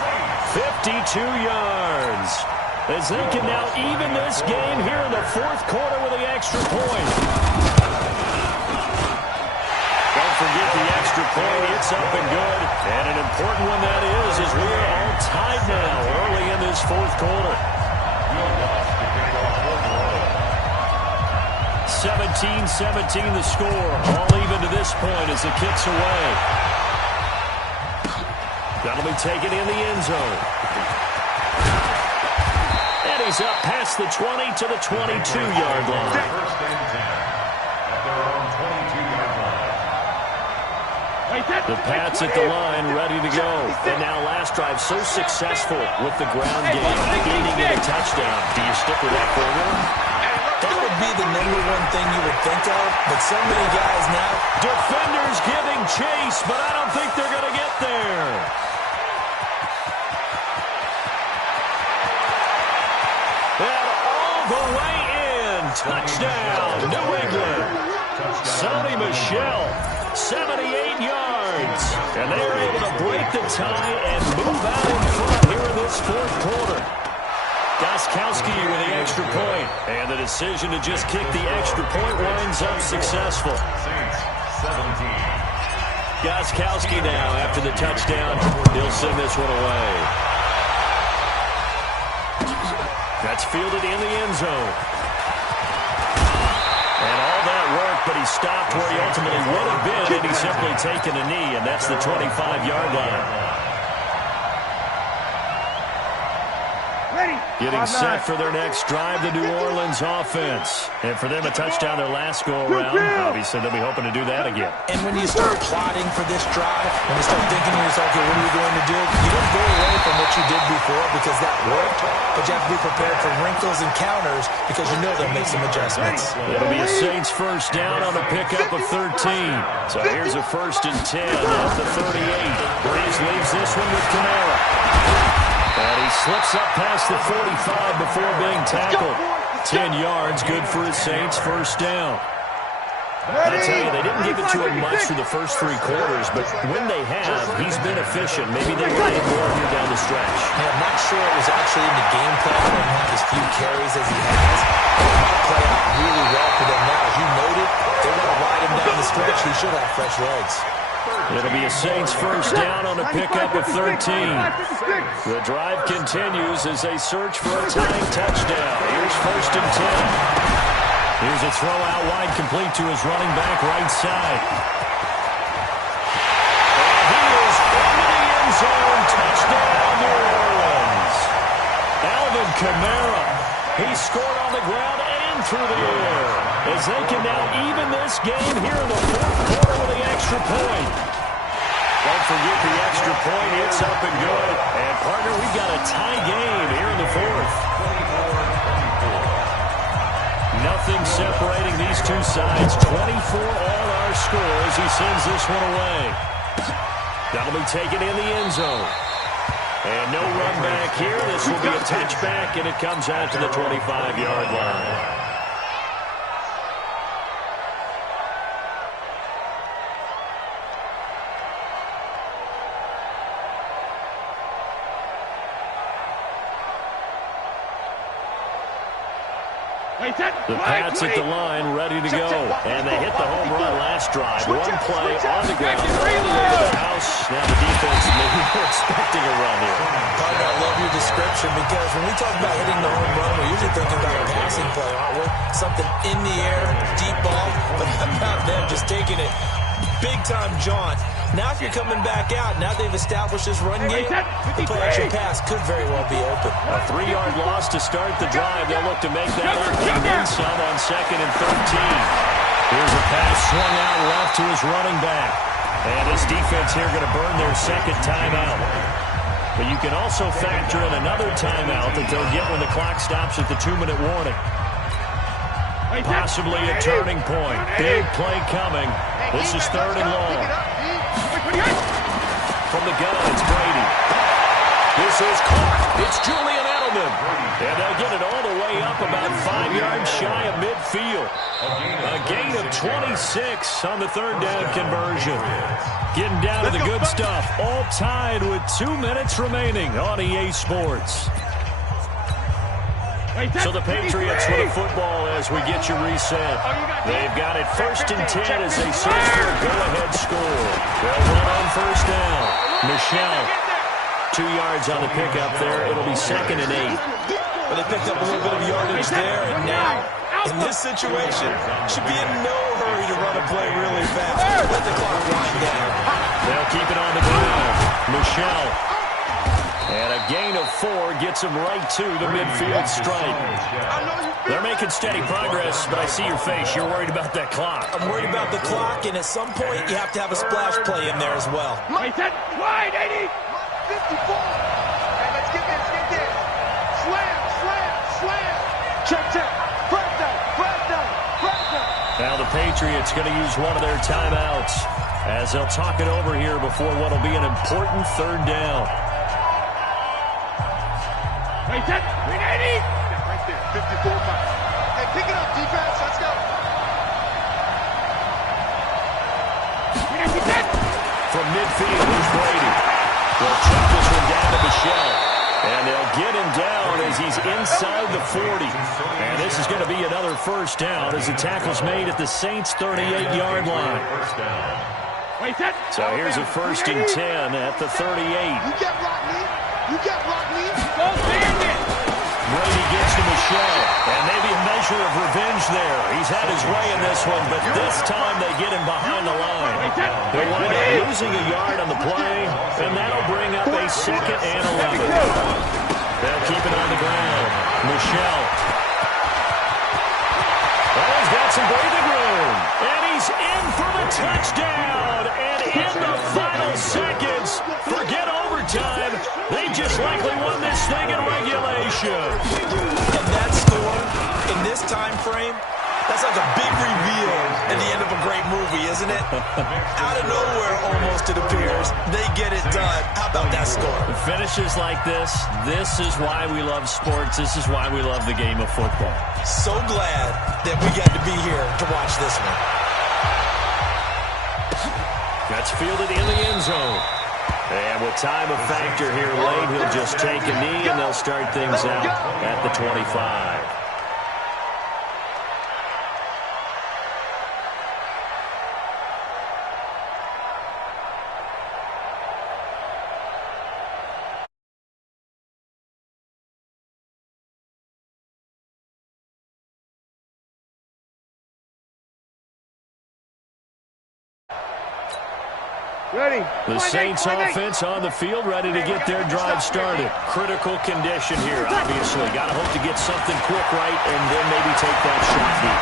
52 yards. As they can now even this game here in the fourth quarter with the extra point. Don't forget the extra point. It's up and good. And an important one that is, as we are all tied now early in this fourth quarter. 17-17 the score. All even to this point as it kicks away. That'll be taken in the end zone. And he's up past the 20 to the 22-yard line. First and 10 at their own 22-yard line. The Pats at the line, ready to go. And now last drive so successful with the ground game, ending in a touchdown. Do you stick with that formula? That would be the number one thing you would think of, but so many guys now. Defenders giving chase, but I don't think they're going to get there. And all the way in. Touchdown, New England. Sony Michel, 78 yards. And they're able to break the tie and move out in front here in this fourth quarter. Gostkowski with the extra point. And the decision to just kick the extra point winds up successful. Saints 17. Gostkowski now after the touchdown. He'll send this one away. That's fielded in the end zone. And all that work, but he stopped where he ultimately would have been, and he's simply taken a knee, and that's the 25-yard line. Getting set for their next drive, the New Orleans offense. And for them, a touchdown their last go-around. Obviously, they'll be hoping to do that again. And when you start plotting for this drive, when you start thinking to yourself, okay, what are we going to do? You don't go away from what you did before because that worked, but you have to be prepared for wrinkles and counters because you know they'll make some adjustments. It'll be a Saints first down on a pickup of 13. So here's a first and 10 at the 38. Breeze leaves this one with Kamara. And he slips up past the 45 before being tackled. 10 yards, good for his Saints first down. I tell you, they didn't give it to him much through the first three quarters, but when they have, he's been efficient. Maybe they ride it more here down the stretch. Yeah, I'm not sure it was actually in the game plan for him to have as few carries as he has. It might play out really well for them now. As you noted, they want to ride him down the stretch. He should have fresh legs. It'll be a Saints first down on a pickup of 13. The drive continues as they search for a tying touchdown. Here's first and 10. Here's a throw out wide, complete to his running back right side. And he is into the end zone. Touchdown, New Orleans. Alvin Kamara. He scored on the ground and through the air. As they can now even this game here in the fourth quarter with the extra point. Don't forget the extra point. It's up and good. And, partner, we've got a tie game here in the fourth. Nothing separating these two sides. 24 all our score as he sends this one away. That'll be taken in the end zone. And no run back here. This will be a touchback, and it comes out to the 25-yard line. The Pats at the line, ready to go. And they hit the home run last drive. One play on the ground, all the way to the house. Now the defense maybe expecting a run here. Partner, I love your description because when we talk about hitting the home run, we're usually thinking about a passing play, aren't we? Something in the air, deep ball, but how about them just taking it big-time jaunt. Now if you're coming back out, now they've established this run game, the play-action pass could very well be open. A 3-yard loss to start the drive. They'll look to make that up and then some on 2nd and 13. Here's a pass swung out left to his running back. And his defense here going to burn their second timeout. But you can also factor in another timeout that they'll get when the clock stops at the 2-minute warning. Possibly a turning point. Big play coming. This is 3rd and long. From the gun, it's Brady. This is caught. It's Julian Edelman. And they'll get it all the way up about 5 yards shy of midfield. A gain of 26 on the 3rd down conversion. Getting down to the good stuff. All tied with 2 minutes remaining on EA Sports. So the Patriots with a football as we get you reset. They've got it 1st and 10 as they search for a go-ahead score. They'll run on 1st down. Michelle, 2 yards on the pickup there. It'll be 2nd and 8. But they picked up a little bit of yardage there, and now, in this situation, should be in no hurry to run a play really fast. Let the clock wind down. They'll keep it on the ground. Michelle. And a gain of 4 gets him right to the midfield stripe. They're making steady progress, but I see your face. You're worried about that clock. I'm worried about the clock, and at some point, you have to have a splash play in there as well. Wide, 80. 54. And let's get this. Slam. Check. Flag down. Now the Patriots going to use one of their timeouts as they'll talk it over here before what will be an important 3rd down. 80. Right there, 54 miles. Hey, pick it up, defense. Let's go. From midfield, here's Brady. They'll check this one down to Michelle. And they'll get him down as he's inside the 40. And this is going to be another 1st down as the tackle's made at the Saints' 38-yard line. So here's a 1st and 10 at the 38. You get blocked, Lee. Brady gets to Michelle, and maybe a measure of revenge there. He's had his way in this one, but this time they get him behind the line. They'll wind up losing a yard on the play, and that'll bring up a 2nd and 11. They'll keep it on the ground. Michelle. Oh, he's got some breathing room, and he's in for the touchdown. And in the final seconds, forget overtime. They just likely won this thing in regulation. And that score, in this time frame, that's like a big reveal at the end of a great movie, isn't it? Out of nowhere, almost, it appears. They get it done. How about that score? Finishes like this is why we love sports. This is why we love the game of football. So glad that we got to be here to watch this one. That's fielded in the end zone. And with time a factor here late, he'll just take a knee, and they'll start things out at the 25. Ready. The Saints offense on the field, ready to get their drive started. Critical condition here, obviously. Got to hope to get something quick right and then maybe take that shot deep.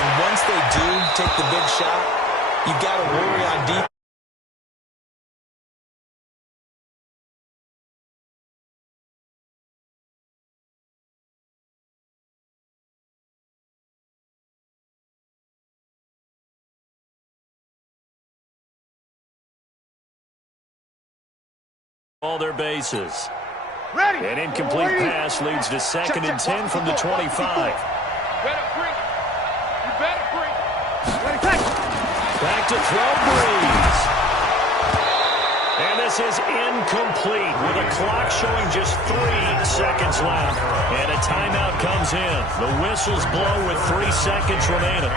And once they do take the big shot, you got to worry on defense. all their bases. Ready. An incomplete pass leads to 2nd and 10 from the 25. Better breathe. You better breathe. Ready, take. Back to throw, Breeze. And this is incomplete with a clock showing just 3 seconds left. And a timeout comes in. The whistles blow with 3 seconds remaining.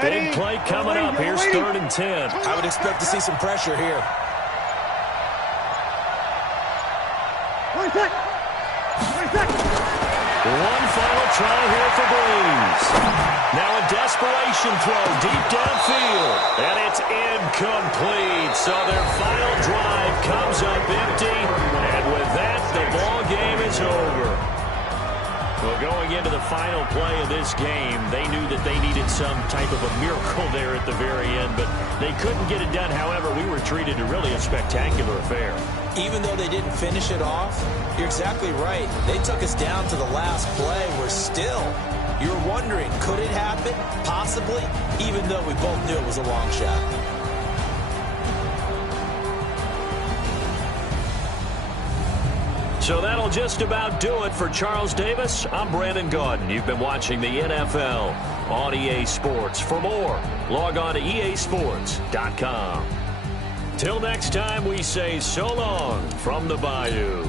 Big play coming up. Here's 3rd and 10. I would expect to see some pressure here. One final try here for Breeze. Now a desperation throw deep downfield. And it's incomplete. So their final drive comes up empty. And with that, the ball game is over. Well, going into the final play of this game, they knew that they needed some type of a miracle there at the very end, but they couldn't get it done. However, we were treated to really a spectacular affair. Even though they didn't finish it off, you're exactly right. They took us down to the last play. We're still, you're wondering, could it happen? Possibly, even though we both knew it was a long shot. So that'll just about do it for Charles Davis. I'm Brandon Gaudin. You've been watching the NFL on EA Sports. For more, log on to easports.com. Till next time, we say so long from the Bayou.